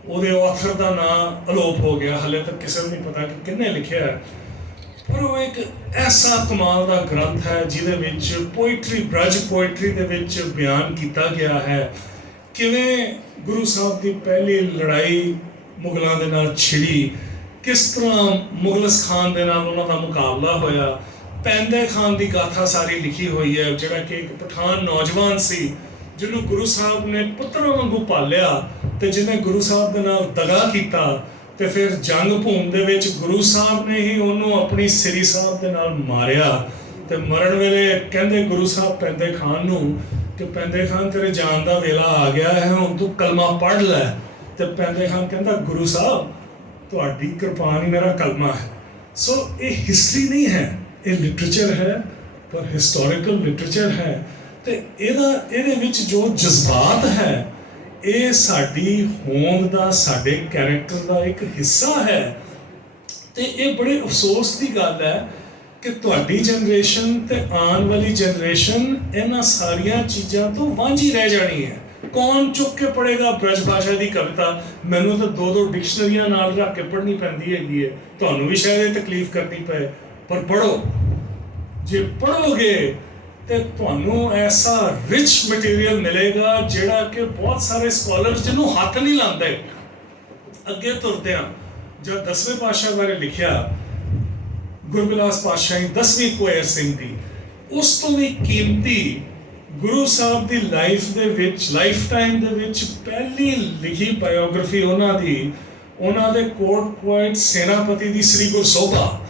ਉਹਦੇ ਆਥਰ ਦਾ ਨਾਮ ਅਲੋਪ ਹੋ ਗਿਆ, ਹਾਲੇ ਤੱਕ ਕਿਸੇ ਨੂੰ ਨਹੀਂ ਪਤਾ ਕਿ ਕਿਹਨੇ ਲਿਖਿਆ ਹੈ। ਪਰ ਉਹ ਇੱਕ ਐਸਾ ਕਮਾਲ ਦਾ ਗ੍ਰੰਥ ਹੈ ਜਿਹਦੇ ਵਿੱਚ ਪੋਇਟਰੀ, ਬ੍ਰਜ ਪੋਇਟਰੀ ਦੇ ਵਿੱਚ ਬਿਆਨ ਕੀਤਾ ਗਿਆ ਹੈ ਕਿਵੇਂ ਗੁਰੂ ਸਾਹਿਬ ਦੀ ਪਹਿਲੀ ਲੜਾਈ ਮੁਗਲਾਂ ਦੇ ਨਾਲ ਛਿੜੀ, ਕਿਸ ਤਰ੍ਹਾਂ ਮੁਗਲਸ ਖਾਨ ਦੇ ਨਾਲ ਉਹਨਾਂ ਦਾ ਮੁਕਾਬਲਾ ਹੋਇਆ। ਪੈਂਦੇ ਖਾਨ ਦੀ ਗਾਥਾ ਸਾਰੀ ਲਿਖੀ ਹੋਈ ਹੈ, ਜਿਹੜਾ ਕਿ ਇੱਕ ਪਠਾਨ ਨੌਜਵਾਨ ਸੀ ਜਿਹਨੂੰ ਗੁਰੂ ਸਾਹਿਬ ਨੇ ਪੁੱਤਰਾਂ ਵਾਂਗੂ ਪਾਲਿਆ ਤੇ ਜਿਹਨੇ ਗੁਰੂ ਸਾਹਿਬ ਦੇ ਨਾਲ ਦਗਾ ਕੀਤਾ। ਤੇ ਫਿਰ ਜੰਗ ਭੂਮ ਦੇ ਵਿੱਚ ਗੁਰੂ ਸਾਹਿਬ ਨੇ ਹੀ ਉਹਨੂੰ ਆਪਣੀ ਸ੍ਰੀ ਸਾਹਿਬ ਦੇ ਨਾਲ ਮਾਰਿਆ। ਤੇ ਮਰਨ ਵੇਲੇ ਕਹਿੰਦੇ ਗੁਰੂ ਸਾਹਿਬ ਪੈਂਦੇ ਖਾਨ ਨੂੰ ਕਿ ਪੈਂਦੇ ਖਾਨ ਤੇਰੇ ਜਾਣ ਦਾ ਵੇਲਾ ਆ ਗਿਆ ਹੈ, ਹੁਣ ਤੂੰ ਕਲਮਾ ਪੜ੍ਹ ਲੈ। ਤੇ ਪੈਂਦੇ ਖਾਨ ਕਹਿੰਦਾ ਗੁਰੂ ਸਾਹਿਬ ਤੁਹਾਡੀ ਕਿਰਪਾਨ ਹੀ ਮੇਰਾ ਕਲਮਾ ਹੈ। ਸੋ ਇਹ ਹਿਸਟਰੀ ਨਹੀਂ ਹੈ, ਇਹ ਲਿਟਰੇਚਰ ਹੈ, ਪਰ ਹਿਸਟੋਰੀਕਲ ਲਿਟਰੇਚਰ ਹੈ। ਤੇ ਇਹਦੇ ਵਿੱਚ ਜੋ ਜਜ਼ਬਾਤ ਹੈ, ਇਹ ਸਾਡੀ ਹੋਂਦ ਦਾ, ਸਾਡੇ ਕੈਰੈਕਟਰ ਦਾ ਇੱਕ ਹਿੱਸਾ ਹੈ। ਤੇ ਇਹ ਬੜੇ ਅਫਸੋਸ ਦੀ ਗੱਲ ਹੈ ਕਿ ਤੁਹਾਡੀ ਜਨਰੇਸ਼ਨ ਤੇ ਆਉਣ ਵਾਲੀ ਜਨਰੇਸ਼ਨ ਇਹਨਾਂ ਸਾਰੀਆਂ ਚੀਜ਼ਾਂ ਤੋਂ ਵਾਂਝੀ ਰਹਿ ਜਾਣੀ ਹੈ। ਕੌਣ ਚੁੱਕ ਕੇ ਪੜ੍ਹੇਗਾ ਬ੍ਰਜ ਭਾਸ਼ਾ ਦੀ ਕਵਿਤਾ? ਮੈਨੂੰ ਤਾਂ 2-2 ਡਿਕਸ਼ਨਰੀਆਂ ਨਾਲ ਰੱਖ ਕੇ ਪੜ੍ਹਨੀ ਪੈਂਦੀ ਹੈਗੀ ਹੈ। ਤੁਹਾਨੂੰ ਵੀ ਸ਼ਾਇਦ ਇਹ ਤਕਲੀਫ ਕਰਨੀ ਪਏ, ਪਰ ਪੜ੍ਹੋ। ਜੇ ਪੜ੍ਹੋਗੇ ਤੇ ਤੁਹਾਨੂੰ ਐਸਾ ਰਿਚ ਮਟੀਰੀਅਲ ਮਿਲੇਗਾ ਜਿਹੜਾ ਕਿ ਬਹੁਤ ਸਾਰੇ ਸਕਾਲਰਸ ਜਿਹਨੂੰ ਹੱਥ ਨਹੀਂ ਲਾਉਂਦੇ। ਅੱਗੇ ਤੁਰਦੇ ਹਾਂ, ਜਦ 10ਵੇਂ ਪਾਤਸ਼ਾਹ ਬਾਰੇ ਲਿਖਿਆ ਗੁਰਬਿਲਾਸ ਪਾਤਸ਼ਾਹੀ 10ਵੀਂ ਕੁੰਵਰ ਸਿੰਘ ਦੀ, ਉਸ ਤੋਂ ਵੀ ਕੀਮਤੀ ਗੁਰੂ ਸਾਹਿਬ ਦੀ ਲਾਈਫ ਦੇ ਵਿੱਚ, ਲਾਈਫ ਟਾਈਮ ਦੇ ਵਿੱਚ ਪਹਿਲੀ ਲਿਖੀ ਬਾਇਓਗ੍ਰਾਫੀ ਉਹਨਾਂ ਦੀ, ਉਹਨਾਂ ਦੇ ਕੋਰਟ ਪੋਇਟ ਸੈਨਾਪਤੀ ਦੀ ਸ੍ਰੀ ਗੁਰਸੋਭਾ,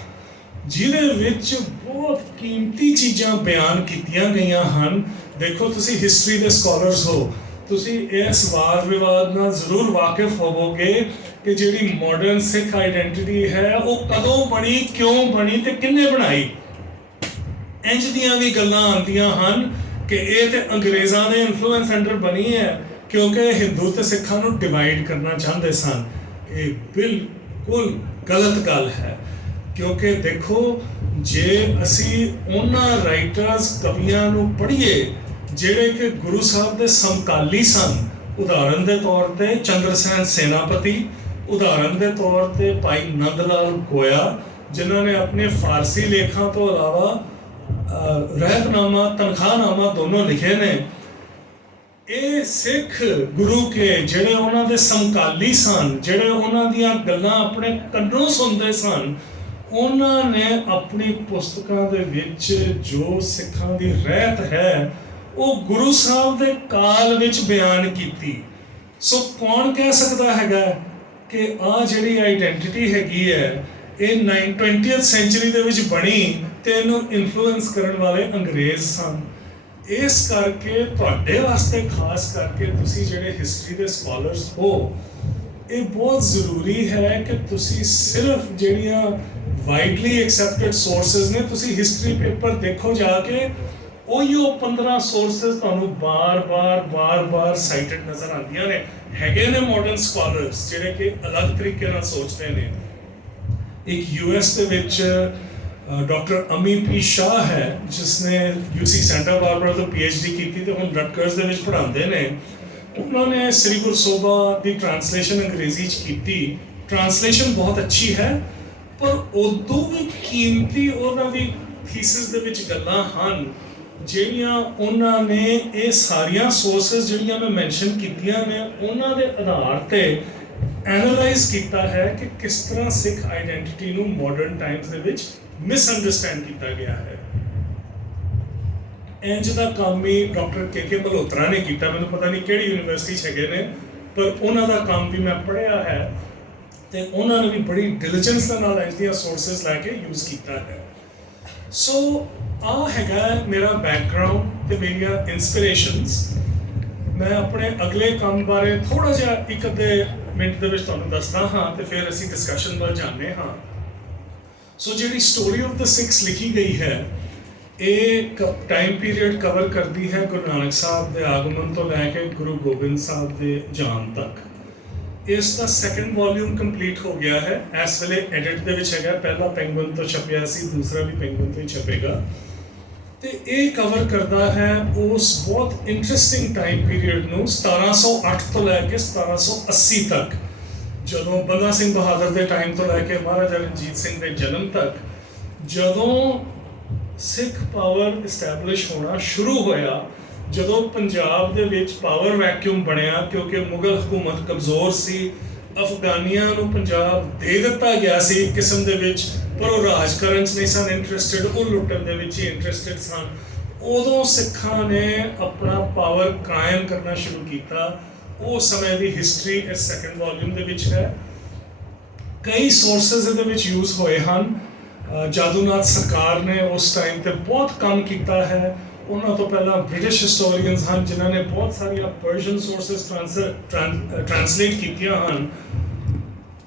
ਜਿਹਦੇ ਵਿੱਚ ਬਹੁਤ ਕੀਮਤੀ ਚੀਜ਼ਾਂ ਬਿਆਨ ਕੀਤੀਆਂ ਗਈਆਂ ਹਨ। ਦੇਖੋ, ਤੁਸੀਂ ਹਿਸਟਰੀ ਦੇ ਸਕਾਲਰਸ ਹੋ, ਤੁਸੀਂ ਇਸ ਵਾਦ ਵਿਵਾਦ ਨਾਲ ਜ਼ਰੂਰ ਵਾਕਿਫ ਹੋਵੋਗੇ ਕਿ ਜਿਹੜੀ ਮਾਡਰਨ ਸਿੱਖ ਆਈਡੈਂਟੀਟੀ ਹੈ ਉਹ ਕਦੋਂ ਬਣੀ, ਕਿਉਂ ਬਣੀ ਤੇ ਕਿਹਨੇ ਬਣਾਈ। ਇੰਜ ਦੀਆਂ ਵੀ ਗੱਲਾਂ ਆਉਂਦੀਆਂ ਹਨ ਕਿ ਇਹ ਤੇ ਅੰਗਰੇਜ਼ਾਂ ਦੇ ਇਨਫਲੂਐਂਸ ਅੰਡਰ ਬਣੀ ਹੈ, ਕਿਉਂਕਿ ਹਿੰਦੂ ਤੇ ਸਿੱਖਾਂ ਨੂੰ ਡਿਵਾਈਡ ਕਰਨਾ ਚਾਹੁੰਦੇ ਸਨ। ਇਹ ਬਿਲਕੁਲ ਗਲਤ ਗੱਲ ਹੈ, ਕਿਉਂਕਿ ਦੇਖੋ, ਜੇ ਅਸੀਂ ਉਹਨਾਂ ਰਾਈਟਰਸ, ਕਵੀਆਂ ਨੂੰ ਪੜ੍ਹੀਏ ਜਿਹੜੇ ਕਿ ਗੁਰੂ ਸਾਹਿਬ ਦੇ ਸਮਕਾਲੀ ਸਨ, ਉਦਾਹਰਨ ਦੇ ਤੌਰ ਤੇ ਚੰਦਰਸੈਨ ਸੈਨਾਪਤੀ, ਉਦਾਹਰਨ ਦੇ ਤੌਰ ਤੇ ਭਾਈ ਨੰਦ ਲਾਲ ਗੋਇਆ, ਜਿਨ੍ਹਾਂ ਨੇ ਆਪਣੇ ਫਾਰਸੀ ਲੇਖਾਂ ਤੋਂ ਇਲਾਵਾ ਰਹਿਤਨਾਮਾ, ਤਨਖਾਹਨਾਮਾ ਦੋਨੋਂ ਲਿਖੇ ਨੇ। ਇਹ ਸਿੱਖ ਗੁਰੂ ਕੇ ਜਿਹੜੇ ਉਹਨਾਂ ਦੇ ਸਮਕਾਲੀ ਸਨ, ਜਿਹੜੇ ਉਹਨਾਂ ਦੀਆਂ ਗੱਲਾਂ ਆਪਣੇ ਕੰਨੋਂ ਸੁਣਦੇ ਸਨ, ਉਹਨਾਂ ਨੇ ਆਪਣੀ ਪੁਸਤਕਾਂ ਦੇ ਵਿੱਚ ਜੋ ਸਿੱਖਾਂ ਦੀ ਰਹਿਤ ਹੈ ਉਹ ਗੁਰੂ ਸਾਹਿਬ ਦੇ ਕਾਲ ਵਿੱਚ ਬਿਆਨ ਕੀਤੀ। ਸੋ ਕੌਣ ਕਹਿ ਸਕਦਾ ਹੈਗਾ ਕਿ ਆਹ ਜਿਹੜੀ ਆਈਡੈਂਟੀਟੀ ਹੈਗੀ ਹੈ ਇਹ 20th ਸੈਂਚੁਰੀ ਦੇ ਵਿੱਚ ਬਣੀ ਤੇ ਇਹਨੂੰ ਇਨਫਲੂਐਂਸ ਕਰਨ ਵਾਲੇ ਅੰਗਰੇਜ਼ ਸਨ। ਇਸ ਕਰਕੇ ਤੁਹਾਡੇ ਵਾਸਤੇ ਖਾਸ ਕਰਕੇ ਤੁਸੀਂ ਜਿਹੜੇ ਹਿਸਟਰੀ ਦੇ ਸਕਾਲਰਸ ਹੋ, ਇਹ ਬਹੁਤ ਜ਼ਰੂਰੀ ਹੈ ਕਿ ਤੁਸੀਂ ਸਿਰਫ ਜਿਹੜੀਆਂ ਵਾਈਡਲੀ ਐਕਸੈਪਟਡ ਸੋਰਸਸ ਨੇ, ਤੁਸੀਂ ਹਿਸਟਰੀ ਪੇਪਰ ਦੇਖੋ ਜਾ ਕੇ, ਉਹੀਓ 15 ਸੋਰਸਸ ਤੁਹਾਨੂੰ ਬਾਰ-ਬਾਰ ਸਾਈਟਡ ਨਜ਼ਰ ਆਉਂਦੀਆਂ ਨੇ। ਹੈਗੇ ਨੇ ਮਾਡਰਨ ਸਕਾਲਰਸ ਜਿਹੜੇ ਕਿ ਅਲੱਗ ਤਰੀਕੇ ਨਾਲ ਸੋਚਦੇ ਨੇ। ਇੱਕ US ਦੇ ਵਿੱਚ ਡਾਕਟਰ ਅਮੀ ਪੀ ਸ਼ਾਹ ਹੈ, ਜਿਸਨੇ UC ਸੈਂਟਾ ਬਾਰਬਰਾ ਤੋਂ PhD ਕੀਤੀ ਤੇ ਹੁਣ ਰਟਕਰਸ ਦੇ ਵਿੱਚ ਪੜ੍ਹਾਉਂਦੇ ਨੇ। ਉਹਨਾਂ ਨੇ ਸ੍ਰੀ ਗੁਰਸੋਭਾ ਦੀ ਟ੍ਰਾਂਸਲੇਸ਼ਨ ਅੰਗਰੇਜ਼ੀ 'ਚ ਕੀਤੀ। ਟ੍ਰਾਂਸਲੇਸ਼ਨ ਬਹੁਤ ਅੱਛੀ ਹੈ, ਪਰ ਉਦੋਂ ਵੀ ਕੀਮਤੀ ਉਹਨਾਂ ਦੀ ਥੀਸਿਸ ਦੇ ਵਿੱਚ ਗੱਲਾਂ ਹਨ ਜਿਹੜੀਆਂ ਉਹਨਾਂ ਨੇ ਇਹ ਸਾਰੀਆਂ ਸੋਰਸਸ ਜਿਹੜੀਆਂ ਮੈਂ ਮੈਂਸ਼ਨ ਕੀਤੀਆਂ ਨੇ ਉਹਨਾਂ ਦੇ ਆਧਾਰ ਤੇ ਐਨਾਲਾਈਜ਼ ਕੀਤਾ ਹੈ ਕਿ ਕਿਸ ਤਰ੍ਹਾਂ ਸਿੱਖ ਆਈਡੈਂਟੀਟੀ ਨੂੰ ਮਾਡਰਨ ਟਾਈਮਸ ਦੇ ਵਿੱਚ ਮਿਸਅੰਡਰਸਟੈਂਡ ਕੀਤਾ ਗਿਆ ਹੈ। ਇੰਜ ਦਾ ਕੰਮ ਹੀ ਡਾਕਟਰ ਕੇ ਮਲਹੋਤਰਾ ਨੇ ਕੀਤਾ। ਮੈਨੂੰ ਪਤਾ ਨਹੀਂ ਕਿਹੜੀ ਯੂਨੀਵਰਸਿਟੀ 'ਚ ਹੈਗੇ ਨੇ, ਪਰ ਉਹਨਾਂ ਦਾ ਕੰਮ ਵੀ ਮੈਂ ਪੜ੍ਹਿਆ ਹੈ ਤੇ ਉਹਨਾਂ ਨੇ ਵੀ ਬੜੀ ਡਿਲੀਜੈਂਸ ਦੇ ਨਾਲ ਇੰਜ ਦੀਆਂ ਸੋਰਸਸ ਲੈ ਕੇ ਯੂਜ਼ ਕੀਤਾ ਹੈ। ਸੋ ਆਹ ਹੈਗਾ ਮੇਰਾ ਬੈਕਗਰਾਉਂਡ ਤੇ ਮੇਰੀਆਂ ਇਨਸਪੀਰੇਸ਼ਨਸ। ਮੈਂ ਆਪਣੇ ਅਗਲੇ ਕੰਮ ਬਾਰੇ ਥੋੜ੍ਹਾ ਜਿਹਾ ਇੱਕ ਅੱਧੇ ਮਿੰਟ ਦੇ ਵਿੱਚ ਤੁਹਾਨੂੰ ਦੱਸਦਾ ਹਾਂ ਤੇ ਫਿਰ ਅਸੀਂ ਡਿਸਕਸ਼ਨ ਵੱਲ ਜਾਂਦੇ ਹਾਂ। ਸੋ ਜਿਹੜੀ ਸਟੋਰੀ ਆਫ ਦ ਸਿਕਸ ਲਿਖੀ ਗਈ ਹੈ ਇਹ ਟਾਈਮ ਪੀਰੀਅਡ ਕਵਰ ਕਰਦੀ ਹੈ ਗੁਰੂ ਨਾਨਕ ਸਾਹਿਬ ਦੇ ਆਗਮਨ ਤੋਂ ਲੈ ਕੇ ਗੁਰੂ ਗੋਬਿੰਦ ਸਾਹਿਬ ਦੇ ਜਾਣ ਤੱਕ। ਇਸ ਦਾ ਸੈਕੰਡ ਵੋਲਿਊਮ ਕੰਪਲੀਟ ਹੋ ਗਿਆ ਹੈ, ਇਸ ਵੇਲੇ ਐਡਿਟ ਦੇ ਵਿੱਚ ਹੈਗਾ। ਪਹਿਲਾ ਪੈਂਗੁਇਨ ਤੋਂ ਛਪਿਆ ਸੀ, ਦੂਸਰਾ ਵੀ ਪੈਂਗੁਇਨ ਤੋਂ ਹੀ ਛਪੇਗਾ। ਤੇ ਇਹ ਕਵਰ ਕਰਦਾ ਹੈ ਉਸ ਬਹੁਤ ਇੰਟਰਸਟਿੰਗ ਟਾਈਮ ਪੀਰੀਅਡ ਨੂੰ 1708 ਤੋਂ ਲੈ ਕੇ 1780 ਤੱਕ, ਜਦੋਂ ਬੰਦਾ ਸਿੰਘ ਬਹਾਦਰ ਦੇ ਟਾਈਮ ਤੋਂ ਲੈ ਕੇ ਮਹਾਰਾਜਾ ਰਣਜੀਤ ਸਿੰਘ ਦੇ ਜਨਮ ਤੱਕ, ਜਦੋਂ ਸਿੱਖ ਪਾਵਰ ਇਸਟੈਬਲਿਸ਼ ਹੋਣਾ ਸ਼ੁਰੂ ਹੋਇਆ, ਜਦੋਂ ਪੰਜਾਬ ਦੇ ਵਿੱਚ ਪਾਵਰ ਵੈਕਿਊਮ ਬਣਿਆ ਕਿਉਂਕਿ ਮੁਗਲ ਹਕੂਮਤ ਕਮਜ਼ੋਰ ਸੀ, ਅਫਗਾਨੀਆਂ ਨੂੰ ਪੰਜਾਬ ਦੇ ਦਿੱਤਾ ਗਿਆ ਸੀ ਇੱਕ ਕਿਸਮ ਦੇ ਵਿੱਚ, ਪਰ ਉਹ ਰਾਜ ਕਰਨ 'ਚ ਨਹੀਂ ਸਨ ਇੰਟਰਸਟਿਡ, ਉਹ ਲੁੱਟਣ ਦੇ ਵਿੱਚ ਹੀ ਇੰਟਰਸਟਿਡ ਸਨ। ਉਦੋਂ ਸਿੱਖਾਂ ਨੇ ਆਪਣਾ ਪਾਵਰ ਕਾਇਮ ਕਰਨਾ ਸ਼ੁਰੂ ਕੀਤਾ। ਉਹ ਸਮੇਂ ਦੀ ਹਿਸਟਰੀ ਇਸ ਸੈਕੰਡ ਵੋਲਿਊਮ ਦੇ ਵਿੱਚ ਹੈ। ਕਈ ਸੋਰਸਸ ਇਹਦੇ ਵਿੱਚ ਯੂਜ਼ ਹੋਏ ਹਨ। ਜਾਦੂਨਾਥ ਸਰਕਾਰ ਨੇ ਉਸ ਟਾਈਮ ਤੇ ਬਹੁਤ ਕੰਮ ਕੀਤਾ ਹੈ। ਉਹਨਾਂ ਤੋਂ ਪਹਿਲਾਂ ਬ੍ਰਿਟਿਸ਼ ਹਿਸਟੋਰੀਅਨਸ ਹਨ ਜਿਨ੍ਹਾਂ ਨੇ ਬਹੁਤ ਸਾਰੀਆਂ ਪਰਸ਼ੀਅਨ ਸੋਰਸਸ ਟ੍ਰਾਂਸਲੇਟ ਕੀਤੀਆਂ ਹਨ,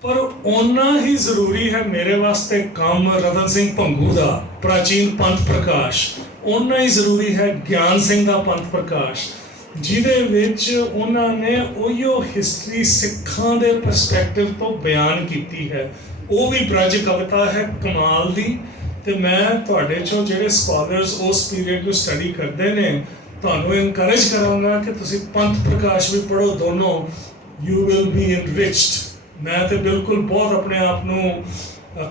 ਪਰ ਓਨਾ ਹੀ ਜ਼ਰੂਰੀ ਹੈ ਮੇਰੇ ਵਾਸਤੇ ਕੰਮ ਰਤਨ ਸਿੰਘ ਭੰਗੂ ਦਾ ਪ੍ਰਾਚੀਨ ਪੰਥ ਪ੍ਰਕਾਸ਼, ਓਨਾ ਹੀ ਜ਼ਰੂਰੀ ਹੈ ਗਿਆਨ ਸਿੰਘ ਦਾ ਪੰਥ ਪ੍ਰਕਾਸ਼, ਜਿਹਦੇ ਵਿੱਚ ਉਹਨਾਂ ਨੇ ਉਹੀਓ ਹਿਸਟਰੀ ਸਿੱਖਾਂ ਦੇ ਪਰਸਪੈਕਟਿਵ ਤੋਂ ਬਿਆਨ ਕੀਤੀ ਹੈ। ਉਹ ਵੀ ਬ੍ਰਜ ਕਵਿਤਾ ਹੈ ਕਮਾਲ ਦੀ। ਤੇ ਮੈਂ ਤੁਹਾਡੇ ਚੋਂ ਜਿਹੜੇ ਸਕਾਲਰਸ ਉਸ ਪੀਰੀਅਡ ਨੂੰ ਸਟੱਡੀ ਕਰਦੇ ਨੇ, ਤੁਹਾਨੂੰ ਇਨਕਰੇਜ ਕਰਾਂਗਾ ਕਿ ਤੁਸੀਂ ਪੰਥ ਪ੍ਰਕਾਸ਼ ਵੀ ਪੜ੍ਹੋ, ਦੋਨੋਂ। You will be enriched. ਮੈਂ ਤੇ ਬਿਲਕੁਲ ਬਹੁਤ ਆਪਣੇ ਆਪ ਨੂੰ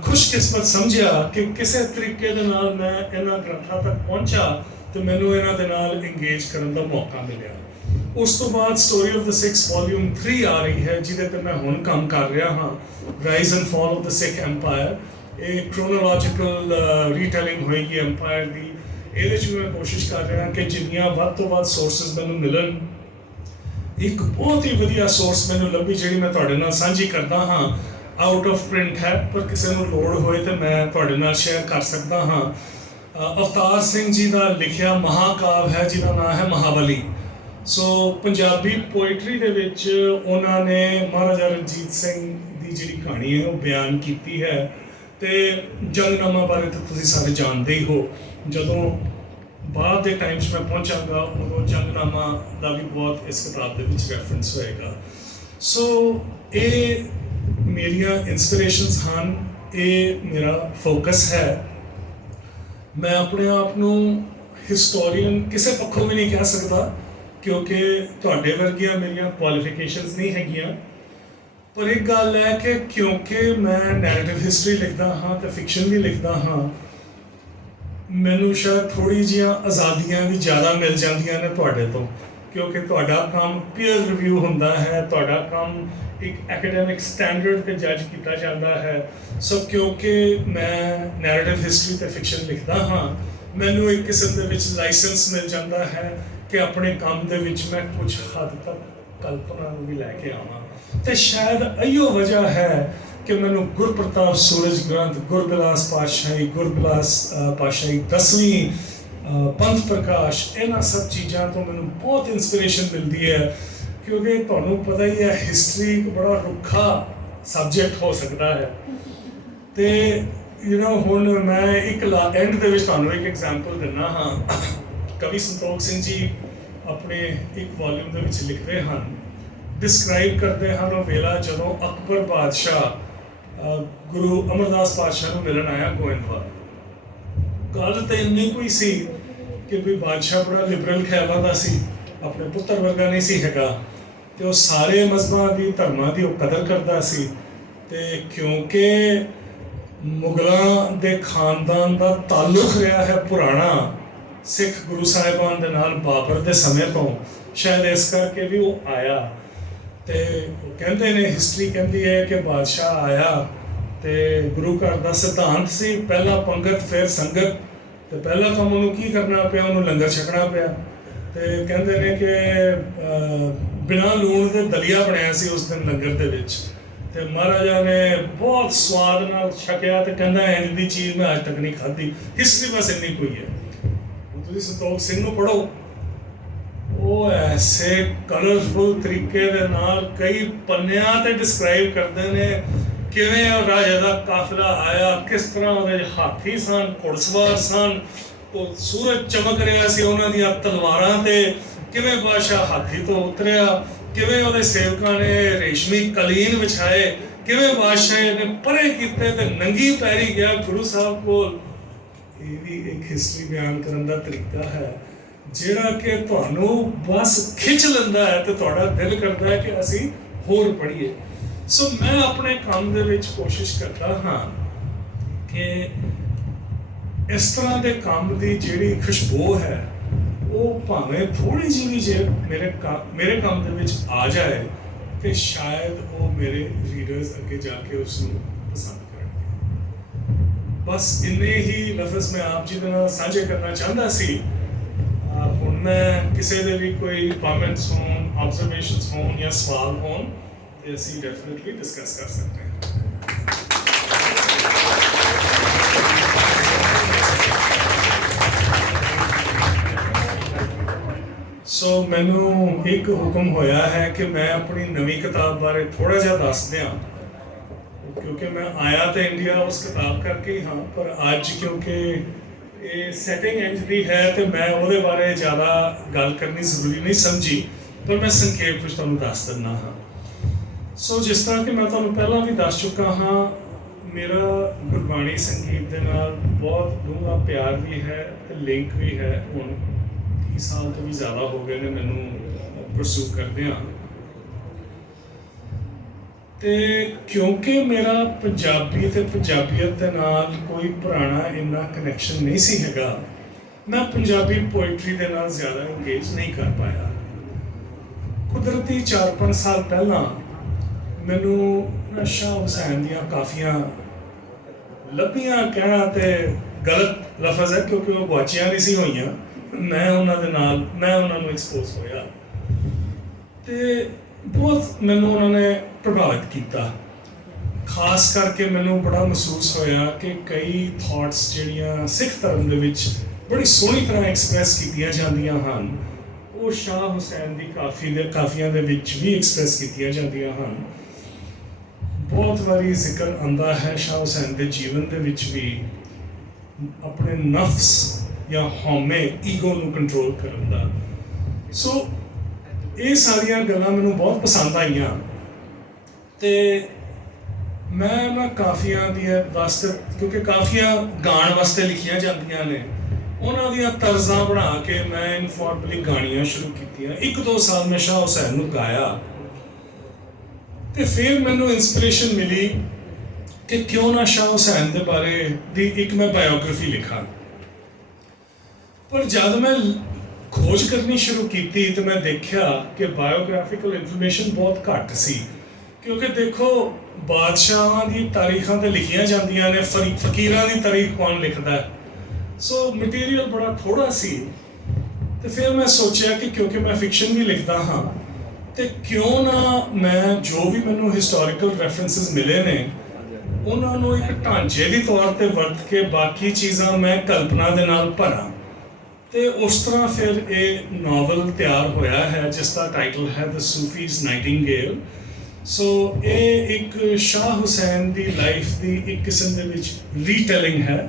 ਖੁਸ਼ਕਿਸਮਤ ਸਮਝਿਆ ਕਿ ਕਿਸੇ ਤਰੀਕੇ ਦੇ ਨਾਲ ਮੈਂ ਇਹਨਾਂ ਗ੍ਰੰਥਾਂ ਤੱਕ ਪਹੁੰਚਾ ਤੇ ਮੈਨੂੰ ਇਹਨਾਂ ਦੇ ਨਾਲ ਇੰਗੇਜ ਕਰਨ ਦਾ ਮੌਕਾ ਮਿਲਿਆ। ਉਸ ਤੋਂ ਬਾਅਦ story of the six volume 3 ਆ ਰਹੀ ਹੈ, ਜਿਹਦੇ ਤੇ ਮੈਂ ਹੁਣ ਕੰਮ ਕਰ ਰਿਹਾ ਹਾਂ, rise and fall of the Sikh empire. ਇਹ ਕ੍ਰੋਨੋਲੋਜੀਕਲ ਰੀਟੈਲਿੰਗ ਹੋਏਗੀ ਐਮਪਾਇਰ ਦੀ। ਇਹਦੇ 'ਚ ਮੈਂ ਕੋਸ਼ਿਸ਼ ਕਰ ਰਿਹਾ ਕਿ ਜਿੰਨੀਆਂ ਵੱਧ ਤੋਂ ਵੱਧ ਸੋਰਸਸ ਮੈਨੂੰ ਮਿਲਣ। ਇੱਕ ਬਹੁਤ ਹੀ ਵਧੀਆ ਸੋਰਸ ਮੈਨੂੰ ਲੱਭੀ ਜਿਹੜੀ ਮੈਂ ਤੁਹਾਡੇ ਨਾਲ ਸਾਂਝੀ ਕਰਦਾ ਹਾਂ, ਆਊਟ ਆਫ ਪ੍ਰਿੰਟ ਹੈ, ਪਰ ਕਿਸੇ ਨੂੰ ਲੋੜ ਹੋਏ ਤੇ ਮੈਂ ਤੁਹਾਡੇ ਨਾਲ ਸ਼ੇਅਰ ਕਰ ਸਕਦਾ ਹਾਂ। ਅਵਤਾਰ ਸਿੰਘ ਜੀ ਦਾ ਲਿਖਿਆ ਮਹਾਕਾਵ ਹੈ ਜਿਹਦਾ ਨਾਮ ਹੈ ਮਹਾਬਲੀ। ਸੋ ਪੰਜਾਬੀ ਪੋਇਟਰੀ ਦੇ ਵਿੱਚ ਉਹਨਾਂ ਨੇ ਮਹਾਰਾਜਾ ਰਣਜੀਤ ਸਿੰਘ ਦੀ ਜਿਹੜੀ ਕਹਾਣੀ ਹੈ ਉਹ ਬਿਆਨ ਕੀਤੀ ਹੈ। ਤੇ ਜੰਗਨਾਮਾ ਬਾਰੇ ਤਾਂ ਤੁਸੀਂ ਸਾਰੇ ਜਾਣਦੇ ਹੀ ਹੋ। ਜਦੋਂ ਬਾਅਦ ਦੇ ਟਾਈਮ 'ਚ ਮੈਂ ਪਹੁੰਚਾਂਗਾ ਉਦੋਂ ਜੰਗਨਾਮਾ ਦਾ ਵੀ ਬਹੁਤ ਇਸ ਕਿਤਾਬ ਦੇ ਵਿੱਚ ਰੈਫਰੈਂਸ ਹੋਏਗਾ। ਸੋ ਇਹ ਮੇਰੀਆਂ ਇਨਸਪੀਰੇਸ਼ਨਸ ਹਨ, ਇਹ ਮੇਰਾ ਫੋਕਸ ਹੈ। ਮੈਂ ਆਪਣੇ ਆਪ ਨੂੰ ਹਿਸਟੋਰੀਅਨ ਕਿਸੇ ਪੱਖੋਂ ਵੀ ਨਹੀਂ ਕਹਿ ਸਕਦਾ ਕਿਉਂਕਿ ਤੁਹਾਡੇ ਵਰਗੀਆਂ ਮੇਰੀਆਂ ਕੁਆਲੀਫਿਕੇਸ਼ਨਸ ਨਹੀਂ ਹੈਗੀਆਂ, ਪਰ ਇੱਕ ਗੱਲ ਹੈ ਕਿ ਕਿਉਂਕਿ ਮੈਂ ਨੈਰੇਟਿਵ ਹਿਸਟਰੀ ਲਿਖਦਾ ਹਾਂ ਤੇ ਫਿਕਸ਼ਨ ਵੀ ਲਿਖਦਾ ਹਾਂ, ਮੈਨੂੰ ਸ਼ਾਇਦ ਥੋੜ੍ਹੀ ਜਿਹੀਆਂ ਆਜ਼ਾਦੀਆਂ ਵੀ ਜ਼ਿਆਦਾ ਮਿਲ ਜਾਂਦੀਆਂ ਨੇ ਤੁਹਾਡੇ ਤੋਂ, ਕਿਉਂਕਿ ਤੁਹਾਡਾ ਕੰਮ ਪੀਅਰ ਰਿਵਿਊ ਹੁੰਦਾ ਹੈ, ਤੁਹਾਡਾ ਕੰਮ ਇੱਕ ਐਕੈਡੈਮਿਕ ਸਟੈਂਡਰਡ ਤੇ ਜੱਜ ਕੀਤਾ ਜਾਂਦਾ ਹੈ। ਸੋ ਕਿਉਂਕਿ ਮੈਂ ਨੈਰੇਟਿਵ ਹਿਸਟਰੀ ਤੇ ਫਿਕਸ਼ਨ ਲਿਖਦਾ ਹਾਂ, ਮੈਨੂੰ ਇੱਕ ਕਿਸਮ ਦੇ ਵਿੱਚ ਲਾਇਸੈਂਸ ਮਿਲ ਜਾਂਦਾ ਹੈ ਕਿ ਆਪਣੇ ਕੰਮ ਦੇ ਵਿੱਚ ਮੈਂ ਕੁਝ ਹੱਦ ਤੱਕ ਕਲਪਨਾ ਨੂੰ ਵੀ ਲੈ ਕੇ ਆਵਾਂ। ਤੇ ਸ਼ਾਇਦ ਇਹੀਓ ਵਜ੍ਹਾ ਹੈ ਕਿ ਮੈਨੂੰ ਗੁਰਪ੍ਰਤਾਪ ਸੂਰਜ ਗ੍ਰੰਥ, ਗੁਰਬਿਲਾਸ ਪਾਤਸ਼ਾਹੀ 10ਵੀਂ ਪੰਥ ਪ੍ਰਕਾਸ਼, ਇਹਨਾਂ ਸਭ ਚੀਜ਼ਾਂ ਤੋਂ ਮੈਨੂੰ ਬਹੁਤ ਇੰਸਪੀਰੇਸ਼ਨ ਮਿਲਦੀ ਹੈ। ਕਿਉਂਕਿ ਤੁਹਾਨੂੰ ਪਤਾ ਹੀ ਹੈ ਹਿਸਟਰੀ ਇੱਕ ਬੜਾ ਰੁੱਖਾ ਸਬਜੈਕਟ ਹੋ ਸਕਦਾ ਹੈ। ਤੇ ਹੁਣ ਮੈਂ ਇੱਕ ਐਂਡ ਦੇ ਵਿੱਚ ਤੁਹਾਨੂੰ ਇੱਕ ਐਗਜ਼ਾਮਪਲ ਦਿੰਦਾ ਹਾਂ। ਕਵੀ ਸੰਤੋਖ ਸਿੰਘ ਜੀ ਆਪਣੇ ਇੱਕ ਵੋਲਿਊਮ ਦੇ ਵਿੱਚ ਲਿਖਦੇ ਹਨ, ਡਿਸਕ੍ਰਾਈਬ ਕਰਦੇ ਹਨ ਉਹ ਵੇਲਾ ਜਦੋਂ ਅਕਬਰ ਬਾਦਸ਼ਾਹ ਗੁਰੂ ਅਮਰਦਾਸ ਪਾਤਸ਼ਾਹ ਨੂੰ ਮਿਲਣ ਆਇਆ ਗੋਇੰਦਵਾਲ। ਗੱਲ ਤਾਂ ਇੰਨੀ ਕੋਈ ਸੀ ਕਿ ਵੀ ਬਾਦਸ਼ਾਹ ਬੜਾ ਲਿਬਰਲ ਖਿਆਲਾਂ ਦਾ ਸੀ, ਆਪਣੇ ਪੁੱਤਰ ਵਰਗਾ ਨਹੀਂ ਸੀ ਹੈਗਾ, ਤੇ ਉਹ ਸਾਰੇ ਮਜ਼ਹਬਾਂ ਦੀ ਧਰਮਾਂ ਦੀ ਉਹ ਕਦਰ ਕਰਦਾ ਸੀ। ਤੇ ਕਿਉਂਕਿ ਮੁਗਲਾਂ ਦੇ ਖਾਨਦਾਨ ਦਾ ਤਾਲੁਕ ਰਿਹਾ ਹੈ ਪੁਰਾਣਾ ਸਿੱਖ ਗੁਰੂ ਸਾਹਿਬਾਨ ਦੇ ਨਾਲ ਬਾਬਰ ਦੇ ਸਮੇਂ ਤੋਂ, ਸ਼ਾਇਦ ਇਸ ਕਰਕੇ ਵੀ ਉਹ ਆਇਆ। ਤੇ ਉਹ ਕਹਿੰਦੇ ਨੇ, ਹਿਸਟਰੀ ਕਹਿੰਦੀ ਹੈ ਕਿ ਬਾਦਸ਼ਾਹ ਆਇਆ ਤੇ ਗੁਰੂ ਘਰ ਦਾ ਸਿਧਾਂਤ ਸੀ ਪਹਿਲਾਂ ਪੰਗਤ ਫਿਰ ਸੰਗਤ, ਤੇ ਪਹਿਲਾ ਕੰਮ ਉਹਨੂੰ ਕੀ ਕਰਨਾ ਪਿਆ, ਉਹਨੂੰ ਲੰਗਰ ਛਕਣਾ ਪਿਆ। ਤੇ ਕਹਿੰਦੇ ਨੇ ਕਿ ਬਿਨਾਂ ਲੂਣ ਦੇ ਦਲੀਆ ਬਣਿਆ ਸੀ ਉਸ ਦਿਨ ਲੰਗਰ ਦੇ ਵਿੱਚ, ਤੇ ਮਹਾਰਾਜਾ ਨੇ ਬਹੁਤ ਸਵਾਦ ਨਾਲ ਛਕਿਆ ਤੇ ਕਹਿੰਦਾ ਇੰਝ ਦੀ ਚੀਜ਼ ਮੈਂ ਅੱਜ ਤੱਕ ਨਹੀਂ ਖਾਧੀ। ਹਿਸਟਰੀ ਬਸ ਇੰਨੀ ਕੋਈ ਹੈ। ਤੁਸੀਂ ਸੰਤੋਖ ਸਿੰਘ ਨੂੰ ਪੜ੍ਹੋ, ਉਹ ਐਸੇ ਕਲਰਫੁਲ ਤਰੀਕੇ ਦੇ ਨਾਲ ਕਈ ਪੰਨਿਆਂ ਤੇ ਡਿਸਕ੍ਰਾਈਬ ਕਰਦੇ ਨੇ ਕਿਵੇਂ ਉਹ ਰਾਜੇ ਦਾ ਕਾਫਲਾ ਆਇਆ, ਕਿਸ ਤਰ੍ਹਾਂ ਉਹਦੇ ਹਾਥੀ ਸਨ, ਘੁੜਸਵਾਰ ਸਨ, ਉਹ ਸੂਰਜ ਚਮਕ ਰਿਹਾ ਸੀ ਉਹਨਾਂ ਦੀਆਂ ਤਲਵਾਰਾਂ ਤੇ, ਕਿਵੇਂ ਬਾਦਸ਼ਾਹ ਹਾਥੀ ਤੋਂ ਉਤਰਿਆ, ਕਿਵੇਂ ਉਹਦੇ ਸੇਵਕਾਂ ਨੇ ਰੇਸ਼ਮੀ ਕਲੀਨ ਵਿਛਾਏ, ਕਿਵੇਂ ਬਾਦਸ਼ਾਹ ਨੇ ਪਰੇ ਕੀਤੇ ਤੇ ਨੰਗੀ ਪੈਰੀ ਗਿਆ ਗੁਰੂ ਸਾਹਿਬ ਕੋਲ। ਇਹ ਵੀ ਇੱਕ ਹਿਸਟਰੀ ਬਿਆਨ ਕਰਨ ਦਾ ਤਰੀਕਾ ਹੈ ਜਿਹੜਾ ਕਿ ਤੁਹਾਨੂੰ ਬਸ ਖਿੱਚ ਲੈਂਦਾ ਹੈ ਤੇ ਤੁਹਾਡਾ ਦਿਲ ਕਰਦਾ ਹੈ ਕਿ ਅਸੀਂ ਹੋਰ ਪੜ੍ਹੀਏ। ਸੋ ਮੈਂ ਆਪਣੇ ਕੰਮ ਦੇ ਵਿੱਚ ਕੋਸ਼ਿਸ਼ ਕਰਦਾ ਹਾਂ ਕਿ ਇਸ ਤਰ੍ਹਾਂ ਦੇ ਕੰਮ ਦੀ ਜਿਹੜੀ ਖੁਸ਼ਬੂ ਹੈ ਉਹ ਭਾਵੇਂ ਥੋੜੀ ਜਿਹੀ ਵੀ ਜੇ ਮੇਰੇ ਕੰਮ ਦੇ ਵਿੱਚ ਆ ਜਾਏ ਤੇ ਸ਼ਾਇਦ ਉਹ ਮੇਰੇ ਰੀਡਰਸ ਅੱਗੇ ਜਾ ਕੇ ਉਸ ਨੂੰ ਪਸੰਦ ਕਰਨਗੇ। ਬਸ ਇੰਨੇ ਹੀ ਲਫ਼ਜ਼ ਮੈਂ ਆਪ ਜੀ ਦੇ ਨਾਲ ਸਾਂਝੇ ਕਰਨਾ ਚਾਹੁੰਦਾ ਸੀ। ਹੁਣ ਮੈਂ ਕਿਸੇ ਦੇ ਵੀ ਕੋਈ ਕਮੈਂਟਸ ਹੋਣ, ਆਬਜ਼ਰਵੇਸ਼ਨਸ ਹੋਣ ਜਾਂ ਸਵਾਲ ਹੋਣ ਤੇ ਅਸੀਂ ਡੈਫੀਨਿਟਲੀ ਡਿਸਕਸ ਕਰ ਸਕਦੇ ਹਾਂ। ਸੋ ਮੈਨੂੰ ਇੱਕ ਹੁਕਮ ਹੋਇਆ ਹੈ ਕਿ ਮੈਂ ਆਪਣੀ ਨਵੀਂ ਕਿਤਾਬ ਬਾਰੇ ਥੋੜਾ ਜਿਹਾ ਦੱਸ ਦਿਆਂ, ਕਿਉਂਕਿ ਮੈਂ ਆਇਆ ਤਾਂ ਇੰਡੀਆ ਉਸ ਕਿਤਾਬ ਕਰਕੇ ਹੀ ਹਾਂ, ਪਰ ਅੱਜ ਕਿਉਂਕਿ ਇਹ ਸੈਟਿੰਗ ਇੰਜ ਦੀ ਹੈ ਤੇ ਮੈਂ ਉਹਦੇ ਬਾਰੇ ਜ਼ਿਆਦਾ ਗੱਲ ਕਰਨੀ ਜ਼ਰੂਰੀ ਨਹੀਂ ਸਮਝੀ, ਪਰ ਮੈਂ ਸੰਖੇਪ ਵਿੱਚ ਤੁਹਾਨੂੰ ਦੱਸ ਦਿੰਦਾ ਹਾਂ। ਸੋ ਜਿਸ ਤਰ੍ਹਾਂ ਕਿ ਮੈਂ ਤੁਹਾਨੂੰ ਪਹਿਲਾਂ ਵੀ ਦੱਸ ਚੁੱਕਾ ਹਾਂ, ਮੇਰਾ ਗੁਰਬਾਣੀ ਸੰਗੀਤ ਦੇ ਨਾਲ ਬਹੁਤ ਡੂੰਘਾ ਪਿਆਰ ਵੀ ਹੈ ਤੇ ਲਿੰਕ ਵੀ ਹੈ। ਹੁਣ 30 ਸਾਲ ਤੋਂ ਵੀ ਜ਼ਿਆਦਾ ਹੋ ਗਏ ਨੇ ਮੈਨੂੰ ਪਰਸੂ ਕਰਦਿਆਂ। ਤੇ ਕਿਉਂਕਿ ਮੇਰਾ ਪੰਜਾਬੀ ਤੇ ਪੰਜਾਬੀਅਤ ਦੇ ਨਾਲ ਕੋਈ ਪੁਰਾਣਾ ਇੰਨਾ ਕਨੈਕਸ਼ਨ ਨਹੀਂ ਸੀ ਹੈਗਾ, ਮੈਂ ਪੰਜਾਬੀ ਪੋਇਟਰੀ ਦੇ ਨਾਲ ਜ਼ਿਆਦਾ ਇੰਗੇਜ ਨਹੀਂ ਕਰ ਪਾਇਆ। ਕੁਦਰਤੀ 4-5 ਸਾਲ ਪਹਿਲਾਂ ਮੈਨੂੰ ਸ਼ਾਹ ਹੁਸੈਨ ਦੀਆਂ ਕਾਫੀਆਂ ਲੱਭੀਆਂ। ਕਹਿਣਾ ਤੇ ਗਲਤ ਲਫ਼ਜ਼ ਹੈ ਕਿਉਂਕਿ ਉਹ ਗੁਆਚੀਆਂ ਨਹੀਂ ਸੀ ਹੋਈਆਂ, ਮੈਂ ਉਹਨਾਂ ਨੂੰ ਐਕਸਪੋਜ਼ ਹੋਇਆ ਤੇ ਬਹੁਤ ਮੈਨੂੰ ਉਹਨਾਂ ਨੇ ਪ੍ਰਭਾਵਿਤ ਕੀਤਾ। ਖਾਸ ਕਰਕੇ ਮੈਨੂੰ ਬੜਾ ਮਹਿਸੂਸ ਹੋਇਆ ਕਿ ਕਈ ਥਾਟਸ ਜਿਹੜੀਆਂ ਸਿੱਖ ਧਰਮ ਦੇ ਵਿੱਚ ਬੜੀ ਸੋਹਣੀ ਤਰ੍ਹਾਂ ਐਕਸਪ੍ਰੈਸ ਕੀਤੀਆਂ ਜਾਂਦੀਆਂ ਹਨ, ਉਹ ਸ਼ਾਹ ਹੁਸੈਨ ਦੀ ਕਾਫੀਆਂ ਦੇ ਵਿੱਚ ਵੀ ਐਕਸਪ੍ਰੈਸ ਕੀਤੀਆਂ ਜਾਂਦੀਆਂ ਹਨ। ਬਹੁਤ ਵਾਰੀ ਜ਼ਿਕਰ ਆਉਂਦਾ ਹੈ ਸ਼ਾਹ ਹੁਸੈਨ ਦੇ ਜੀਵਨ ਦੇ ਵਿੱਚ ਵੀ ਆਪਣੇ ਨਫਸ ਜਾਂ ਹਉਮੈ, ਈਗੋ ਨੂੰ ਕੰਟਰੋਲ ਕਰਨ ਦਾ। ਸੋ ਇਹ ਸਾਰੀਆਂ ਗੱਲਾਂ ਮੈਨੂੰ ਬਹੁਤ ਪਸੰਦ ਆਈਆਂ ਤੇ ਮੈਂ ਕਾਫੀਆਂ ਦੀਆਂ ਵਾਸਤੇ, ਕਿਉਂਕਿ ਕਾਫੀਆਂ ਗਾਣ ਵਾਸਤੇ ਲਿਖੀਆਂ ਜਾਂਦੀਆਂ ਨੇ, ਉਹਨਾਂ ਦੀਆਂ ਤਰਜ਼ਾਂ ਬਣਾ ਕੇ ਮੈਂ ਇਨਫੋਰਮਲੀ ਗਾਣੀਆਂ ਸ਼ੁਰੂ ਕੀਤੀਆਂ। 1-2 ਸਾਲ ਮੈਂ ਸ਼ਾਹ ਹੁਸੈਨ ਨੂੰ ਗਾਇਆ ਤੇ ਫਿਰ ਮੈਨੂੰ ਇਨਸਪੀਰੇਸ਼ਨ ਮਿਲੀ ਕਿ ਕਿਉਂ ਨਾ ਸ਼ਾਹ ਹੁਸੈਨ ਦੇ ਬਾਰੇ ਦੀ ਇੱਕ ਮੈਂ ਬਾਇਓਗ੍ਰਾਫੀ ਲਿਖਾਂ। ਪਰ ਜਦ ਮੈਂ ਖੋਜ ਕਰਨੀ ਸ਼ੁਰੂ ਕੀਤੀ ਤੇ ਮੈਂ ਦੇਖਿਆ ਕਿ ਬਾਇਓਗ੍ਰਾਫੀਕਲ ਇਨਫੋਰਮੇਸ਼ਨ ਬਹੁਤ ਘੱਟ ਸੀ, ਕਿਉਂਕਿ ਦੇਖੋ ਬਾਦਸ਼ਾਹਾਂ ਦੀ ਤਾਰੀਖਾਂ ਤੇ ਲਿਖੀਆਂ ਜਾਂਦੀਆਂ ਨੇ, ਫਕੀਰਾਂ ਦੀ ਤਾਰੀਖ ਕੌਣ ਲਿਖਦਾ ਹੈ। ਸੋ ਮਟੀਰੀਅਲ ਬੜਾ ਥੋੜਾ ਸੀ ਤੇ ਫਿਰ ਮੈਂ ਸੋਚਿਆ ਕਿ ਕਿਉਂਕਿ ਮੈਂ ਫਿਕਸ਼ਨ ਵੀ ਲਿਖਦਾ ਹਾਂ ਤੇ ਕਿਉਂ ਨਾ ਮੈਂ ਜੋ ਵੀ ਮੈਨੂੰ ਹਿਸਟੋਰੀਕਲ ਰੈਫਰੈਂਸਸ ਮਿਲੇ ਨੇ ਉਹਨਾਂ ਨੂੰ ਇੱਕ ਢਾਂਚੇ ਦੀ ਤੌਰ ਤੇ ਵਰਤ ਕੇ ਬਾਕੀ ਚੀਜ਼ਾਂ ਮੈਂ ਕਲਪਨਾ ਦੇ ਨਾਲ ਭਰਾਂ ਤੇ ਉਸ ਤਰ੍ਹਾਂ ਫਿਰ ਇਹ ਨਾਵਲ ਤਿਆਰ ਹੋਇਆ ਹੈ ਜਿਸ ਦਾ ਟਾਈਟਲ ਹੈ ਦ ਸੂਫੀਜ਼ ਨਾਈਟਿੰਗੇਲ। ਸੋ ਇਹ ਇੱਕ ਸ਼ਾਹ ਹੁਸੈਨ ਦੀ ਲਾਈਫ ਦੀ ਇੱਕ ਕਿਸਮ ਦੇ ਵਿੱਚ ਰੀਟੈਲਿੰਗ ਹੈ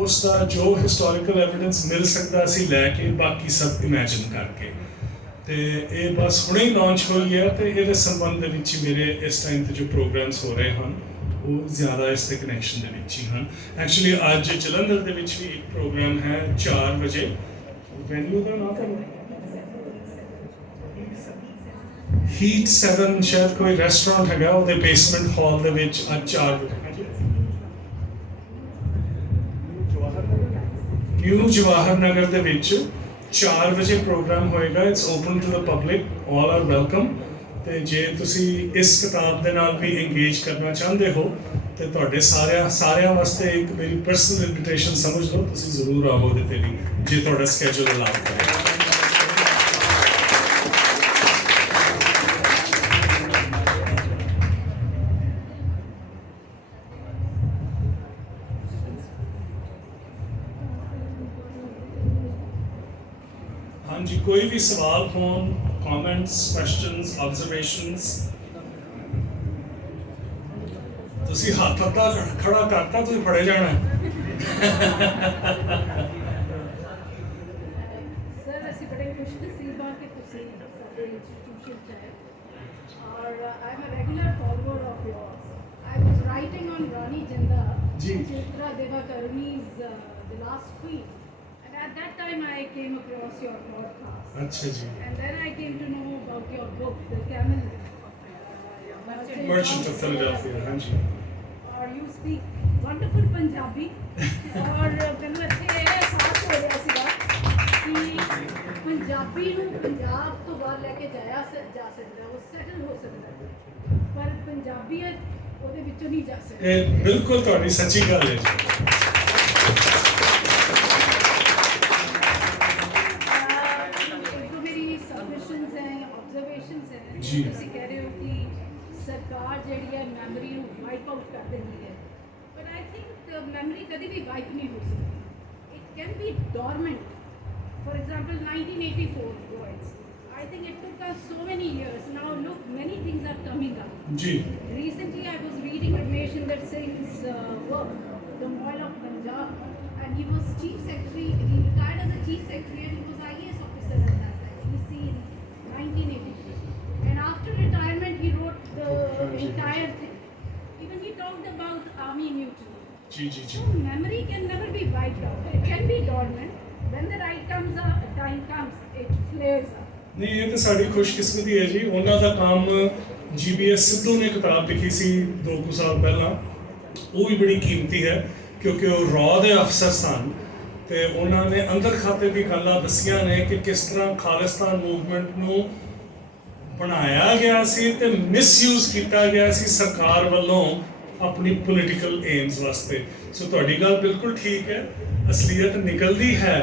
ਉਸ ਦਾ ਜੋ ਹਿਸਟੋਰੀਕਲ ਐਵੀਡੈਂਸ ਮਿਲ ਸਕਦਾ ਸੀ ਲੈ ਕੇ ਬਾਕੀ ਸਭ ਇਮੈਜਿਨ ਕਰਕੇ। ਤੇ ਇਹ ਬਸ ਹੁਣੇ ਹੀ ਲਾਂਚ ਹੋਈ ਹੈ ਤੇ ਇਹਦੇ ਸੰਬੰਧ ਦੇ ਵਿੱਚ ਮੇਰੇ ਇਸ ਟਾਈਮ ਤੇ ਜੋ ਪ੍ਰੋਗਰਾਮਸ ਹੋ ਰਹੇ ਹਨ ਉਹ ਜ਼ਿਆਦਾ ਇਸ ਦੇ ਕਨੈਕਸ਼ਨ ਦੇ ਵਿੱਚ ਹੀ ਹਨ। ਐਕਚੁਅਲੀ ਅੱਜ ਜਲੰਧਰ ਦੇ ਵਿੱਚ ਵੀ ਇੱਕ ਪ੍ਰੋਗਰਾਮ ਹੈ 4 ਵਜੇ, ਵੈਨਿਊ ਦਾ ਨਾਮ ਹੀਟ 7 ਸ਼ਾਇਦ ਕੋਈ ਰੈਸਟੋਰੈਂਟ ਹੈਗਾ ਉਹਦੇ ਬੇਸਮੈਂਟ ਹਾਲ ਦੇ ਵਿੱਚ ਅੱਜ 4 ਵਜੇ ਨਿਊ ਜਵਾਹਰ ਨਗਰ ਦੇ ਵਿੱਚ 4 ਵਜੇ ਪ੍ਰੋਗਰਾਮ ਹੋਏਗਾ। It's open to the public, all are welcome. ਤੇ ਜੇ ਤੁਸੀਂ ਇਸ ਕਿਤਾਬ ਦੇ ਨਾਲ ਵੀ ਇੰਗੇਜ ਕਰਨਾ ਚਾਹੁੰਦੇ ਹੋ ਤੇ ਤੁਹਾਡੇ ਸਾਰਿਆਂ ਵਾਸਤੇ ਇੱਕ ਮੇਰੀ ਪਰਸਨਲ ਇਨਵੀਟੇਸ਼ਨ ਸਮਝ ਲਓ, ਤੁਸੀਂ ਜ਼ਰੂਰ ਆਵੋ ਉਹਦੇ ਤੇ ਵੀ ਜੇ ਤੁਹਾਡਾ ਸਕੇਜੂਲ ਅਲਾਉ ਕਰੇ। ਹਾਂਜੀ, ਕੋਈ ਵੀ ਸਵਾਲ ਹੋਣ, comments, questions, observations, ਤੁਸੀਂ ਹੱਥ ਅੱਧਾ ਖੜਾ ਕਰਤਾ, ਤੁਸੀਂ ਫੜੇ ਜਾਣਾ। ਸਰ ਅਸੀਂ ਬੜੇ ਖੁਸ਼ ਨਸੀਬ ਹਾਂ ਕਿ ਤੁਸੀਂ ਸਾਡੇ ਇੰਸਟੀਟਿਊਸ਼ਨ 'ਚ ਹੈ ਔਰ I am a regular follower of yours। I was writing on Rani Janda, Chitra Devakaruni's The Last Queen, and at that time I came across your podcast. ਅੱਛਾ ਜੀ। And then I came to know about your book, The Camel Merchant of Philadelphia, ਹਾਂਜੀ। और you speak wonderful Punjabi और ਮੈਨੂੰ ਇੱਥੇ ਇਹ ਅਹਿਸਾਸ ਹੋ ਰਿਹਾ ਸੀਗਾ ਕਿ ਪੰਜਾਬੀ ਨੂੰ ਪੰਜਾਬ ਤੋਂ ਬਾਹਰ ਲੈ ਕੇ ਜਾ ਸਕਦਾ, ਉਹ ਸੈਟਲ ਹੋ ਸਕਦਾ, ਪਰ ਪੰਜਾਬੀਅਤ ਉਹਦੇ ਵਿੱਚੋਂ ਨਹੀਂ ਜਾ ਸਕਦੀ। ਇਹ ਬਿਲਕੁਲ ਤੁਹਾਡੀ ਸੱਚੀ ਗੱਲ ਹੈ ਜੀ। जो मेरी सबमिशंस हैं, ऑब्जर्वेशंस हैं, जी। ਤੁਸੀਂ ਕਹਿ ਰਹੇ ਹੋ ਕਿ ਸਰਕਾਰ ਜਿਹੜੀ ਹੈ ਮੈਮਰੀ ਨੂੰ ਵਾਈਪ ਆਊਟ ਕਰ ਦਿੰਦੀ ਹੈ, ਬਟ ਆਈ ਥਿੰਕ ਮੈਮਰੀ ਕਦੀ ਵੀ ਵਾਈਪ ਨਹੀਂ ਹੋ ਸਕਦੀ। It can be dormant. For example 1984 words, I think it took us so many years. Now look, many things are coming up. ਜੀ। Recently I was reading Ramesh Inder Singh's work, The Moil of Punjab, and he was chief secretary. He retired as a chief secretary and he was IAS officer at that time, EC in 1983. And after retirement he wrote the entire thing. Even he talked about army mutiny. ਜੀ ਜੀ ਜੀ। So memory can never be wiped out. It can be dormant. When the right time comes, it flares up. ਨਹੀਂ, ਇਹ ਤਾਂ ਸਾਡੀ ਖੁਸ਼ਕਿਸਮਤੀ ਹੈ ਜੀ। ਉਹਨਾਂ ਦਾ ਕੰਮ GBS ਸਿੱਧੂ ਨੇ ਕਿਤਾਬ ਲਿਖੀ ਸੀ 2 ਸਾਲ ਪਹਿਲਾਂ, ਉਹ ਵੀ ਬੜੀ ਕੀਮਤੀ ਹੈ ਕਿਉਂਕਿ ਉਹ ਰॉ ਦੇ ਅਫਸਰ ਸਨ ਤੇ ਉਹਨਾਂ ਨੇ ਅੰਦਰ ਖਾਤੇ ਵੀ ਗੱਲਾਂ ਦੱਸੀਆਂ ਨੇ ਕਿ ਕਿਸ ਤਰ੍ਹਾਂ ਖਾਲਿਸਤਾਨ ਮੂਵਮੈਂਟ ਨੂੰ ਬਣਾਇਆ ਗਿਆ ਸੀ ਤੇ ਮਿਸਯੂਜ਼ ਕੀਤਾ ਗਿਆ ਸੀ ਸਰਕਾਰ ਵੱਲੋਂ ਆਪਣੀ ਪੋਲੀਟੀਕਲ ਏਮਸ ਵਾਸਤੇ। ਸੋ ਤੁਹਾਡੀ ਗੱਲ ਬਿਲਕੁਲ ਠੀਕ ਹੈ, ਅਸਲੀਅਤ ਨਿਕਲਦੀ ਹੈ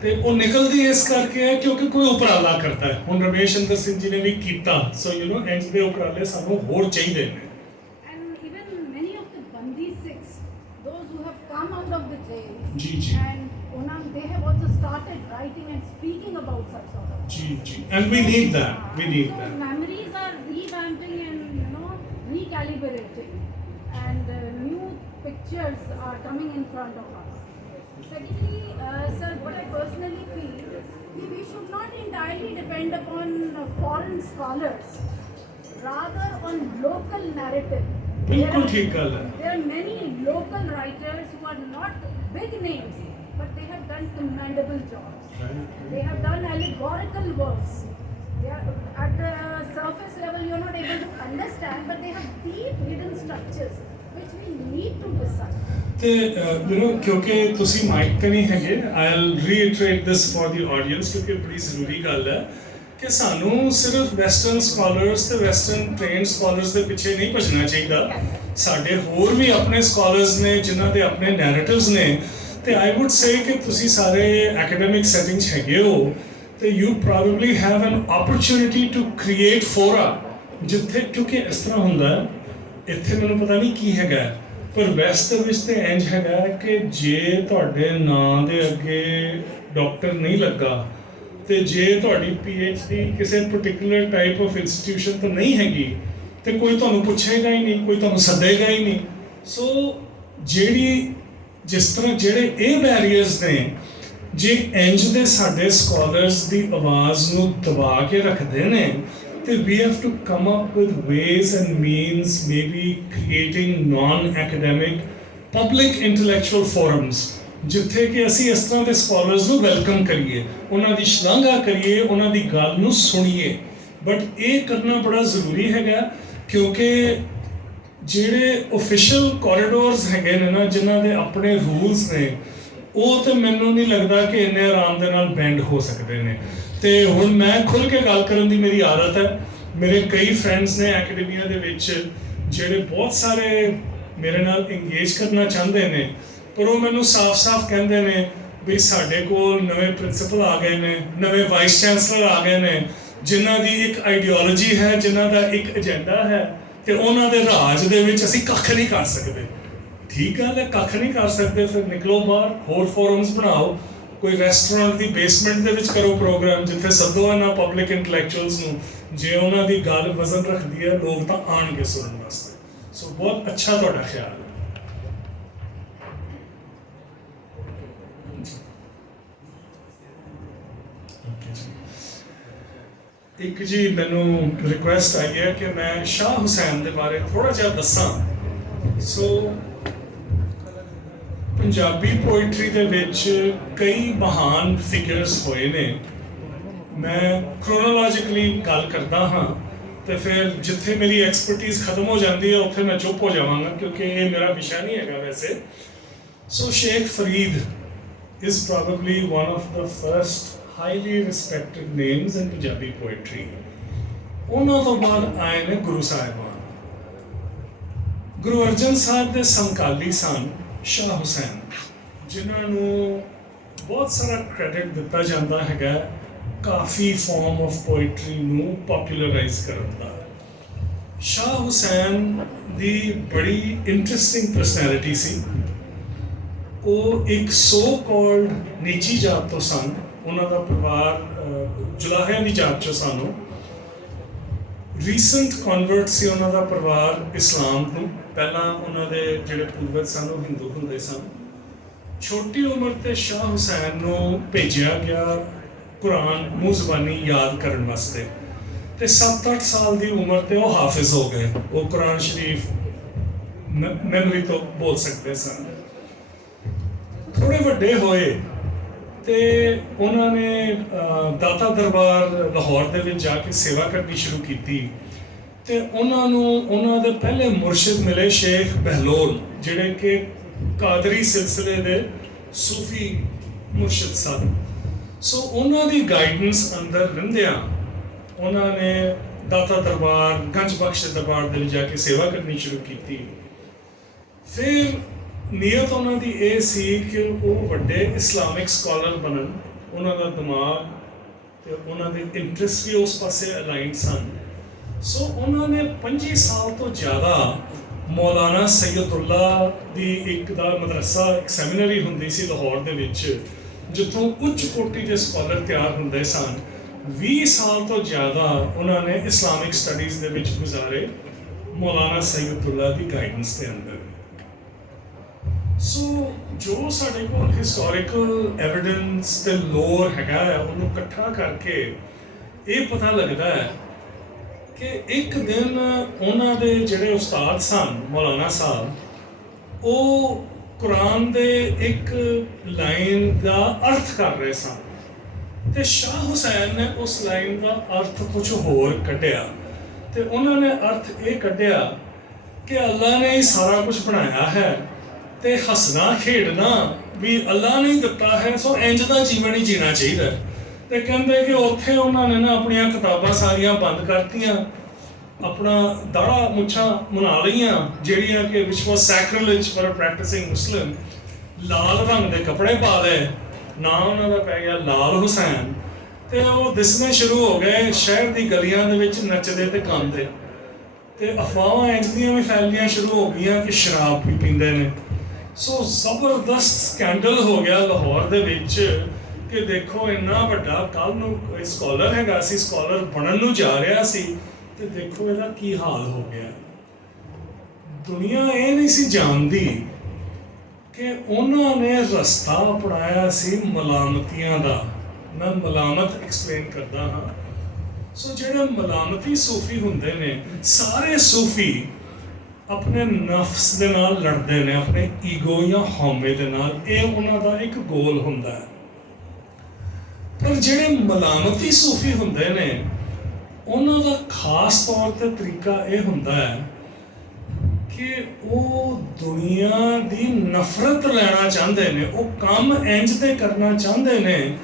ਤੇ ਉਹ ਨਿਕਲਦੀ ਇਸ ਕਰਕੇ ਹੈ ਕਿਉਂਕਿ ਕੋਈ ਉਪਰਾਲਾ ਕਰਦਾ ਹੈ। ਹੁਣ ਰਮੇਸ਼ ਇੰਦਰ ਸਿੰਘ ਜੀ ਨੇ ਵੀ ਕੀਤਾ। ਸੋ ਇੰਜ ਦੇ ਉਪਰਾਲੇ ਸਾਨੂੰ ਹੋਰ ਚਾਹੀਦੇ ਨੇ। And even many of the Bandi Sikhs, those who have come out of the jail, ji, ji. and they have also started writing and speaking about such sort of things. Ji ji, and we need that. We need So that. memories are revamping and recalibrating, and new pictures are coming in front of us. Secondly, sir, what I personally feel, we should not entirely depend upon foreign scholars, rather on local narrative. बिल्कुल ठीक गल है। There are many local writers who are not big names, but they have done commendable jobs. They have done allegorical works. They are, at the surface level, you are not able to understand, but they have deep hidden structures which we need to decide. ਤੇ ਕਿਉਂਕਿ ਤੁਸੀਂ mic ਤੇ ਨਹੀਂ ਹੈਗੇ, I'll reiterate this for the audience ਕਿਉਂਕਿ ਬੜੀ ਜ਼ਰੂਰੀ ਗੱਲ ਹੈ ਕਿ ਸਾਨੂੰ ਸਿਰਫ ਵੈਸਟਰਨ ਸਕਾਲਰਸ ਤੇ ਵੈਸਟਰਨ ਟ੍ਰੇਨਡ ਸਕਾਲਰਸ ਦੇ ਪਿੱਛੇ ਨਹੀਂ ਭੱਜਣਾ ਚਾਹੀਦਾ। ਸਾਡੇ ਹੋਰ ਵੀ ਆਪਣੇ ਸਕਾਲਰਸ ਨੇ ਜਿਨ੍ਹਾਂ ਦੇ ਆਪਣੇ ਨੈਰੇਟਿਵਸ ਨੇ ਤੇ ਆਈ ਵੁੱਡ ਸੇ ਕਿ ਤੁਸੀਂ ਸਾਰੇ ਐਕੈਡੈਮਿਕ ਸੈਟਿੰਗ 'ਚ ਹੈਗੇ ਹੋ ਤੇ you probably have an opportunity to create fora ਜਿੱਥੇ, ਕਿਉਂਕਿ ਇਸ ਤਰ੍ਹਾਂ ਹੁੰਦਾ ਹੈ, ਇੱਥੇ ਮੈਨੂੰ ਪਤਾ ਨਹੀਂ ਕੀ ਹੈਗਾ ਪਰ ਵੈਸਟ ਦੇ ਵਿੱਚ ਤੇ ਇੰਜ ਹੈਗਾ ਕਿ ਜੇ ਤੁਹਾਡੇ ਨਾਂ ਦੇ ਅੱਗੇ ਡਾਕਟਰ ਨਹੀਂ ਲੱਗਾ ਤੇ ਜੇ ਤੁਹਾਡੀ PhD ਕਿਸੇ ਪਰਟੀਕੂਲਰ ਟਾਈਪ ਆਫ ਇੰਸਟੀਟਿਊਸ਼ਨ ਤੋਂ ਨਹੀਂ ਹੈਗੀ ਤੇ ਕੋਈ ਤੁਹਾਨੂੰ ਪੁੱਛੇਗਾ ਹੀ ਨਹੀਂ, ਕੋਈ ਤੁਹਾਨੂੰ ਸੱਦੇਗਾ ਹੀ ਨਹੀਂ। ਸੋ ਜਿਸ ਤਰ੍ਹਾਂ ਜਿਹੜੇ ਇਹ ਬੈਰੀਅਰਸ ਨੇ, ਜੇ ਇੰਜ ਦੇ ਸਾਡੇ ਸਕਾਲਰਸ ਦੀ ਆਵਾਜ਼ ਨੂੰ ਦਬਾ ਕੇ ਰੱਖਦੇ ਨੇ ਤੇ we have to come up with ways and means, maybe creating non-academic public intellectual forums ਜਿੱਥੇ ਕਿ ਅਸੀਂ ਇਸ ਤਰ੍ਹਾਂ ਦੇ ਸਕਾਲਰਸ ਨੂੰ ਵੈਲਕਮ ਕਰੀਏ, ਉਹਨਾਂ ਦੀ ਸ਼ਲਾਘਾ ਕਰੀਏ, ਉਹਨਾਂ ਦੀ ਗੱਲ ਨੂੰ ਸੁਣੀਏ। ਬਟ ਇਹ ਕਰਨਾ ਬੜਾ ਜ਼ਰੂਰੀ ਹੈਗਾ ਕਿਉਂਕਿ ਜਿਹੜੇ ਓਫੀਸ਼ੀਅਲ ਕੋਰੀਡੋਰਸ ਹੈਗੇ ਨੇ ਨਾ, ਜਿਨ੍ਹਾਂ ਦੇ ਆਪਣੇ ਰੂਲਸ ਨੇ, ਉਹ ਤੇ ਮੈਨੂੰ ਨਹੀਂ ਲੱਗਦਾ ਕਿ ਇੰਨੇ ਆਰਾਮ ਦੇ ਨਾਲ ਬੈਂਡ ਹੋ ਸਕਦੇ ਨੇ। ਤੇ ਹੁਣ ਮੈਂ ਖੁੱਲ੍ਹ ਕੇ ਗੱਲ ਕਰਨ ਦੀ ਮੇਰੀ ਆਦਤ ਹੈ। ਮੇਰੇ ਕਈ ਫਰੈਂਡਸ ਨੇ ਐਕੈਡਮੀਆ ਦੇ ਵਿੱਚ ਜਿਹੜੇ ਬਹੁਤ ਸਾਰੇ ਮੇਰੇ ਨਾਲ ਇੰਗੇਜ ਕਰਨਾ ਚਾਹੁੰਦੇ ਨੇ, ਪਰ ਉਹ ਮੈਨੂੰ ਸਾਫ਼-ਸਾਫ਼ ਕਹਿੰਦੇ ਨੇ ਵੀ ਸਾਡੇ ਕੋਲ ਨਵੇਂ ਪ੍ਰਿੰਸੀਪਲ ਆ ਗਏ ਨੇ, ਨਵੇਂ ਵਾਈਸ ਚਾਂਸਲਰ ਆ ਗਏ ਨੇ, ਜਿਨ੍ਹਾਂ ਦੀ ਇੱਕ ਆਈਡੀਓਲੋਜੀ ਹੈ, ਜਿਨ੍ਹਾਂ ਦਾ ਇੱਕ ਏਜੰਡਾ ਹੈ ਤੇ ਉਹਨਾਂ ਦੇ ਰਾਜ ਦੇ ਵਿੱਚ ਅਸੀਂ ਕੱਖ ਨਹੀਂ ਕਰ ਸਕਦੇ। ਠੀਕ ਗੱਲ ਹੈ, ਕੱਖ ਨਹੀਂ ਕਰ ਸਕਦੇ, ਫਿਰ ਨਿਕਲੋ ਬਾਹਰ, ਹੋਰ ਫੋਰਮਸ ਬਣਾਓ, ਕੋਈ ਰੈਸਟੋਰੈਂਟ ਦੀ ਬੇਸਮੈਂਟ ਦੇ ਵਿੱਚ ਕਰੋ ਪ੍ਰੋਗਰਾਮ ਜਿੱਥੇ ਸੱਦੋ ਇਹਨਾਂ ਪਬਲਿਕ ਇੰਟੈਲੈਕਚੁਅਲਸ ਨੂੰ। ਜੇ ਉਹਨਾਂ ਦੀ ਗੱਲ ਵਜ਼ਨ ਰੱਖਦੀ ਹੈ, ਲੋਕ ਤਾਂ ਆਉਣਗੇ ਸੁਣਨ ਵਾਸਤੇ। ਸੋ ਬਹੁਤ ਅੱਛਾ ਤੁਹਾਡਾ ਖਿਆਲ ਹੈ। ਇੱਕ ਜੀ ਮੈਨੂੰ ਰਿਕੁਐਸਟ ਆਈ ਹੈ ਕਿ ਮੈਂ ਸ਼ਾਹ ਹੁਸੈਨ ਦੇ ਬਾਰੇ ਥੋੜਾ ਜਿਹਾ ਦੱਸਾਂ। ਸੋ ਪੰਜਾਬੀ ਪੋਇਟਰੀ ਦੇ ਵਿੱਚ ਕਈ ਮਹਾਨ ਫਿਗਰਸ ਹੋਏ ਨੇ। ਮੈਂ ਕ੍ਰੋਨੋਲੋਜਿਕਲੀ ਗੱਲ ਕਰਦਾ ਹਾਂ ਤੇ ਫਿਰ ਜਿੱਥੇ ਮੇਰੀ ਐਕਸਪਰਟੀਜ਼ ਖਤਮ ਹੋ ਜਾਂਦੀ ਹੈ ਉੱਥੇ ਮੈਂ ਚੁੱਪ ਹੋ ਜਾਵਾਂਗਾ ਕਿਉਂਕਿ ਇਹ ਮੇਰਾ ਵਿਸ਼ਾ ਨਹੀਂ ਹੈਗਾ ਵੈਸੇ। ਸੋ Sheikh Farid is probably one of the first highly respected names in Punjabi poetry. ਉਹਨਾਂ ਤੋਂ ਬਾਅਦ ਆਏ ਨੇ ਗੁਰੂ ਸਾਹਿਬਾਨ। ਗੁਰੂ ਅਰਜਨ ਸਾਹਿਬ ਦੇ ਸਮਕਾਲੀ ਸਨ ਸ਼ਾਹ ਹੁਸੈਨ, ਜਿਨ੍ਹਾਂ ਨੂੰ ਬਹੁਤ ਸਾਰਾ ਕ੍ਰੈਡਿਟ ਦਿੱਤਾ ਜਾਂਦਾ ਹੈਗਾ ਕਾਫੀ ਫਾਰਮ ਆਫ ਪੋਇਟਰੀ ਨੂੰ ਪੋਪੂਲਰਾਈਜ਼ ਕਰਨ ਦਾ। ਸ਼ਾਹ ਹੁਸੈਨ ਦੀ ਬੜੀ ਇੰਟਰਸਟਿੰਗ ਪਰਸਨੈਲਿਟੀ ਸੀ। ਉਹ ਇੱਕ ਸੋ ਕਾਲਡ ਨੀਚੀ ਜਾਤ ਤੋਂ ਸਨ। ਉਹਨਾਂ ਦਾ ਪਰਿਵਾਰ ਜੁਲਾਹਿਆਂ ਦੀ ਜਾਤ ਚੋਂ ਸਨ। ਰੀਸੈਂਟ ਕਨਵਰਟ ਸੀ ਉਹਨਾਂ ਦਾ ਪਰਿਵਾਰ ਇਸਲਾਮ ਨੂੰ। ਪਹਿਲਾਂ ਉਹਨਾਂ ਦੇ ਜਿਹੜੇ ਪੂਰਵਜ ਸਨ ਉਹ ਹਿੰਦੂ ਹੁੰਦੇ ਸਨ। ਛੋਟੀ ਉਮਰ ਤੇ ਸ਼ਾਹ ਹੁਸੈਨ ਨੂੰ ਭੇਜਿਆ ਗਿਆ ਕੁਰਾਨ ਮੂੰਹ ਜ਼ਬਾਨੀ ਯਾਦ ਕਰਨ ਵਾਸਤੇ ਤੇ 7-8 ਸਾਲ ਦੀ ਉਮਰ ਤੇ ਉਹ ਹਾਫਿਜ਼ ਹੋ ਗਏ। ਉਹ ਕੁਰਾਨ ਸ਼ਰੀਫ ਮੈਮਰੀ ਤੋਂ ਬੋਲ ਸਕਦੇ ਸਨ। ਥੋੜੇ ਵੱਡੇ ਹੋਏ ਤੇ ਉਹਨਾਂ ਨੇ ਦਾਤਾ ਦਰਬਾਰ ਲਾਹੌਰ ਦੇ ਵਿੱਚ ਜਾ ਕੇ ਸੇਵਾ ਕਰਨੀ ਸ਼ੁਰੂ ਕੀਤੀ ਤੇ ਉਹਨਾਂ ਨੂੰ ਉਹਨਾਂ ਦੇ ਪਹਿਲੇ ਮੁਰਸ਼ਿਦ ਮਿਲੇ ਸ਼ੇਖ ਬਹਿਲੋਲ, ਜਿਹੜੇ ਕਿ ਕਾਦਰੀ ਸਿਲਸਿਲੇ ਦੇ ਸੂਫੀ ਮੁਰਸ਼ਿਦ ਸਨ। ਸੋ ਉਹਨਾਂ ਦੀ ਗਾਈਡੈਂਸ ਅੰਦਰ ਰਹਿੰਦਿਆਂ ਉਹਨਾਂ ਨੇ ਦਾਤਾ ਦਰਬਾਰ, ਗੰਜ ਬਖਸ਼ ਦਰਬਾਰ ਦੇ ਵਿੱਚ ਜਾ ਕੇ ਸੇਵਾ ਕਰਨੀ ਸ਼ੁਰੂ ਕੀਤੀ। ਫਿਰ ਨੀਅਤ ਉਹਨਾਂ ਦੀ ਇਹ ਸੀ ਕਿ ਉਹ ਵੱਡੇ ਇਸਲਾਮਿਕ ਸਕਾਲਰ ਬਣਨ। ਉਹਨਾਂ ਦਾ ਦਿਮਾਗ ਤੇ ਉਹਨਾਂ ਦੇ ਇੰਟਰਸਟ ਵੀ ਉਸ ਪਾਸੇ ਅਲਾਈਨਡ ਸਨ। ਸੋ ਉਹਨਾਂ ਨੇ 25 ਸਾਲ ਤੋਂ ਜ਼ਿਆਦਾ ਮੌਲਾਨਾ ਸੈਯਦੁੱਲਾ ਦੀ ਇੱਕ ਦਾ ਮਦਰਸਾ, ਇੱਕ ਸੈਮੀਨਰੀ ਹੁੰਦੀ ਸੀ ਲਾਹੌਰ ਦੇ ਵਿੱਚ, ਜਿੱਥੋਂ ਉੱਚ ਕੋਟੀ ਦੇ ਸਕਾਲਰ ਤਿਆਰ ਹੁੰਦੇ ਸਨ। 20 ਸਾਲ ਤੋਂ ਜ਼ਿਆਦਾ ਉਹਨਾਂ ਨੇ ਇਸਲਾਮਿਕ ਸਟੱਡੀਜ਼ ਦੇ ਵਿੱਚ ਗੁਜ਼ਾਰੇ ਮੌਲਾਨਾ ਸੈਯਦੁੱਲਾ ਦੀ ਗਾਈਡੈਂਸ ਦੇ ਅੰਦਰ। ਸੋ ਜੋ ਸਾਡੇ ਕੋਲ ਹਿਸਟੋਰੀਕਲ ਐਵੀਡੈਂਸ ਤੇ ਲੋਰ ਹੈਗਾ ਹੈ, ਉਹਨੂੰ ਇਕੱਠਾ ਕਰਕੇ ਇਹ ਪਤਾ ਲੱਗਦਾ ਹੈ ਕਿ ਇੱਕ ਦਿਨ ਉਹਨਾਂ ਦੇ ਜਿਹੜੇ ਉਸਤਾਦ ਸਨ ਮੌਲਾਨਾ ਸਾਹਿਬ, ਉਹ ਕੁਰਾਨ ਦੇ ਇੱਕ ਲਾਈਨ ਦਾ ਅਰਥ ਕਰ ਰਹੇ ਸਨ ਤੇ ਸ਼ਾਹ ਹੁਸੈਨ ਨੇ ਉਸ ਲਾਈਨ ਦਾ ਅਰਥ ਕੁਝ ਹੋਰ ਕੱਢਿਆ ਤੇ ਉਹਨਾਂ ਨੇ ਅਰਥ ਇਹ ਕੱਢਿਆ ਕਿ ਅੱਲਾ ਨੇ ਹੀ ਸਾਰਾ ਕੁਝ ਬਣਾਇਆ ਹੈ ਤੇ ਹੱਸਣਾ ਖੇਡਣਾ ਵੀ ਅੱਲਾ ਨੇ ਦਿੱਤਾ ਹੈ, ਸੋ ਇੰਜ ਦਾ ਜੀਵਨ ਹੀ ਜੀਣਾ ਚਾਹੀਦਾ। ਤੇ ਕਹਿੰਦੇ ਕਿ ਉੱਥੇ ਉਹਨਾਂ ਨੇ ਨਾ ਆਪਣੀਆਂ ਕਿਤਾਬਾਂ ਸਾਰੀਆਂ ਬੰਦ ਕਰਤੀਆਂ, ਆਪਣਾ ਦਾੜਾ ਮੁੱਛਾਂ ਮੁਨਾ ਲਈਆਂ ਜਿਹੜੀਆਂ ਕਿ ਵਿਚ ਵਾਸ ਸੈਕ੍ਰਿਲੇਜ ਫॉर ਅ ਪ੍ਰੈਕਟਿਸਿੰਗ ਮੁਸਲਿਮ, ਲਾਲ ਰੰਗ ਦੇ ਕੱਪੜੇ ਪਾ ਲਏ, ਨਾਂ ਉਹਨਾਂ ਦਾ ਪੈ ਗਿਆ ਲਾਲ ਹੁਸੈਨ, ਤੇ ਉਹ ਦਿਸਣੇ ਸ਼ੁਰੂ ਹੋ ਗਏ ਸ਼ਹਿਰ ਦੀ ਗਲੀਆਂ ਦੇ ਵਿੱਚ ਨੱਚਦੇ ਤੇ ਗਾਉਂਦੇ, ਤੇ ਅਫਵਾਹਾਂ ਇੰਝ ਦੀਆਂ ਵੀ ਫੈਲਣੀਆਂ ਸ਼ੁਰੂ ਹੋ ਗਈਆਂ ਕਿ ਸ਼ਰਾਬ ਵੀ ਪੀਂਦੇ ਨੇ। ਸੋ ਜ਼ਬਰਦਸਤ ਸਕੈਂਡਲ ਹੋ ਗਿਆ ਲਾਹੌਰ ਦੇ ਵਿੱਚ ਕਿ ਦੇਖੋ ਇੰਨਾ ਵੱਡਾ, ਕੱਲ ਨੂੰ ਸਕਾਲਰ ਹੈਗਾ ਸੀ, ਸਕਾਲਰ ਬਣਨ ਨੂੰ ਜਾ ਰਿਹਾ ਸੀ, ਤੇ ਦੇਖੋ ਇਹਦਾ ਕੀ ਹਾਲ ਹੋ ਗਿਆ। ਦੁਨੀਆ ਇਹ ਨਹੀਂ ਸੀ ਜਾਣਦੀ ਕਿ ਉਹਨਾਂ ਨੇ ਰਸਤਾ ਅਪਣਾਇਆ ਸੀ ਮਲਾਮਤੀਆਂ ਦਾ। ਮੈਂ ਮਲਾਮਤ ਐਕਸਪਲੇਨ ਕਰਦਾ ਹਾਂ। ਸੋ ਜਿਹੜੇ ਮਲਾਮਤੀ ਸੂਫੀ ਹੁੰਦੇ ਨੇ, ਸਾਰੇ ਸੂਫੀ ਆਪਣੇ ਨਫਸ ਦੇ ਨਾਲ ਲੜਦੇ ਨੇ, ਆਪਣੇ ਈਗੋ ਜਾਂ ਹਉਮੈ ਦੇ ਨਾਲ। ਇਹ ਉਹਨਾਂ ਦਾ ਇੱਕ ਗੋਲ ਹੁੰਦਾ ਹੈ। ਪਰ ਜਿਹੜੇ ਮਲਾਮਤੀ ਸੂਫੀ ਹੁੰਦੇ ਨੇ, ਉਹਨਾਂ ਦਾ ਖਾਸ ਤੌਰ ਤੇ ਤਰੀਕਾ ਇਹ ਹੁੰਦਾ ਹੈ ਕਿ ਉਹ ਦੁਨੀਆ ਦੀ ਨਫ਼ਰਤ ਲੈਣਾ ਚਾਹੁੰਦੇ ਨੇ। ਉਹ ਕੰਮ ਇੰਜ ਦੇ ਕਰਨਾ ਚਾਹੁੰਦੇ ਨੇ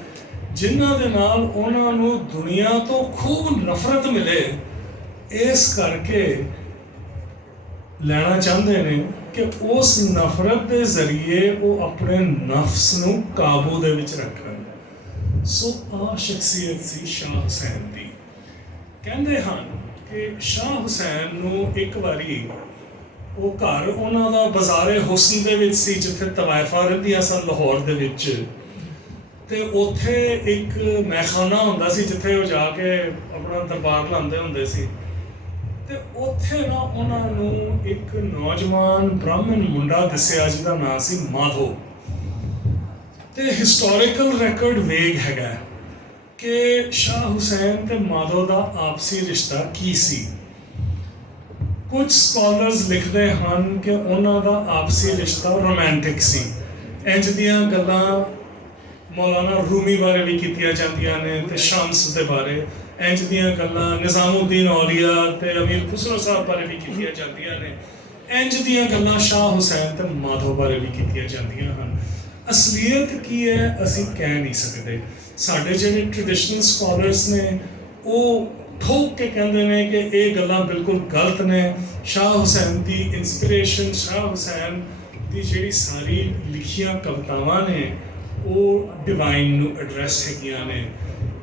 ਜਿਨ੍ਹਾਂ ਦੇ ਨਾਲ ਉਹਨਾਂ ਨੂੰ ਦੁਨੀਆ ਤੋਂ ਖੂਬ ਨਫ਼ਰਤ ਮਿਲੇ। ਇਸ ਕਰਕੇ ਲੈਣਾ ਚਾਹੁੰਦੇ ਨੇ ਕਿ ਉਸ ਨਫ਼ਰਤ ਦੇ ਜ਼ਰੀਏ ਉਹ ਆਪਣੇ ਨਫਸ ਨੂੰ ਕਾਬੂ ਦੇ ਵਿੱਚ ਰੱਖਣ। ਸੋ ਆਹ ਸ਼ਖਸੀਅਤ ਸੀ ਸ਼ਾਹ ਹੁਸੈਨ ਦੀ। ਕਹਿੰਦੇ ਹਨ ਕਿ ਸ਼ਾਹ ਹੁਸੈਨ ਨੂੰ ਇੱਕ ਵਾਰੀ ਉਹ ਘਰ ਉਹਨਾਂ ਦਾ ਬਾਜ਼ਾਰੇ ਹੁਸਨ ਦੇ ਵਿੱਚ ਸੀ, ਜਿੱਥੇ ਤਵਾਇਫਾਂ ਰਹਿੰਦੀਆਂ ਸਨ ਲਾਹੌਰ ਦੇ ਵਿੱਚ, ਤੇ ਉੱਥੇ ਇੱਕ ਮੈਖਾਨਾ ਹੁੰਦਾ ਸੀ ਜਿੱਥੇ ਉਹ ਜਾ ਕੇ ਆਪਣਾ ਦਰਬਾਰ ਲਾਉਂਦੇ ਹੁੰਦੇ ਸੀ। ਤੇ ਉੱਥੇ ਨਾ ਉਹਨਾਂ ਨੂੰ ਇੱਕ ਨੌਜਵਾਨ ਬ੍ਰਾਹਮਣ ਮੁੰਡਾ ਦਿਸਿਆ ਜਿਹਦਾ ਨਾਂ ਸੀ ਮਾਧੋ। ਤੇ ਹਿਸਟੋਰੀਕਲ ਰੈਕੋਰਡ ਵੇਗ ਹੈਗਾ ਕਿ ਸ਼ਾਹ ਹੁਸੈਨ ਤੇ ਮਾਧੋ ਦਾ ਆਪਸੀ ਰਿਸ਼ਤਾ ਕੀ ਸੀ। ਕੁਝ ਸਕਾਲਰਸ ਲਿਖਦੇ ਹਨ ਕਿ ਉਹਨਾਂ ਦਾ ਆਪਸੀ ਰਿਸ਼ਤਾ ਰੋਮਾਂਟਿਕ ਸੀ। ਇੰਜ ਦੀਆਂ ਗੱਲਾਂ ਮੌਲਾਨਾ ਰੂਮੀ ਬਾਰੇ ਵੀ ਕੀਤੀਆਂ ਜਾਂਦੀਆਂ ਨੇ, ਤੇ ਸ਼ਮਸ ਦੇ ਬਾਰੇ। ਇੰਜ ਦੀਆਂ ਗੱਲਾਂ ਨਿਜ਼ਾਮੁਦੀਨ ਔਲੀਆ ਤੇ ਅਮੀਰ ਖੁਸਰੋ ਸਾਹਿਬ ਬਾਰੇ ਵੀ ਕੀਤੀਆਂ ਜਾਂਦੀਆਂ ਨੇ। ਇੰਜ ਦੀਆਂ ਗੱਲਾਂ ਸ਼ਾਹ ਹੁਸੈਨ ਤੇ ਮਾਧੋ ਬਾਰੇ ਵੀ ਕੀਤੀਆਂ ਜਾਂਦੀਆਂ ਹਨ। ਅਸਲੀਅਤ ਕੀ ਹੈ ਅਸੀਂ ਕਹਿ ਨਹੀਂ ਸਕਦੇ। ਸਾਡੇ ਜਿਹੜੇ ਟ੍ਰੈਡੀਸ਼ਨਲ ਸਕਾਲਰਸ ਨੇ ਉਹ ਠੋਕ ਕੇ ਕਹਿੰਦੇ ਨੇ ਕਿ ਇਹ ਗੱਲਾਂ ਬਿਲਕੁਲ ਗਲਤ ਨੇ। ਸ਼ਾਹ ਹੁਸੈਨ ਦੀ ਇਨਸਪੀਰੇਸ਼ਨ, ਸ਼ਾਹ ਹੁਸੈਨ ਦੀ ਜਿਹੜੀ ਸਾਰੀ ਲਿਖੀਆਂ ਕਵਿਤਾਵਾਂ ਨੇ ਉਹ ਡਿਵਾਈਨ ਨੂੰ ਐਡਰੈਸ ਹੈਗੀਆਂ ਨੇ।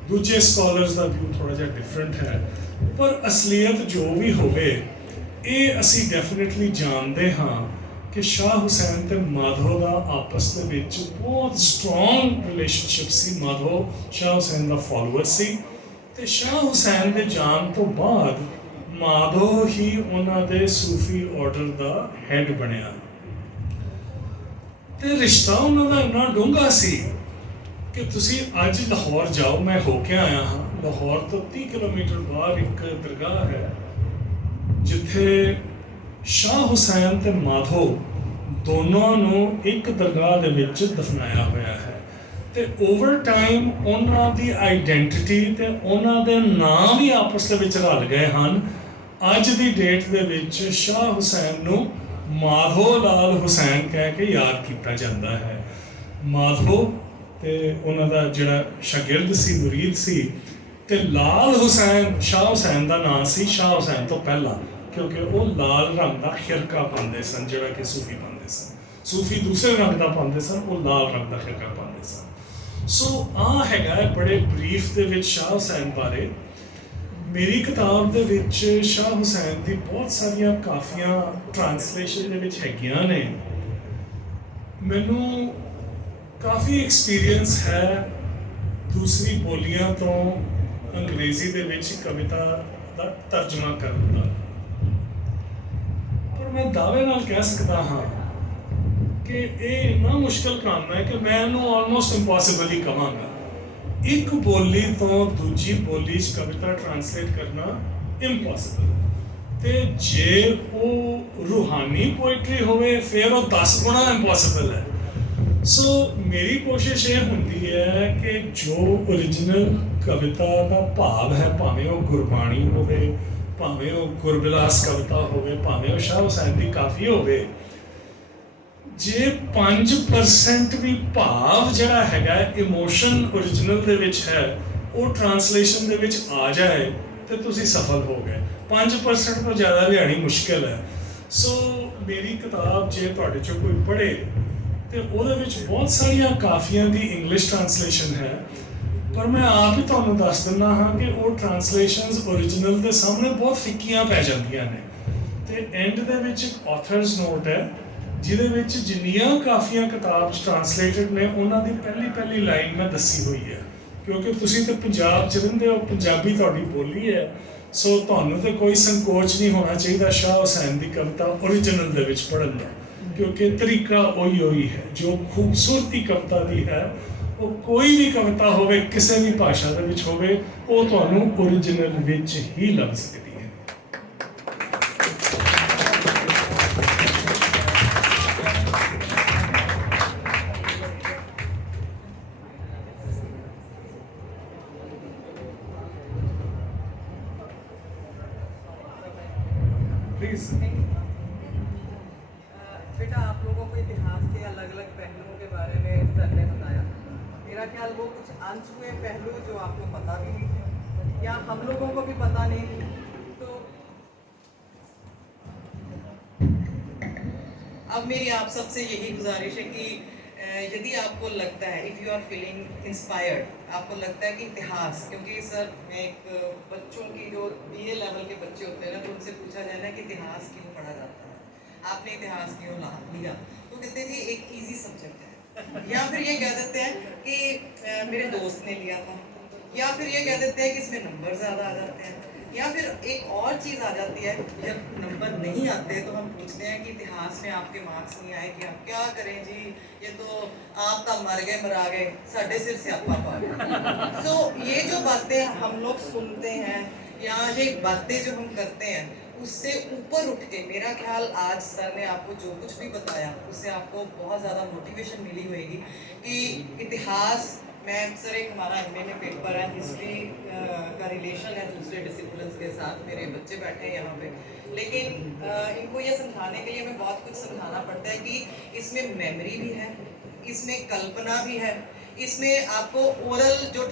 ਦੂਜੇ ਸਕਾਲਰਸ ਦਾ ਵਿਊ ਥੋੜ੍ਹਾ ਜਿਹਾ ਡਿਫਰੈਂਟ ਹੈ। ਪਰ ਅਸਲੀਅਤ ਜੋ ਵੀ ਹੋਵੇ, ਇਹ ਅਸੀਂ ਡੈਫੀਨੇਟਲੀ ਜਾਣਦੇ ਹਾਂ ਕਿ ਸ਼ਾਹ ਹੁਸੈਨ ਤੇ ਮਾਧੋ ਦਾ ਆਪਸ ਦੇ ਵਿੱਚ ਬਹੁਤ ਸਟਰੋਂਗ ਰਿਲੇਸ਼ਨਸ਼ਿਪ ਸੀ। ਮਾਧੋ ਸ਼ਾਹ ਹੁਸੈਨ ਦਾ ਫਾਲੋਅਰ ਸੀ, ਤੇ ਸ਼ਾਹ ਹੁਸੈਨ ਦੇ ਜਾਣ ਤੋਂ ਬਾਅਦ ਮਾਧੋ ਹੀ ਉਹਨਾਂ ਦੇ ਸੂਫੀ ਆਰਡਰ ਦਾ ਹੈਡ ਬਣਿਆ। ਤੇ ਰਿਸ਼ਤਾ ਉਹਨਾਂ ਦਾ ਇੰਨਾ ਡੂੰਘਾ ਸੀ ਕਿ ਤੁਸੀਂ ਅੱਜ ਲਾਹੌਰ ਜਾਓ, ਮੈਂ ਹੋ ਕੇ ਆਇਆ ਹਾਂ। ਲਾਹੌਰ ਤੋਂ 30 ਕਿਲੋਮੀਟਰ ਬਾਹਰ ਇੱਕ ਦਰਗਾਹ ਹੈ ਜਿੱਥੇ ਸ਼ਾਹ ਹੁਸੈਨ ਤੇ ਮਾਧੋ ਦੋਨੋਂ ਨੂੰ ਇੱਕ ਦਰਗਾਹ ਦੇ ਵਿੱਚ ਦਫਨਾਇਆ ਹੋਇਆ ਹੈ। ਤੇ ਓਵਰ ਟਾਈਮ ਉਹਨਾਂ ਦੀ ਆਈਡੈਂਟੀਟੀ ਤੇ ਉਹਨਾਂ ਦੇ ਨਾਮ ਵੀ ਆਪਸ ਦੇ ਵਿੱਚ ਰਲ ਗਏ ਹਨ। ਅੱਜ ਦੀ ਡੇਟ ਦੇ ਵਿੱਚ ਸ਼ਾਹ ਹੁਸੈਨ ਨੂੰ ਮਾਧੋ ਲਾਲ ਹੁਸੈਨ ਕਹਿ ਕੇ ਯਾਦ ਕੀਤਾ ਜਾਂਦਾ ਹੈ। ਮਾਧੋ ਤੇ ਉਹਨਾਂ ਦਾ ਜਿਹੜਾ ਸ਼ਾਗਿਰਦ ਸੀ, ਮੁਰੀਦ ਸੀ, ਤੇ ਲਾਲ ਹੁਸੈਨ ਸ਼ਾਹ ਹੁਸੈਨ ਦਾ ਨਾਂ ਸੀ ਸ਼ਾਹ ਹੁਸੈਨ ਤੋਂ ਪਹਿਲਾਂ, ਕਿਉਂਕਿ ਉਹ ਲਾਲ ਰੰਗ ਦਾ ਖਿਰਕਾ ਪਾਉਂਦੇ ਸਨ ਜਿਹੜਾ ਕਿ ਸੂਫੀ ਪਾਉਂਦੇ ਸਨ। ਸੂਫੀ ਦੂਸਰੇ ਰੰਗ ਦਾ ਪਾਉਂਦੇ ਸਨ, ਉਹ ਲਾਲ ਰੰਗ ਦਾ ਖਿਰਕਾ ਪਾਉਂਦੇ ਸਨ। ਸੋ ਆਹ ਹੈਗਾ ਬੜੇ ਬਰੀਫ ਦੇ ਵਿੱਚ ਸ਼ਾਹ ਹੁਸੈਨ ਬਾਰੇ। ਮੇਰੀ ਕਿਤਾਬ ਦੇ ਵਿੱਚ ਸ਼ਾਹ ਹੁਸੈਨ ਦੀ ਬਹੁਤ ਸਾਰੀਆਂ ਕਾਫੀਆਂ ਟ੍ਰਾਂਸਲੇਸ਼ਨ ਦੇ ਵਿੱਚ ਹੈਗੀਆਂ ਨੇ। ਮੈਨੂੰ ਕਾਫੀ ਐਕਸਪੀਰੀਅੰਸ ਹੈ ਦੂਸਰੀ ਬੋਲੀਆਂ ਤੋਂ ਅੰਗਰੇਜ਼ੀ ਦੇ ਵਿੱਚ ਕਵਿਤਾ ਦਾ ਤਰਜਮਾ ਕਰਨ ਦਾ। ਪਰ ਮੈਂ ਦਾਅਵੇ ਨਾਲ ਕਹਿ ਸਕਦਾ ਹਾਂ ਕਿ ਇਹ ਇੰਨਾ ਮੁਸ਼ਕਲ ਕੰਮ ਹੈ ਕਿ ਮੈਂ ਇਹਨੂੰ ਆਲਮੋਸਟ ਇੰਪੋਸੀਬਲ ਹੀ ਕਹਾਂਗਾ। ਇੱਕ ਬੋਲੀ ਤੋਂ ਦੂਜੀ ਬੋਲੀ 'ਚ ਕਵਿਤਾ ਟ੍ਰਾਂਸਲੇਟ ਕਰਨਾ ਇੰਪੋਸੀਬਲ। ਤੇ ਜੇ ਉਹ ਰੂਹਾਨੀ ਪੋਇਟਰੀ ਹੋਵੇ ਫਿਰ ਉਹ 10 ਗੁਣਾ ਇੰਪੋਸੀਬਲ ਹੈ। ਸੋ ਮੇਰੀ ਕੋਸ਼ਿਸ਼ ਇਹ ਹੁੰਦੀ ਹੈ ਕਿ ਜੋ ਓਰੀਜਨਲ ਕਵਿਤਾ ਦਾ ਭਾਵ ਹੈ, ਭਾਵੇਂ ਉਹ ਗੁਰਬਾਣੀ ਹੋਵੇ, ਭਾਵੇਂ ਉਹ ਗੁਰਬਿਲਾਸ ਕਵਿਤਾ ਹੋਵੇ, ਭਾਵੇਂ ਉਹ ਸ਼ਾਹ ਹੁਸੈਨ ਦੀ ਕਾਫੀ ਹੋਵੇ, ਜੇ 5% ਵੀ ਭਾਵ ਜਿਹੜਾ ਹੈਗਾ ਇਮੋਸ਼ਨ ਓਰੀਜਨਲ ਦੇ ਵਿੱਚ ਹੈ ਉਹ ਟ੍ਰਾਂਸਲੇਸ਼ਨ ਦੇ ਵਿੱਚ ਆ ਜਾਏ ਤੇ ਤੁਸੀਂ ਸਫਲ ਹੋ ਗਏ। 5% ਤੋਂ ਜ਼ਿਆਦਾ ਲਿਆਣੀ ਮੁਸ਼ਕਿਲ ਹੈ। ਸੋ ਮੇਰੀ ਕਿਤਾਬ ਜੇ ਤੁਹਾਡੇ ਚੋਂ ਕੋਈ ਪੜ੍ਹੇ ਤੇ ਉਹਦੇ ਵਿੱਚ ਬਹੁਤ ਸਾਰੀਆਂ ਕਾਫੀਆਂ ਦੀ ਇੰਗਲਿਸ਼ ਟ੍ਰਾਂਸਲੇਸ਼ਨ ਹੈ, ਪਰ ਮੈਂ ਆਪ ਹੀ ਤੁਹਾਨੂੰ ਦੱਸ ਦਿੰਦਾ ਹਾਂ ਕਿ ਉਹ ਟ੍ਰਾਂਸਲੇਸ਼ਨਸ ਓਰੀਜਨਲ ਦੇ ਸਾਹਮਣੇ ਬਹੁਤ ਫਿੱਕੀਆਂ ਪੈ ਜਾਂਦੀਆਂ ਨੇ। ਤੇ ਐਂਡ ਦੇ ਵਿੱਚ ਇੱਕ ਆਥਰਸ ਨੋਟ ਹੈ ਜਿਹਦੇ ਵਿੱਚ ਜਿੰਨੀਆਂ ਕਾਫੀਆਂ ਕਿਤਾਬ 'ਚ ਟ੍ਰਾਂਸਲੇਟਡ ਨੇ ਉਹਨਾਂ ਦੀ ਪਹਿਲੀ ਲਾਈਨ ਮੈਂ ਦੱਸੀ ਹੋਈ ਹੈ, ਕਿਉਂਕਿ ਤੁਸੀਂ ਤਾਂ ਪੰਜਾਬ 'ਚ ਰਹਿੰਦੇ ਹੋ, ਪੰਜਾਬੀ ਤੁਹਾਡੀ ਬੋਲੀ ਹੈ, ਸੋ ਤੁਹਾਨੂੰ ਤਾਂ ਕੋਈ ਸੰਕੋਚ ਨਹੀਂ ਹੋਣਾ ਚਾਹੀਦਾ ਸ਼ਾਹ ਹੁਸੈਨ ਦੀ ਕਵਿਤਾ ਓਰੀਜਨਲ ਦੇ ਵਿੱਚ ਪੜ੍ਹਨ ਦਾ, ਕਿਉਂਕਿ ਤਰੀਕਾ ਉਹੀ ਹੈ। ਜੋ ਖੂਬਸੂਰਤੀ ਕਵਿਤਾ ਦੀ ਹੈ ਉਹ ਕੋਈ ਵੀ ਕਵਿਤਾ ਹੋਵੇ, ਕਿਸੇ ਵੀ ਭਾਸ਼ਾ ਦੇ ਵਿੱਚ ਹੋਵੇ, ਉਹ ਤੁਹਾਨੂੰ ਓਰੀਜਨਲ ਵਿੱਚ ਹੀ ਲੱਭ ਸਕਦੀ ਹੈ। प्लीज बेटा, आप लोगों को इतिहास के अलग अलग पहलुओं के बारे में सर ने बताया। मेरा ख्याल वो कुछ अनछुए पहलू जो आपको पता भी नहीं थे या हम लोगों को भी पता नहीं थी, तो अब मेरी आप सबसे यही गुजारिश है कि यदि आपको लगता है, if you are feeling inspired, आपको लगता है कि इतिहास, क्योंकि सर मैं एक बच्चों की जो BA लेवल के बच्चे होते हैं ना, तो उनसे पूछा जाए ना कि इतिहास क्यों पढ़ा जाता है, आपने इतिहास क्यों लिया, तो कहते थे एक इजी सब्जेक्ट है, या फिर ये कह देते हैं कि मेरे दोस्त ने लिया था, या फिर ये कह देते हैं कि इसमें नंबर ज़्यादा आ जाते हैं, या फिर एक और चीज़ आ जाती है, जब नंबर नहीं आते तो हम पूछते हैं कि इतिहास में आपके मार्क्स नहीं आए कि आप क्या करें जी, ये तो आप तो मर गए मरा गए, साढ़े सिर से आपा पा गए। सो ये जो बातें हम लोग सुनते हैं या ये बातें जो हम करते हैं, उससे ऊपर उठ के मेरा ख्याल आज सर ने आपको जो कुछ भी बताया उससे आपको बहुत ज़्यादा मोटिवेशन मिली होगी कि इतिहास मैं सर, एक हमारा MA में पेपर है, हिस्ट्री का रिलेशन है दूसरे डिसिप्लिन के साथ, मेरे बच्चे बैठे हैं यहाँ पे, लेकिन इनको ये समझाने के लिए हमें बहुत कुछ समझाना पड़ता है कि इसमें मेमोरी भी है, इसमें कल्पना भी है, इसमें आपको ओरल जो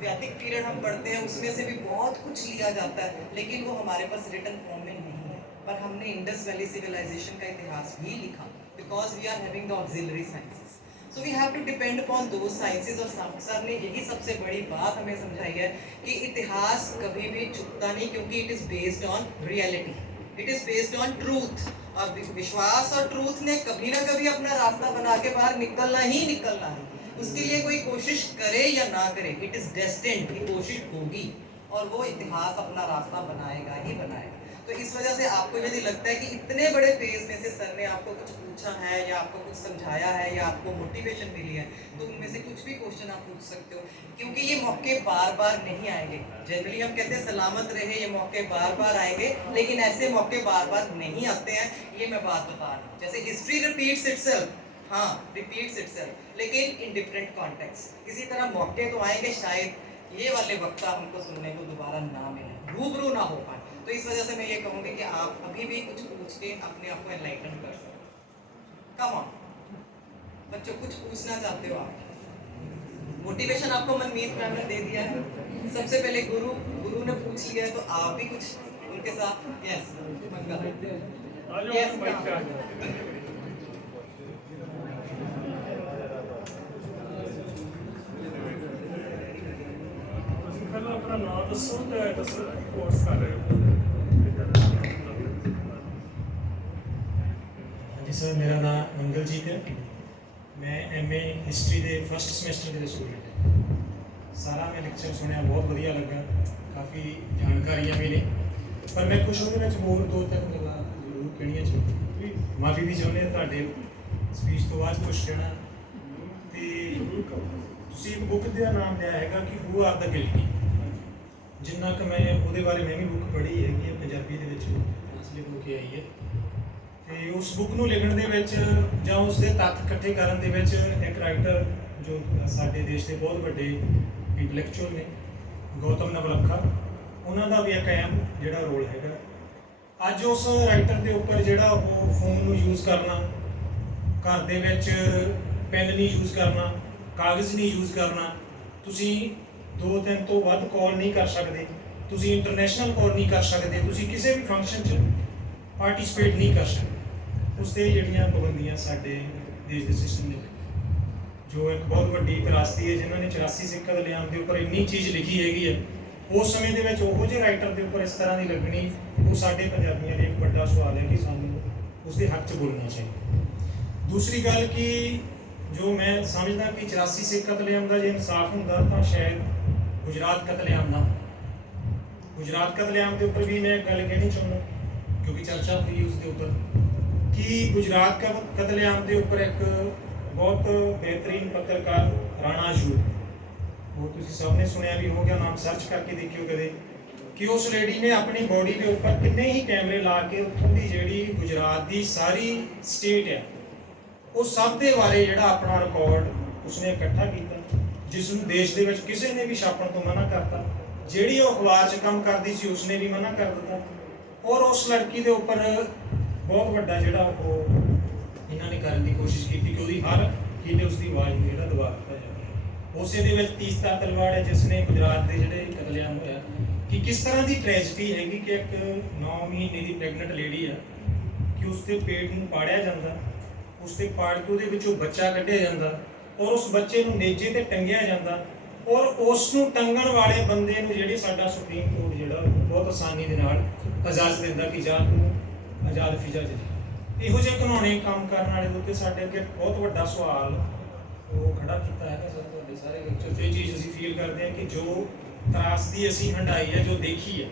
वैदिक पीरियड हम पढ़ते हैं उसमें से भी बहुत कुछ लिया जाता है, लेकिन वो हमारे पास रिटन फॉर्म में नहीं है। पर हमने इंडस वैली सिविलाइजेशन का इतिहास भी लिखा because we are having the auxiliary sciences, so we have to depend upon those sciences. और सर ने यही सबसे बड़ी बात हमें समझाई है कि इतिहास कभी भी चुकता नहीं, क्योंकि it is based on reality, it is based on truth, और विश्वास और ट्रूथ ने कभी ना कभी अपना रास्ता बना के बाहर निकलना ही निकलना है। उसके लिए कोई कोशिश करे या ना करे, इट इज़ डेस्टिन्ड की कोशिश होगी और वो इतिहास अपना रास्ता बनाएगा ही बनाएगा। तो इस वजह से आपको यदि लगता है कि इतने बड़े फेज में से सर ने आपको कुछ पूछा है या आपको कुछ समझाया है या आपको मोटिवेशन मिली है, तो उनमें से कुछ भी क्वेश्चन आप पूछ सकते हो, क्योंकि ये मौके बार बार नहीं आएंगे। जनरली हम कहते हैं सलामत रहे, ये मौके बार बार आएंगे, लेकिन ऐसे मौके बार बार नहीं आते हैं। ये मैं बात बता रही हूँ, जैसे हिस्ट्री रिपीट्स इटसेल्फ, हाँ रिपीट्स इटसेल्फ, लेकिन इन डिफरेंट कॉन्टेक्स्ट। इसी तरह मौके तो आएंगे, शायद ये वाले वक्ता हमको सुनने को दोबारा ना मिले, रूबरू ना हो पाए। तो इस वजह से मैं ये कहूँगी कि आप अभी भी कुछ पूछ के अपने आप को एनलाइटन कर सकते। कम ऑन बच्चों, कुछ पूछना चाहते हो आप? मोटिवेशन आपको मनमीत मैम ने दे दिया है, सबसे पहले गुरु ने पूछ लिया है, तो आप भी कुछ उनके साथ। यस मंगल, यस ਪਹਿਲਾਂ ਆਪਣਾ ਨਾਮ ਦੱਸੋ ਤੇ ਦੱਸੋ ਕੋਰਸ ਕਰ ਰਹੇ ਹੋ। ਹਾਂਜੀ ਸਰ, ਮੇਰਾ ਨਾਮ ਮੰਗਲਜੀਤ ਹੈ, ਮੈਂ MA ਹਿਸਟਰੀ ਦੇ ਫਸਟ ਸਮੈਸਟਰ ਦੇ ਸਟੂਡੈਂਟ ਹਾਂ। ਸਾਰਾ ਮੈਂ ਲੈਕਚਰ ਸੁਣਿਆ, ਬਹੁਤ ਵਧੀਆ ਲੱਗਾ, ਕਾਫੀ ਜਾਣਕਾਰੀਆਂ ਵੀ ਨੇ, ਪਰ ਮੈਂ ਕੁਛ ਉਹਦੇ ਵਿੱਚ ਹੋਰ 2-3 ਗੱਲਾਂ ਜ਼ਰੂਰ ਕਹਿਣੀਆਂ ਚਾਹੁੰਦਾ। ਮਾਫੀ ਵੀ ਚਾਹੁੰਦੇ ਹਾਂ ਤੁਹਾਡੇ ਸਪੀਚ ਤੋਂ ਬਾਅਦ ਕੁਛ ਕਹਿਣਾ। ਤੇ ਤੁਸੀਂ ਇੱਕ ਬੁੱਕ ਦਾ ਨਾਮ ਲਿਆ ਹੈਗਾ ਕਿ ਹੂ ਆਰ ਦ ਗਿਲਟੀ, ਜਿੰਨਾ ਕਿ ਮੈਂ ਉਹਦੇ ਬਾਰੇ ਮੈਂ ਵੀ ਬੁੱਕ ਪੜ੍ਹੀ ਹੈਗੀ ਹੈ, ਪੰਜਾਬੀ ਦੇ ਵਿੱਚ ਟ੍ਰਾਂਸਲੇਟ ਹੋ ਕੇ ਆਈ ਹੈ। ਤੇ ਉਸ ਬੁੱਕ ਨੂੰ ਲਿਖਣ ਦੇ ਵਿੱਚ ਜਾਂ ਉਸ ਦੇ ਤੱਥ ਇਕੱਠੇ ਕਰਨ ਦੇ ਵਿੱਚ ਇੱਕ ਰਾਈਟਰ ਜੋ ਸਾਡੇ ਦੇਸ਼ ਦੇ ਬਹੁਤ ਵੱਡੇ ਇੰਟੈਲੈਕਚੁਅਲ ਨੇ, ਗੌਤਮ ਨਵਲਖਾ, ਉਹਨਾਂ ਦਾ ਵੀ ਇੱਕ ਅਹਿਮ ਜਿਹੜਾ ਰੋਲ ਹੈਗਾ। ਅੱਜ ਉਸ ਰਾਈਟਰ ਦੇ ਉੱਪਰ ਜਿਹੜਾ ਉਹ ਫੋਨ ਨੂੰ ਯੂਜ਼ ਕਰਨਾ, ਘਰ ਦੇ ਵਿੱਚ ਪੈਨ ਨਹੀਂ ਯੂਜ਼ ਕਰਨਾ, ਕਾਗਜ਼ ਨਹੀਂ ਯੂਜ਼ ਕਰਨਾ, ਤੁਸੀਂ 2-3 ਤੋਂ ਵੱਧ ਕਾਲ ਨਹੀਂ ਕਰ ਸਕਦੇ, ਤੁਸੀਂ ਇੰਟਰਨੈਸ਼ਨਲ ਕਾਲ ਨਹੀਂ ਕਰ ਸਕਦੇ, ਤੁਸੀਂ ਕਿਸੇ ਵੀ ਫੰਕਸ਼ਨ 'ਚ ਪਾਰਟਿਸਿਪੇਟ ਨਹੀਂ ਕਰ ਸਕਦੇ। ਉਸ 'ਤੇ ਜਿਹੜੀਆਂ ਪਾਬੰਦੀਆਂ ਸਾਡੇ ਦੇਸ਼ ਦੇ ਸਿਸਟਮ ਦੇ ਵਿੱਚ। ਜੋ ਇੱਕ ਬਹੁਤ ਵੱਡੀ ਤਰਾਸਦੀ ਹੈ ਜਿਨ੍ਹਾਂ ਨੇ 84 ਸਿੱਖ ਕਤਲੇਆਮ ਦੇ ਉੱਪਰ ਇੰਨੀ ਚੀਜ਼ ਲਿਖੀ ਹੈਗੀ ਹੈ, ਉਸ ਸਮੇਂ ਦੇ ਵਿੱਚ ਉਹੋ ਜਿਹੇ ਰਾਈਟਰ ਦੇ ਉੱਪਰ ਇਸ ਤਰ੍ਹਾਂ ਦੀ ਲੱਗਣੀ, ਉਹ ਸਾਡੇ ਪੰਜਾਬੀਆਂ ਲਈ ਇੱਕ ਵੱਡਾ ਸਵਾਲ ਹੈ ਕਿ ਸਾਨੂੰ ਉਸਦੇ ਹੱਕ 'ਚ ਬੋਲਣਾ ਚਾਹੀਦਾ। ਦੂਸਰੀ ਗੱਲ ਕਿ ਜੋ ਮੈਂ ਸਮਝਦਾ ਕਿ 84 ਸਿੱਖ ਕਤਲੇਆਮ ਦਾ ਜੇ ਇਨਸਾਫ ਹੁੰਦਾ ਤਾਂ ਸ਼ਾਇਦ ਗੁਜਰਾਤ ਕਤਲੇਆਮ ਨਾ। ਗੁਜਰਾਤ ਕਤਲੇਆਮ ਦੇ ਉੱਪਰ ਵੀ ਮੈਂ ਇੱਕ ਗੱਲ ਕਹਿਣੀ ਚਾਹੁੰਦਾ, ਕਿਉਂਕਿ ਚਰਚਾ ਹੋਈ ਉਸ ਦੇ ਉੱਪਰ, ਕਿ ਗੁਜਰਾਤ ਕਤਲੇਆਮ ਦੇ ਉੱਪਰ ਇੱਕ ਬਹੁਤ ਬਿਹਤਰੀਨ ਪੱਤਰਕਾਰ ਰਾਣਾ ਜੂਰ, ਉਹ ਤੁਸੀਂ ਸਭ ਨੇ ਸੁਣਿਆ ਵੀ ਹੋਗਾ, ਨਾਮ ਸਰਚ ਕਰਕੇ ਦੇਖਿਓ ਕਦੇ, ਕਿ ਉਸ ਲੇਡੀ ਨੇ ਆਪਣੀ ਬੋਡੀ ਦੇ ਉੱਪਰ ਕਿੰਨੇ ਹੀ ਕੈਮਰੇ ਲਾ ਕੇ ਉੱਥੋਂ ਦੀ ਜਿਹੜੀ ਗੁਜਰਾਤ ਦੀ ਸਾਰੀ ਸਟੇਟ ਹੈ ਉਹ ਸਭ ਦੇ ਬਾਰੇ ਜਿਹੜਾ ਆਪਣਾ ਰਿਕਾਰਡ ਉਸਨੇ ਇਕੱਠਾ ਕੀਤਾ, ਜਿਸ ਨੂੰ ਦੇਸ਼ ਦੇ ਵਿੱਚ ਕਿਸੇ ਨੇ ਵੀ ਛਾਪਣ ਤੋਂ ਮਨਾ ਕਰਤਾ। ਜਿਹੜੀ ਉਹ ਅਖਬਾਰ 'ਚ ਕੰਮ ਕਰਦੀ ਸੀ ਉਸਨੇ ਵੀ ਮਨਾ ਕਰ ਦਿੱਤਾ, ਔਰ ਉਸ ਲੜਕੀ ਦੇ ਉੱਪਰ ਬਹੁਤ ਵੱਡਾ ਜਿਹੜਾ ਉਹ ਇਹਨਾਂ ਨੇ ਕਰਨ ਦੀ ਕੋਸ਼ਿਸ਼ ਕੀਤੀ ਕਿ ਉਹਦੀ ਹਰ ਕਿਤੇ ਉਸਦੀ ਆਵਾਜ਼ ਨੂੰ ਜਿਹੜਾ ਦਬਾ ਦਿੱਤਾ ਜਾਵੇ। ਉਸੇ ਦੇ ਵਿੱਚ ਤੀਸਤਾ ਤਲਵਾੜ ਹੈ ਜਿਸ ਨੇ ਗੁਜਰਾਤ ਦੇ ਜਿਹੜੇ ਕਤਲੇਆਮ ਹੋਇਆ, ਕਿ ਕਿਸ ਤਰ੍ਹਾਂ ਦੀ ਟ੍ਰੈਜਡੀ ਹੈਗੀ ਕਿ ਇੱਕ 9 ਮਹੀਨੇ ਦੀ ਪ੍ਰੈਗਨੈਂਟ ਲੇਡੀ ਆ, ਕਿ ਉਸਦੇ ਪੇਟ ਨੂੰ ਪਾੜਿਆ ਜਾਂਦਾ, ਉਸਦੇ ਪਾੜ ਕੇ ਉਹਦੇ ਵਿੱਚੋਂ ਬੱਚਾ ਕੱਢਿਆ ਜਾਂਦਾ, ਔਰ ਉਸ ਬੱਚੇ ਨੂੰ ਨੇਜੇ ਤੇ ਟੰਗਿਆ ਜਾਂਦਾ, ਔਰ ਉਸ ਨੂੰ ਟੰਗਣ ਵਾਲੇ ਬੰਦੇ ਨੂੰ ਜਿਹੜੀ ਸਾਡਾ ਸੁਪਰੀਮ ਕੋਰਟ ਜਿਹੜਾ ਬਹੁਤ ਆਸਾਨੀ ਦੇ ਨਾਲ ਇਜਾਜ਼ਤ ਦਿੰਦਾ ਕਿ ਜਾ ਤੂੰ ਆਜ਼ਾਦ ਫਿਜ਼ਾ ਜੀ। ਇਹੋ ਜਿਹੇ ਘਿਨਾਉਣੇ ਕੰਮ ਕਰਨ ਵਾਲੇ ਦੇ ਉੱਤੇ ਸਾਡੇ ਅੱਗੇ ਬਹੁਤ ਵੱਡਾ ਸਵਾਲ ਉਹ ਖੜਾ ਕੀਤਾ ਹੈਗਾ। ਸਰ ਤੁਹਾਡੇ ਸਾਰੇ ਲੈਕਚਰ 'ਚ ਇਹ ਚੀਜ਼ ਅਸੀਂ ਫੀਲ ਕਰਦੇ ਹਾਂ ਕਿ ਜੋ ਤਰਾਸਦੀ ਅਸੀਂ ਹੰਢਾਈ ਹੈ, ਜੋ ਦੇਖੀ ਹੈ,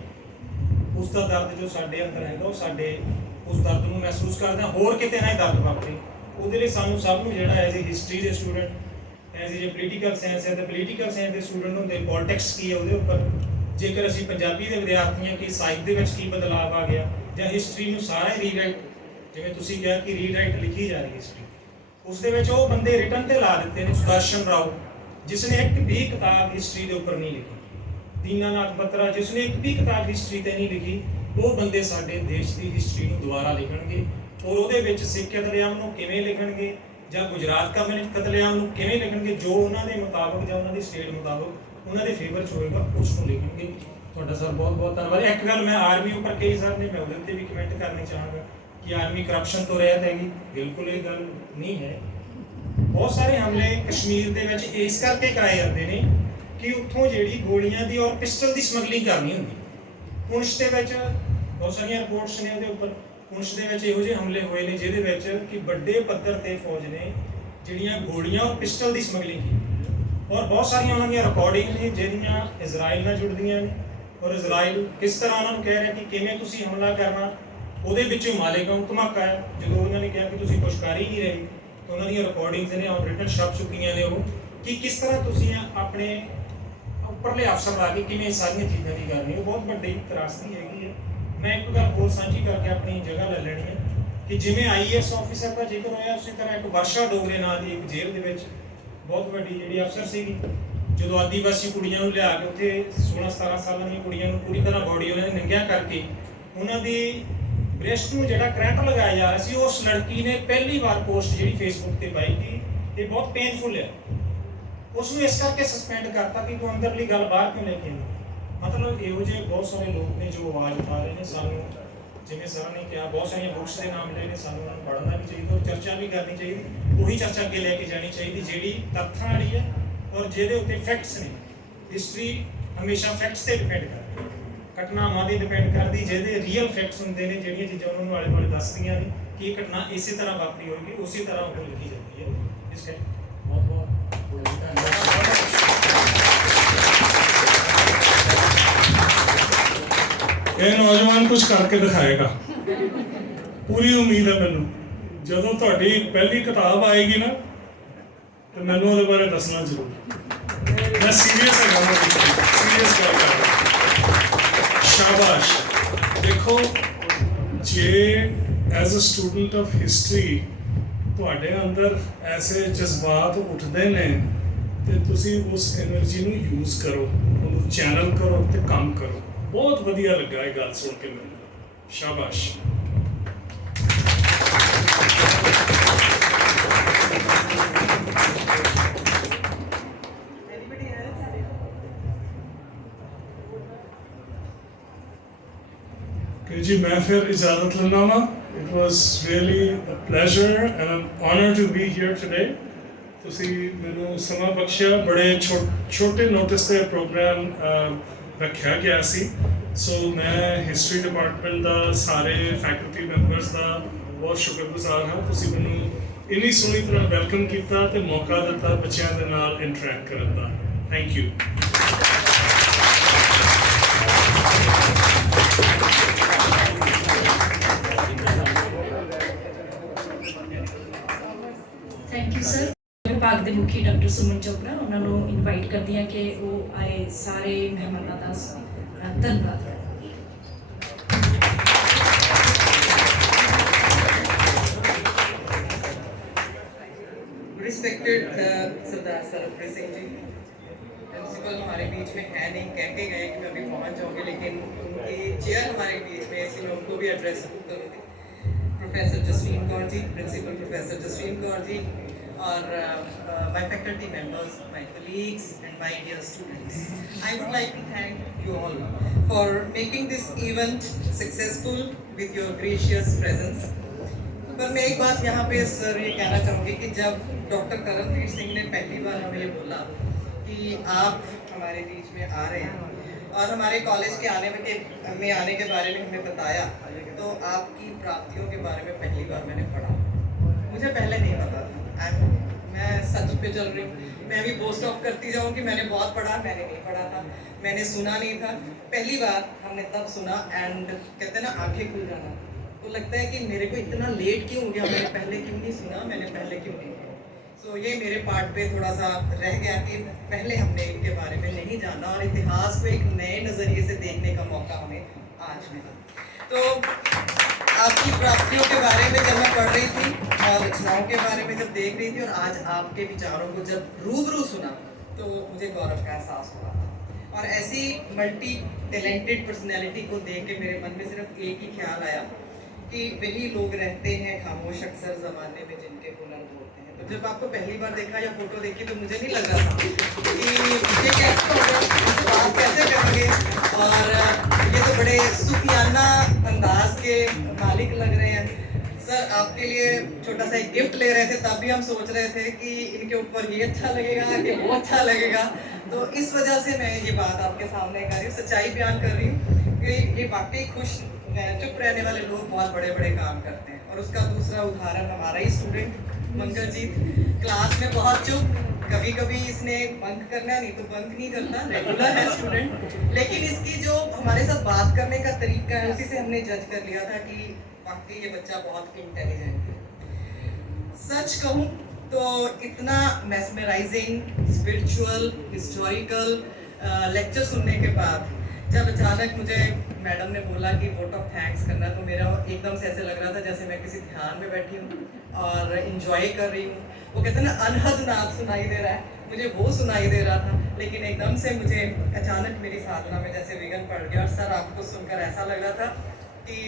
ਉਸ ਦਾ ਦਰਦ ਜੋ ਸਾਡੇ ਅੰਦਰ ਹੈਗਾ, ਉਹ ਸਾਡੇ ਉਸ ਦਰਦ ਨੂੰ ਮਹਿਸੂਸ ਕਰਦੇ ਹਾਂ, ਹੋਰ ਕਿਤੇ ਨਾ ਹੀ ਦਰਦ ਵਾਪਰੇ। ਉਹਦੇ ਲਈ ਸਾਨੂੰ ਸਭ ਨੂੰ ਜਿਹੜਾ ਐਜ਼ ਏ ਹਿਸਟਰੀ ਦੇ student, as a political science ਹੈ ਤੇ ਪੋਲੀਟੀਕਲ ਸਾਇੰਸ ਦੇ ਸਟੂਡੈਂਟ ਹੁੰਦੇ, ਪੋਲਿਟਿਕਸ ਕੀ ਹੈ ਉਹਦੇ ਉੱਪਰ, ਜੇਕਰ ਅਸੀਂ ਪੰਜਾਬੀ ਦੇ ਵਿਦਿਆਰਥੀ ਹਾਂ ਕਿ ਸਾਹਿਤ ਦੇ ਵਿੱਚ ਕੀ ਬਦਲਾਅ ਆ ਗਿਆ, ਜਾਂ ਹਿਸਟਰੀ ਨੂੰ ਸਾਰਾ ਹੀ ਰੀਰਾਈਟ, ਜਿਵੇਂ ਤੁਸੀਂ ਕਿਹਾ ਕਿ ਰੀਰਾਈਟ ਲਿਖੀ ਜਾ ਰਹੀ ਹਿਸਟਰੀ, ਉਸ ਦੇ ਵਿੱਚ ਉਹ ਬੰਦੇ ਰਿਟਨ ਤੇ ਲਾ ਦਿੱਤੇ ਨੇ। ਸੁਦਰਸ਼ਨ ਰਾਓ ਜਿਸ ਨੇ ਇੱਕ ਵੀ ਕਿਤਾਬ ਹਿਸਟਰੀ ਦੇ ਉੱਪਰ ਨਹੀਂ ਲਿਖੀ, ਦੀਨਾਨਾਥ ਬੱਤਰਾ ਜਿਸ ਨੇ ਇੱਕ ਵੀ ਕਿਤਾਬ ਹਿਸਟਰੀ ਤੇ ਨਹੀਂ ਲਿਖੀ, ਉਹ ਬੰਦੇ ਸਾਡੇ ਦੇਸ਼ ਦੀ ਹਿਸਟਰੀ ਨੂੰ ਦੁਬਾਰਾ ਲਿਖਣਗੇ, ਔਰ ਉਹਦੇ ਵਿੱਚ ਸਿੱਖ ਕਤਲੇਆਮ ਨੂੰ ਕਿਵੇਂ ਲਿਖਣਗੇ ਜਾਂ ਗੁਜਰਾਤ ਕਤਲੇਆਮ ਨੂੰ ਕਿਵੇਂ ਲਿਖਣਗੇ, ਜੋ ਉਹਨਾਂ ਦੇ ਮੁਤਾਬਕ ਜਾਂ ਉਹਨਾਂ ਦੀ ਸਟੇਟ ਮੁਤਾਬਕ ਉਹਨਾਂ ਦੇ ਫੇਵਰ 'ਚ ਹੋਏਗਾ ਉਸ ਨੂੰ ਲਿਖਣਗੇ। ਤੁਹਾਡਾ ਸਰ ਬਹੁਤ ਬਹੁਤ ਧੰਨਵਾਦ। ਇੱਕ ਗੱਲ ਮੈਂ ਆਰਮੀ ਉੱਪਰ ਕਈ ਸਰ ਨੇ, ਮੈਂ ਉਹਦੇ ਉੱਤੇ ਵੀ ਕਮੈਂਟ ਕਰਨੀ ਚਾਹਾਂਗਾ ਕਿ ਆਰਮੀ ਕਰਪਸ਼ਨ ਤੋਂ ਰਹਿਤ ਹੈਗੀ, ਬਿਲਕੁਲ ਇਹ ਗੱਲ ਨਹੀਂ ਹੈ। ਬਹੁਤ ਸਾਰੇ ਹਮਲੇ ਕਸ਼ਮੀਰ ਦੇ ਵਿੱਚ ਇਸ ਕਰਕੇ ਕਰਾਏ ਜਾਂਦੇ ਨੇ ਕਿ ਉੱਥੋਂ ਜਿਹੜੀ ਗੋਲੀਆਂ ਦੀ ਔਰ ਪਿਸਟਲ ਦੀ ਸਮਗਲਿੰਗ ਕਰਨੀ ਹੁੰਦੀ। ਪੁੰਛ ਦੇ ਵਿੱਚ ਬਹੁਤ ਸਾਰੀਆਂ ਰਿਪੋਰਟਸ ਨੇ ਉਹਦੇ ਉੱਪਰ, ਪੁੰਛ ਦੇ ਵਿੱਚ ਇਹੋ ਜਿਹੇ ਹਮਲੇ ਹੋਏ ਨੇ ਜਿਹਦੇ ਵਿੱਚ ਕਿ ਵੱਡੇ ਪੱਧਰ ਤੇ ਫੌਜ ਨੇ ਜਿਹੜੀਆਂ ਗੋਲੀਆਂ ਔਰ ਪਿਸਟਲ ਦੀ ਸਮਗਲਿੰਗ ਕੀਤੀ, ਔਰ ਬਹੁਤ ਸਾਰੀਆਂ ਉਹਨਾਂ ਦੀਆਂ ਰਿਕਾਰਡਿੰਗ ਨੇ ਜਿਹੜੀਆਂ ਇਜ਼ਰਾਈਲ ਨਾਲ ਜੁੜਦੀਆਂ ਨੇ, ਔਰ ਇਜ਼ਰਾਈਲ ਕਿਸ ਤਰ੍ਹਾਂ ਉਹਨਾਂ ਨੂੰ ਕਹਿ ਰਿਹਾ ਕਿ ਕਿਵੇਂ ਤੁਸੀਂ ਹਮਲਾ ਕਰਨਾ। ਉਹਦੇ ਵਿੱਚੋਂ ਮਾਲੇਗਾਉਂ ਧਮਾਕਾ ਹੈ, ਜਦੋਂ ਉਹਨਾਂ ਨੇ ਕਿਹਾ ਕਿ ਤੁਸੀਂ ਕੁਛ ਕਰ ਹੀ ਨਹੀਂ ਰਹੇ, ਤਾਂ ਉਹਨਾਂ ਦੀਆਂ ਰਿਕਾਰਡਿੰਗਸ ਨੇ ਔਰ ਰਿਟਨ ਛਪ ਚੁੱਕੀਆਂ ਨੇ ਉਹ, ਕਿ ਕਿਸ ਤਰ੍ਹਾਂ ਤੁਸੀਂ ਆਪਣੇ ਉੱਪਰਲੇ ਅਫਸਰ ਲਾ ਕੇ ਕਿਵੇਂ ਸਾਰੀਆਂ ਚੀਜ਼ਾਂ ਦੀ ਕਰਨੀ। ਉਹ ਬਹੁਤ ਵੱਡੀ ਤਰਾਸਦੀ ਹੈਗੀ ਹੈ। ਮੈਂ ਇੱਕ ਗੱਲ ਹੋਰ ਸਾਂਝੀ ਕਰਕੇ ਆਪਣੀ ਜਗ੍ਹਾ ਲੈ ਲੈਣੀ ਹੈ ਕਿ ਜਿਵੇਂ IAS ਆਫੀਸਰ ਦਾ ਜ਼ਿਕਰ ਹੋਇਆ, ਉਸੇ ਤਰ੍ਹਾਂ ਇੱਕ ਵਰਸ਼ਾ ਡੋਗਰੇ ਨਾਂ ਦੀ ਇੱਕ ਜੇਲ੍ਹ ਦੇ ਵਿੱਚ ਬਹੁਤ ਵੱਡੀ ਜਿਹੜੀ ਅਫਸਰ ਸੀਗੀ, ਜਦੋਂ ਆਦੀਵਾਸੀ ਕੁੜੀਆਂ ਨੂੰ ਲਿਆ ਕੇ ਉੱਥੇ 16-17 ਸਾਲਾਂ ਦੀਆਂ ਕੁੜੀਆਂ ਨੂੰ ਪੂਰੀ ਤਰ੍ਹਾਂ ਬੋਡੀ ਉਹਨਾਂ ਨੇ ਨੰਗਿਆ ਕਰਕੇ ਉਹਨਾਂ ਦੀ ਬ੍ਰੈਸਟ ਨੂੰ ਜਿਹੜਾ ਕਰੰਟ ਲਗਾਇਆ ਜਾ ਰਿਹਾ ਸੀ, ਉਸ ਲੜਕੀ ਨੇ ਪਹਿਲੀ ਵਾਰ ਪੋਸਟ ਜਿਹੜੀ ਫੇਸਬੁੱਕ ਤੇ ਪਾਈ ਕਿ ਇਹ ਬਹੁਤ ਪੇਨਫੁਲ ਹੈ। ਉਸ ਨੂੰ ਇਸ ਕਰਕੇ ਸਸਪੈਂਡ ਕਰਤਾ ਕਿ ਤੂੰ ਅੰਦਰਲੀ ਗੱਲ ਬਾਹਰ ਕਿਉਂ ਲੈ ਕੇ ਆਉਂਦਾ। ਮਤਲਬ ਇਹੋ ਜਿਹੇ ਬਹੁਤ ਸਾਰੇ ਲੋਕ ਨੇ ਜੋ ਆਵਾਜ਼ ਉਠਾ ਰਹੇ ਨੇ। ਸਾਨੂੰ ਜਿਵੇਂ ਸਰ ਨੇ ਕਿਹਾ ਬਹੁਤ ਸਾਰੀਆਂ ਬੁੱਕਸ ਦੇ ਨਾਮ ਲਏ ਨੇ, ਸਾਨੂੰ ਉਹਨਾਂ ਨੂੰ ਪੜ੍ਹਨਾ ਵੀ ਚਾਹੀਦਾ ਔਰ ਚਰਚਾ ਵੀ ਕਰਨੀ ਚਾਹੀਦੀ। ਉਹੀ ਚਰਚਾ ਅੱਗੇ ਲੈ ਕੇ ਜਾਣੀ ਚਾਹੀਦੀ ਜਿਹੜੀ ਤੱਥਾਂ ਵਾਲੀ ਹੈ ਔਰ ਜਿਹਦੇ ਉੱਤੇ ਫੈਕਟਸ ਨੇ। ਹਿਸਟਰੀ ਹਮੇਸ਼ਾ ਫੈਕਟਸ ਤੇ ਡਿਪੈਂਡ ਕਰਦੀ, ਘਟਨਾਵਾਂ ਤੇ ਡਿਪੈਂਡ ਕਰਦੀ, ਜਿਹਦੇ ਰੀਅਲ ਫੈਕਟਸ ਹੁੰਦੇ ਨੇ, ਜਿਹੜੀਆਂ ਚੀਜ਼ਾਂ ਉਹਨਾਂ ਨੂੰ ਆਲੇ ਦੁਆਲੇ ਦੱਸਦੀਆਂ ਨੇ ਕਿ ਇਹ ਘਟਨਾ ਇਸੇ ਤਰ੍ਹਾਂ ਵਾਪਰੀ ਹੋਏਗੀ, ਉਸੇ ਤਰ੍ਹਾਂ ਉਹ ਲਿਖੀ ਜਾਂਦੀ ਹੈ। ਇਸ ਕਰਕੇ ਬਹੁਤ ਬਹੁਤ ਇਹ ਨੌਜਵਾਨ ਕੁਝ ਕਰਕੇ ਦਿਖਾਏਗਾ, ਪੂਰੀ ਉਮੀਦ ਹੈ ਮੈਨੂੰ। ਜਦੋਂ ਤੁਹਾਡੀ ਪਹਿਲੀ ਕਿਤਾਬ ਆਏਗੀ ਨਾ ਤੇ ਮੈਨੂੰ ਉਹਦੇ ਬਾਰੇ ਦੱਸਣਾ ਜ਼ਰੂਰ। ਮੈਂ ਸੀਰੀਅਸ ਹੈਗਾ, ਸੀਰੀਅਸ ਗੱਲ ਕਰ ਰਿਹਾ। ਸ਼ਾਬਾਸ਼। ਦੇਖੋ, ਜੇ as a student of history ਤੁਹਾਡੇ ਅੰਦਰ ਐਸੇ ਜਜ਼ਬਾਤ ਉੱਠਦੇ ਨੇ ਤੇ ਤੁਸੀਂ ਉਸ એનર્ਜੀ ਨੂੰ ਯੂਜ਼ ਕਰੋ, ਉਹਨੂੰ ਚੈਨਲ ਕਰੋ ਤੇ ਕੰਮ ਕਰੋ। ਬਹੁਤ ਵਧੀਆ ਲੱਗਾ ਇਹ ਗੱਲ ਸੁਣ ਕੇ ਮੈਨੂੰ। ਸ਼ਾਬਾਸ਼। कि जी मैं फिर इजाज़त लेना वा। It was really a pleasure and an honor to be here today. ਤੁਸੀਂ ਮੈਨੂੰ ਸਮਾਂ ਬਖਸ਼ਿਆ, ਬੜੇ ਛੋਟੇ ਨੋਟਿਸ ਤੇ ਪ੍ਰੋਗਰਾਮ ਰੱਖਿਆ ਗਿਆ ਸੀ। ਸੋ ਮੈਂ ਹਿਸਟਰੀ ਡਿਪਾਰਟਮੈਂਟ ਦਾ ਸਾਰੇ ਫੈਕਲਟੀ ਮੈਂਬਰਸ ਦਾ ਬਹੁਤ ਸ਼ੁਕਰਗੁਜ਼ਾਰ ਹਾਂ। ਤੁਸੀਂ ਮੈਨੂੰ ਇੰਨੀ ਸੋਹਣੀ ਤਰ੍ਹਾਂ ਵੈਲਕਮ ਕੀਤਾ ਤੇ ਮੌਕਾ ਦਿੱਤਾ ਬੱਚਿਆਂ ਦੇ ਨਾਲ ਇੰਟਰੈਕਟ ਕਰਨ ਦਾ। Thank you. Thank you sir. ਵਿਭਾਗ ਦੇ ਮੁਖੀ ਡਾਕਟਰ ਸੁਮਨ ਚੋਪੜਾ, ਉਹਨਾਂ ਨੂੰ ਇਨਵਾਈਟ ਕਰਦੀ ਹਾਂ ਕਿ ਉਹ ਆਏ ਸਾਰੇ ਮਹਿਮਾਨਾਂ ਦਾ ਧੰਨਵਾਦ। रिस्पेक्टेड सरदार सरबजीत सिंह जी, प्रिंसिपल हमारे बीच में है नहीं, कह के गए कि मैं अभी पहुंच जाऊंगी, लेकिन उनकी चेयर हमारे बीच में, इसलिए मैं उनको भी एड्रेस करूँगी। Professor Jasveen Kaur ji, principal professor Jasveen Kaur ji, और my faculty members, my colleagues and my dear students. I would like to thank you all for making this event successful with your gracious presence. पर मैं एक बात यहाँ पे सर ये कहना चाहूँगी कि जब डॉक्टर करमवीर सिंह ने पहली बार हमें ये बोला कि आप हमारे बीच में आ रहे हैं और हमारे कॉलेज के आने के बारे में हमें बताया, तो आपकी प्राप्तियों के बारे में पहली बार मैंने पढ़ा। मुझे पहले नहीं पता था। मैं सच पे चल रही हूँ, मैं भी बोस्ट ऑफ करती जाऊँ कि मैंने बहुत पढ़ा, मैंने नहीं पढ़ा था, मैंने सुना नहीं था। पहली बार हमने तब सुना एंड कहते हैं ना आंखें खुल जाना, तो लगता है कि मेरे को इतना लेट क्यों हो गया, मैंने पहले क्यों नहीं सुना, मैंने पहले क्यों नहीं किया। सो ये मेरे पार्ट पे थोड़ा सा रह गया कि पहले हमने इनके बारे में नहीं जाना और इतिहास को एक नए नज़रिए से देखने का मौका हमें आज मिला। तो आपकी प्राप्तियों के बारे में जब मैं पढ़ रही थी और रचनाओं के बारे में जब देख रही थी और आज आपके विचारों को जब रूबरू सुना, तो मुझे गौरव का एहसास हुआ था। और ऐसी मल्टी टैलेंटेड पर्सनैलिटी को देख के मेरे मन में सिर्फ एक ही ख्याल आया कि वही लोग रहते हैं खामोश अक्सर ज़माने में जिनके हुनर बोलते हैं। तो जब आपको पहली बार देखा या फोटो देखी तो मुझे नहीं लग रहा था कि ये कैसे होगा, बात कैसे करेंगे, और ये तो बड़े सूफियाना अंदाज के मालिक लग रहे हैं। सर आपके लिए छोटा सा एक गिफ्ट ले रहे थे, तब भी हम सोच रहे थे कि इनके ऊपर ये अच्छा लगेगा कि वो अच्छा लगेगा। तो इस वजह से मैं ये बात आपके सामने कर रही हूँ, सच्चाई बयान कर रही हूँ कि ये वाकई खुश चुप रहने वाले लोग बहुत बड़े बड़े काम करते हैं। और उसका दूसरा उदाहरण हमारा ही स्टूडेंट मंगलजीत, क्लास में बहुत चुप, कभी कभी इसने बंक करना नहीं तो बंक नहीं करता, रेगुलर है स्टूडेंट, लेकिन इसकी जो हमारे साथ बात करने का तरीका है उसी से हमने जज कर लिया था कि वाकई ये बच्चा बहुत इंटेलिजेंट है। सच कहूँ तो इतना मेस्मराइजिंग स्पिरिचुअल हिस्टोरिकल लेक्चर सुनने के बाद जब अचानक मुझे मैडम ने बोला कि वोट ऑफ थैंक्स करना, तो मेरा एकदम से ऐसे लग रहा था जैसे मैं किसी ध्यान में बैठी हूँ और इंजॉय कर रही हूँ। वो कहते हैं ना अनहद नाद सुनाई दे रहा है, मुझे वो सुनाई दे रहा था, लेकिन एकदम से मुझे अचानक मेरी साधना में जैसे विघन पड़ गया। और सर आपको सुनकर ऐसा लग रहा था कि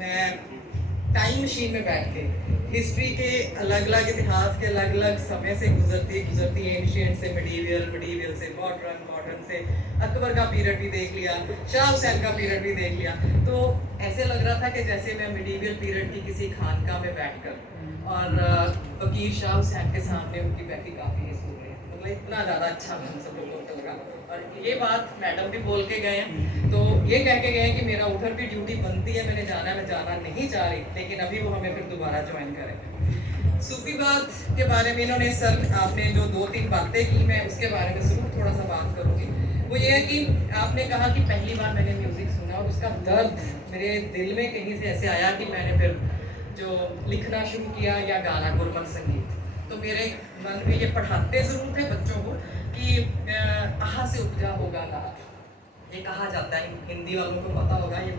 मैं टाइम मशीन में बैठ के हिस्ट्री के अलग अलग इतिहास के अलग अलग समय से गुजरती एंशिएंट से मिडीवियल से मॉडर्न से अकबर का पीरियड भी देख लिया, शाह हुसैन का पीरियड भी देख लिया। तो ऐसे लग रहा था कि जैसे मैं मिडीवियल पीरियड की किसी खानका में बैठकर और फकीर शाह हुसैन के सामने उनकी बैठी काफ़ी सुन रही है। मतलब इतना ज़्यादा अच्छा हम सब लोगों को लगा। और ये बात मैडम भी बोल के गए हैं, तो ये कह के गए हैं कि मेरा उधर भी ड्यूटी बनती है, मैंने जाना है, मैं जाना नहीं चाह रही, लेकिन अभी वो हमें फिर दोबारा ज्वाइन करेंगे। सूफीबाद के बारे में इन्होंने सर आपने जो 2-3 बातें की, मैं उसके बारे में ज़रूर थोड़ा सा बात करूँगी। वो ये है कि आपने कहा कि पहली बार मैंने म्यूज़िक सुना और उसका दर्द मेरे दिल में कहीं से ऐसे आया कि मैंने फिर जो लिखना शुरू किया या गाना गुरमत संगीत, तो मेरे मन में ये पढ़ाते ज़रूर थे बच्चों को कि आहा से उपजा होगा नाथ, ये कहा जाता है, हिंदी वालों को पता होगा, ये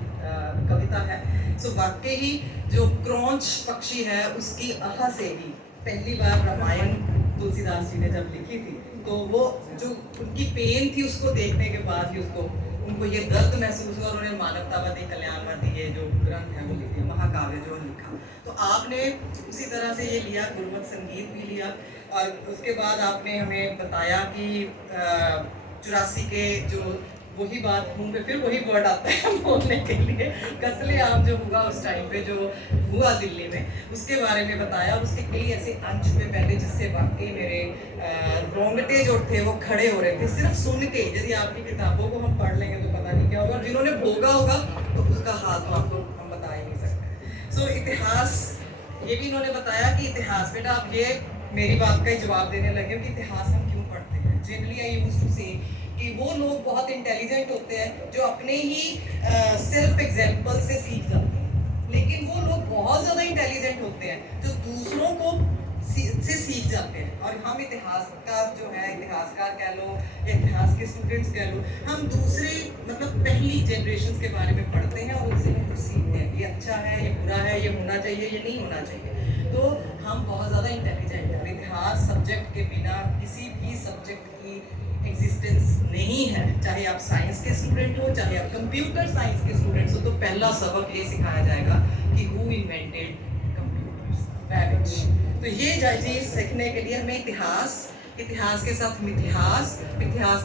कविता है। सो वाकई ही जो क्रौंच पक्षी है उसकी आहा से ही पहली बार रामायण तुलसीदास जी ने जब लिखी थी, तो वो जो उनकी पेन थी उसको देखने के बाद ही उनको ये दर्द महसूस हुआ और उन्हें मानवतावादी कल्याणवादी ये जो ग्रंथ है वो लिख दिया, महाकाव्य जो लिखा। तो आपने उसी तरह से ये लिया, गुरमत संगीत भी लिया, और उसके बाद आपने हमें बताया कि 84 के जो वही बात मुंह पे फिर वही वर्ड आता है बोलने के लिए। कत्लेआम जो हुआ उस टाइम पे, जो हुआ दिल्ली में, उसके बारे में बताया। और उसके कई ऐसे अंश हुए पहले जिससे वाकई मेरे रोंगटे जो थे वो खड़े हो रहे थे सिर्फ सुन के। यदि आपकी किताबों को हम पढ़ लेंगे तो पता नहीं क्या होगा, जिन्होंने भोगा होगा तो उसका हाथ तो आपको हम बता ही नहीं सकते। सो इतिहास, ये भी इन्होंने बताया कि इतिहास, बेटा आप ये मेरी बात का ही जवाब देने लगे हो कि इतिहास हम क्यों पढ़ते हैं। जनरली आई यूज्ड टू से कि वो लोग बहुत इंटेलिजेंट होते हैं जो अपने ही सेल्फ एग्जाम्पल से सीख जाते हैं, लेकिन वो लोग बहुत ज़्यादा इंटेलिजेंट होते हैं जो दूसरों को से सीख जाते हैं। और हम इतिहास का जो है, इतिहासकार कह लो, इतिहास के स्टूडेंट्स कह लो, हम दूसरे मतलब पहली जनरेशन के बारे में पढ़ते हैं और उनसे हम कुछ सीखते हैं। ये अच्छा है, ये बुरा है, ये होना चाहिए, ये नहीं होना चाहिए। तो हम बहुत ज़्यादा इंटेलिजेंट हैं। इतिहास सब्जेक्ट के बिना किसी भी सब्जेक्ट की एग्जिस्टेंस नहीं है। चाहे आप साइंस के स्टूडेंट हो, चाहे आप कंप्यूटर साइंस के स्टूडेंट्स हो, तो पहला सबक ये सिखाया जाएगा कि हु इन्वेंटेड कंप्यूटर्स, बैबेज। तो ये चीज़ सीखने के लिए हमें इतिहास के साथ इतिहास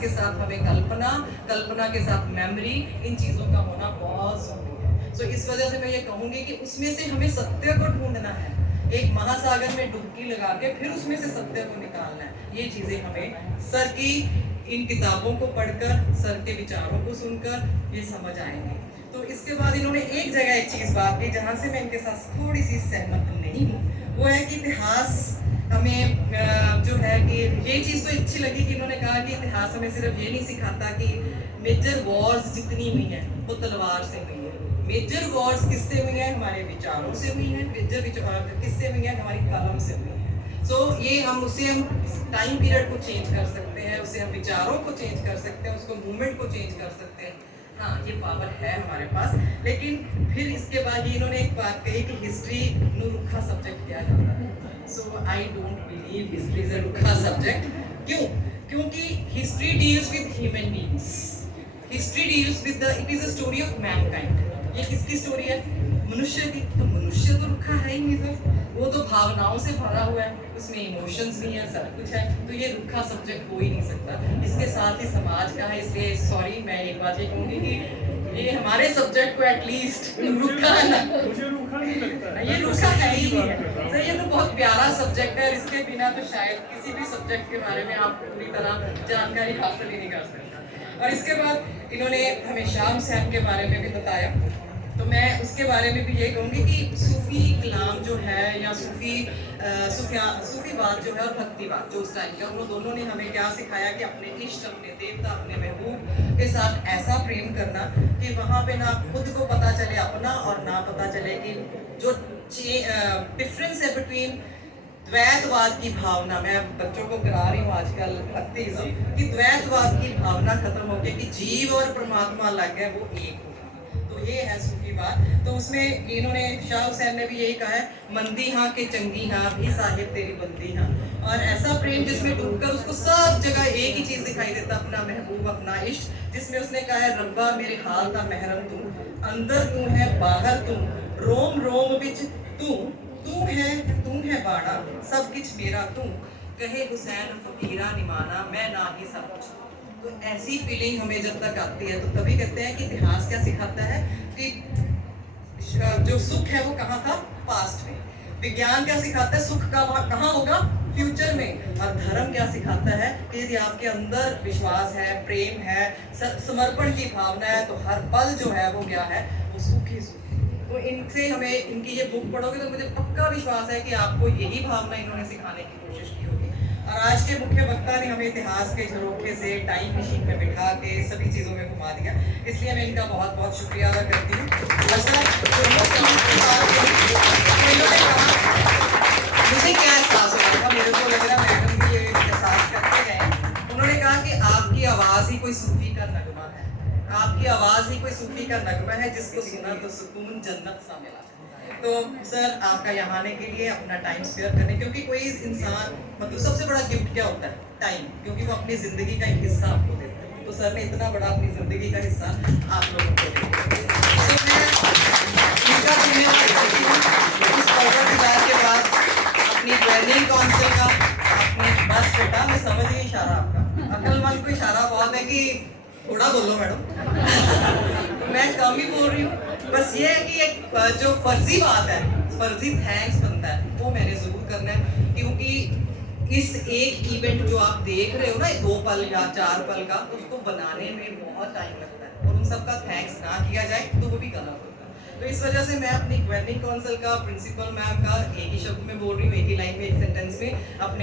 के साथ हमें कल्पना के साथ मेमोरी, इन चीज़ों का होना बहुत ज़रूरी है। सो इस वजह से मैं ये कहूँगी कि उसमें से हमें सत्य को ढूंढना है। एक महासागर में डुबकी लगा के फिर उसमें से सत्य को निकालना है। ये चीज़ें हमें सर की इन किताबों को पढ़कर, सर के विचारों को सुनकर ये समझ आएंगे। तो इसके बाद इन्होंने एक जगह एक चीज़ बात की जहाँ से मैं इनके साथ थोड़ी सी सहमत नहीं हूँ, वो है कि इतिहास हमें जो है कि ये चीज़ तो अच्छी लगी कि इन्होंने कहा कि इतिहास हमें सिर्फ ये नहीं सिखाता कि मेजर वॉर्स जितनी हुई हैं वो तलवार से हुई है। मेजर वॉर्स किससे हुई हैं? हमारे विचारों से हुई हैं। मेजर किससे हुई हैं? हमारी कलम से हुई हैं। सो ये हम टाइम पीरियड को चेंज कर सकते हैं, उसे हम विचारों को चेंज कर सकते हैं, उसको मूवमेंट को चेंज कर सकते हैं। हाँ, ये पावर है हमारे पास। लेकिन फिर इसके बाद ये इन्होंने एक बात कही कि हिस्ट्री नू रुखा सब्जेक्ट किया जाता है। So I don't believe history is a रुखा सब्जेक्ट। क्यों? क्योंकि history deals with human beings, history deals with the, it is a story of mankind. ये किसकी स्टोरी है? मनुष्य की। तो मनुष्य तो रुखा है ही नहीं सर, वो तो भावनाओं से भरा हुआ है, उसमें इमोशंस भी हैं, सब कुछ है। तो ये रुखा सब्जेक्ट हो ही नहीं सकता। इसके साथ ही समाज का है, इसलिए सॉरी मैं एक बात ये कहूँगी कि ये हमारे सब्जेक्ट को एटलीस्ट रुखा ना, मुझे रूखा नहीं लगता ये रुखा है ही नहीं है सर। ये तो बहुत प्यारा सब्जेक्ट है और इसके बिना तो शायद किसी भी सब्जेक्ट के बारे में आप पूरी तरह जानकारी हासिल ही नहीं कर सकता। और इसके बाद इन्होंने हमें शाम सैन के बारे में भी बताया, तो मैं उसके बारे में भी ये कहूँगी कि सूफी कलाम जो है या सूफीवाद जो है और भक्तिवाद जो उस टाइम का, उन दोनों ने हमें क्या सिखाया कि अपने इष्ट, अपने देवता, अपने महबूब के साथ ऐसा प्रेम करना कि वहाँ पे ना खुद को पता चले अपना और ना पता चले कि जो डिफरेंस है बिटवीन द्वैतवाद की भावना, मैं बच्चों को करा रही हूँ आजकल अतिज़म कि द्वैतवाद की भावना खत्म हो गई कि जीव और परमात्मा अलग है, वो एक होगा। तो ये है सूफीवाद। तो उसमें इन्होंने, शाह हुसैन ने भी यही कहा है, मंदी हाँ के चंगी हाँ भी साहिब तेरी बंदी हाँ। और ऐसा प्रेम जिसमें डूबकर उसको सब जगह एक ही चीज़ दिखाई देता, अपना महबूब, अपना इश्क, जिसमें उसने कहा है रब्बा मेरे हाल का महरम तू, अंदर तू है बाहर तू, रोम रोम बिच तू है बाड़ा, सब कुछ मेरा तू, कहे हुसैन फकीरा निमाना, मैं ना ही सब कुछ। तो ऐसी फीलिंग हमें जब तक आती है तो तभी कहते हैं कि इतिहास क्या सिखाता है कि जो सुख है वो कहाँ था? पास्ट में। विज्ञान क्या सिखाता है? सुख का कहाँ होगा? फ्यूचर में। और धर्म क्या सिखाता है कि यदि आपके अंदर विश्वास है, प्रेम है, समर्पण की भावना है, तो हर पल जो है वो क्या है? वो सुख ही सुख। तो इनसे हमें, इनकी ये बुक पढ़ोगे तो मुझे पक्का विश्वास है कि आपको यही भावना इन्होंने सिखाने की कोशिश की होगी। और आज के मुख्य वक्ता ने हमें इतिहास के झरोखे से टाइम मशीन में बिठा के सभी चीज़ों में घुमा दिया, इसलिए मैं इनका बहुत बहुत शुक्रिया अदा करती हूँ। मुझे क्या एहसास हो रहा था, मेरे को लग रहा मैडम भी ये एहसास करते हैं। उन्होंने कहा कि आपकी आवाज़ ही कोई सूफी का नगमा है, आपकी आवाज़ ही कोई सूफी का नगमा है, जिसको सुना तो सुकून जन्नत सा मिला। तो सर आपका यहाँ आने के लिए, अपना टाइम स्पेयर करने, क्योंकि कोई इंसान, मतलब सबसे बड़ा गिफ्ट क्या होता है? टाइम, क्योंकि वो अपनी ज़िंदगी का एक हिस्सा आपको देता है। तो सर ने इतना बड़ा अपनी ज़िंदगी का हिस्सा आप लोगों को दिया। तो मैं इनका धन्यवाद करती हूँ। इस पौधा के बाद अपनी ट्रेनिंग काउंसिल का, अपनी बस बेटा, मैं समझ गई इशारा आपका, अक्लमंद को इशारा बहुत है कि थोड़ा बोलो मैडम। मैं कम ही बोल रही हूँ। बस ये है कि एक जो फर्जी बात है, फर्जी थैंक्स बनता है, वो मैंने ज़रूर करना है, क्योंकि इस एक इवेंट जो आप देख रहे हो ना, 2 पल या 4 पल का, उसको बनाने में बहुत टाइम लगता है, और उन सबका थैंक्स ना किया जाए तो वो भी गलत होता है। तो इस वजह से मैं अपनी गवर्निंग काउंसिल का, प्रिंसिपल मैम का एक ही शब्द में बोल रही हूँ, एक ही लाइन में, एक सेंटेंस में, अपने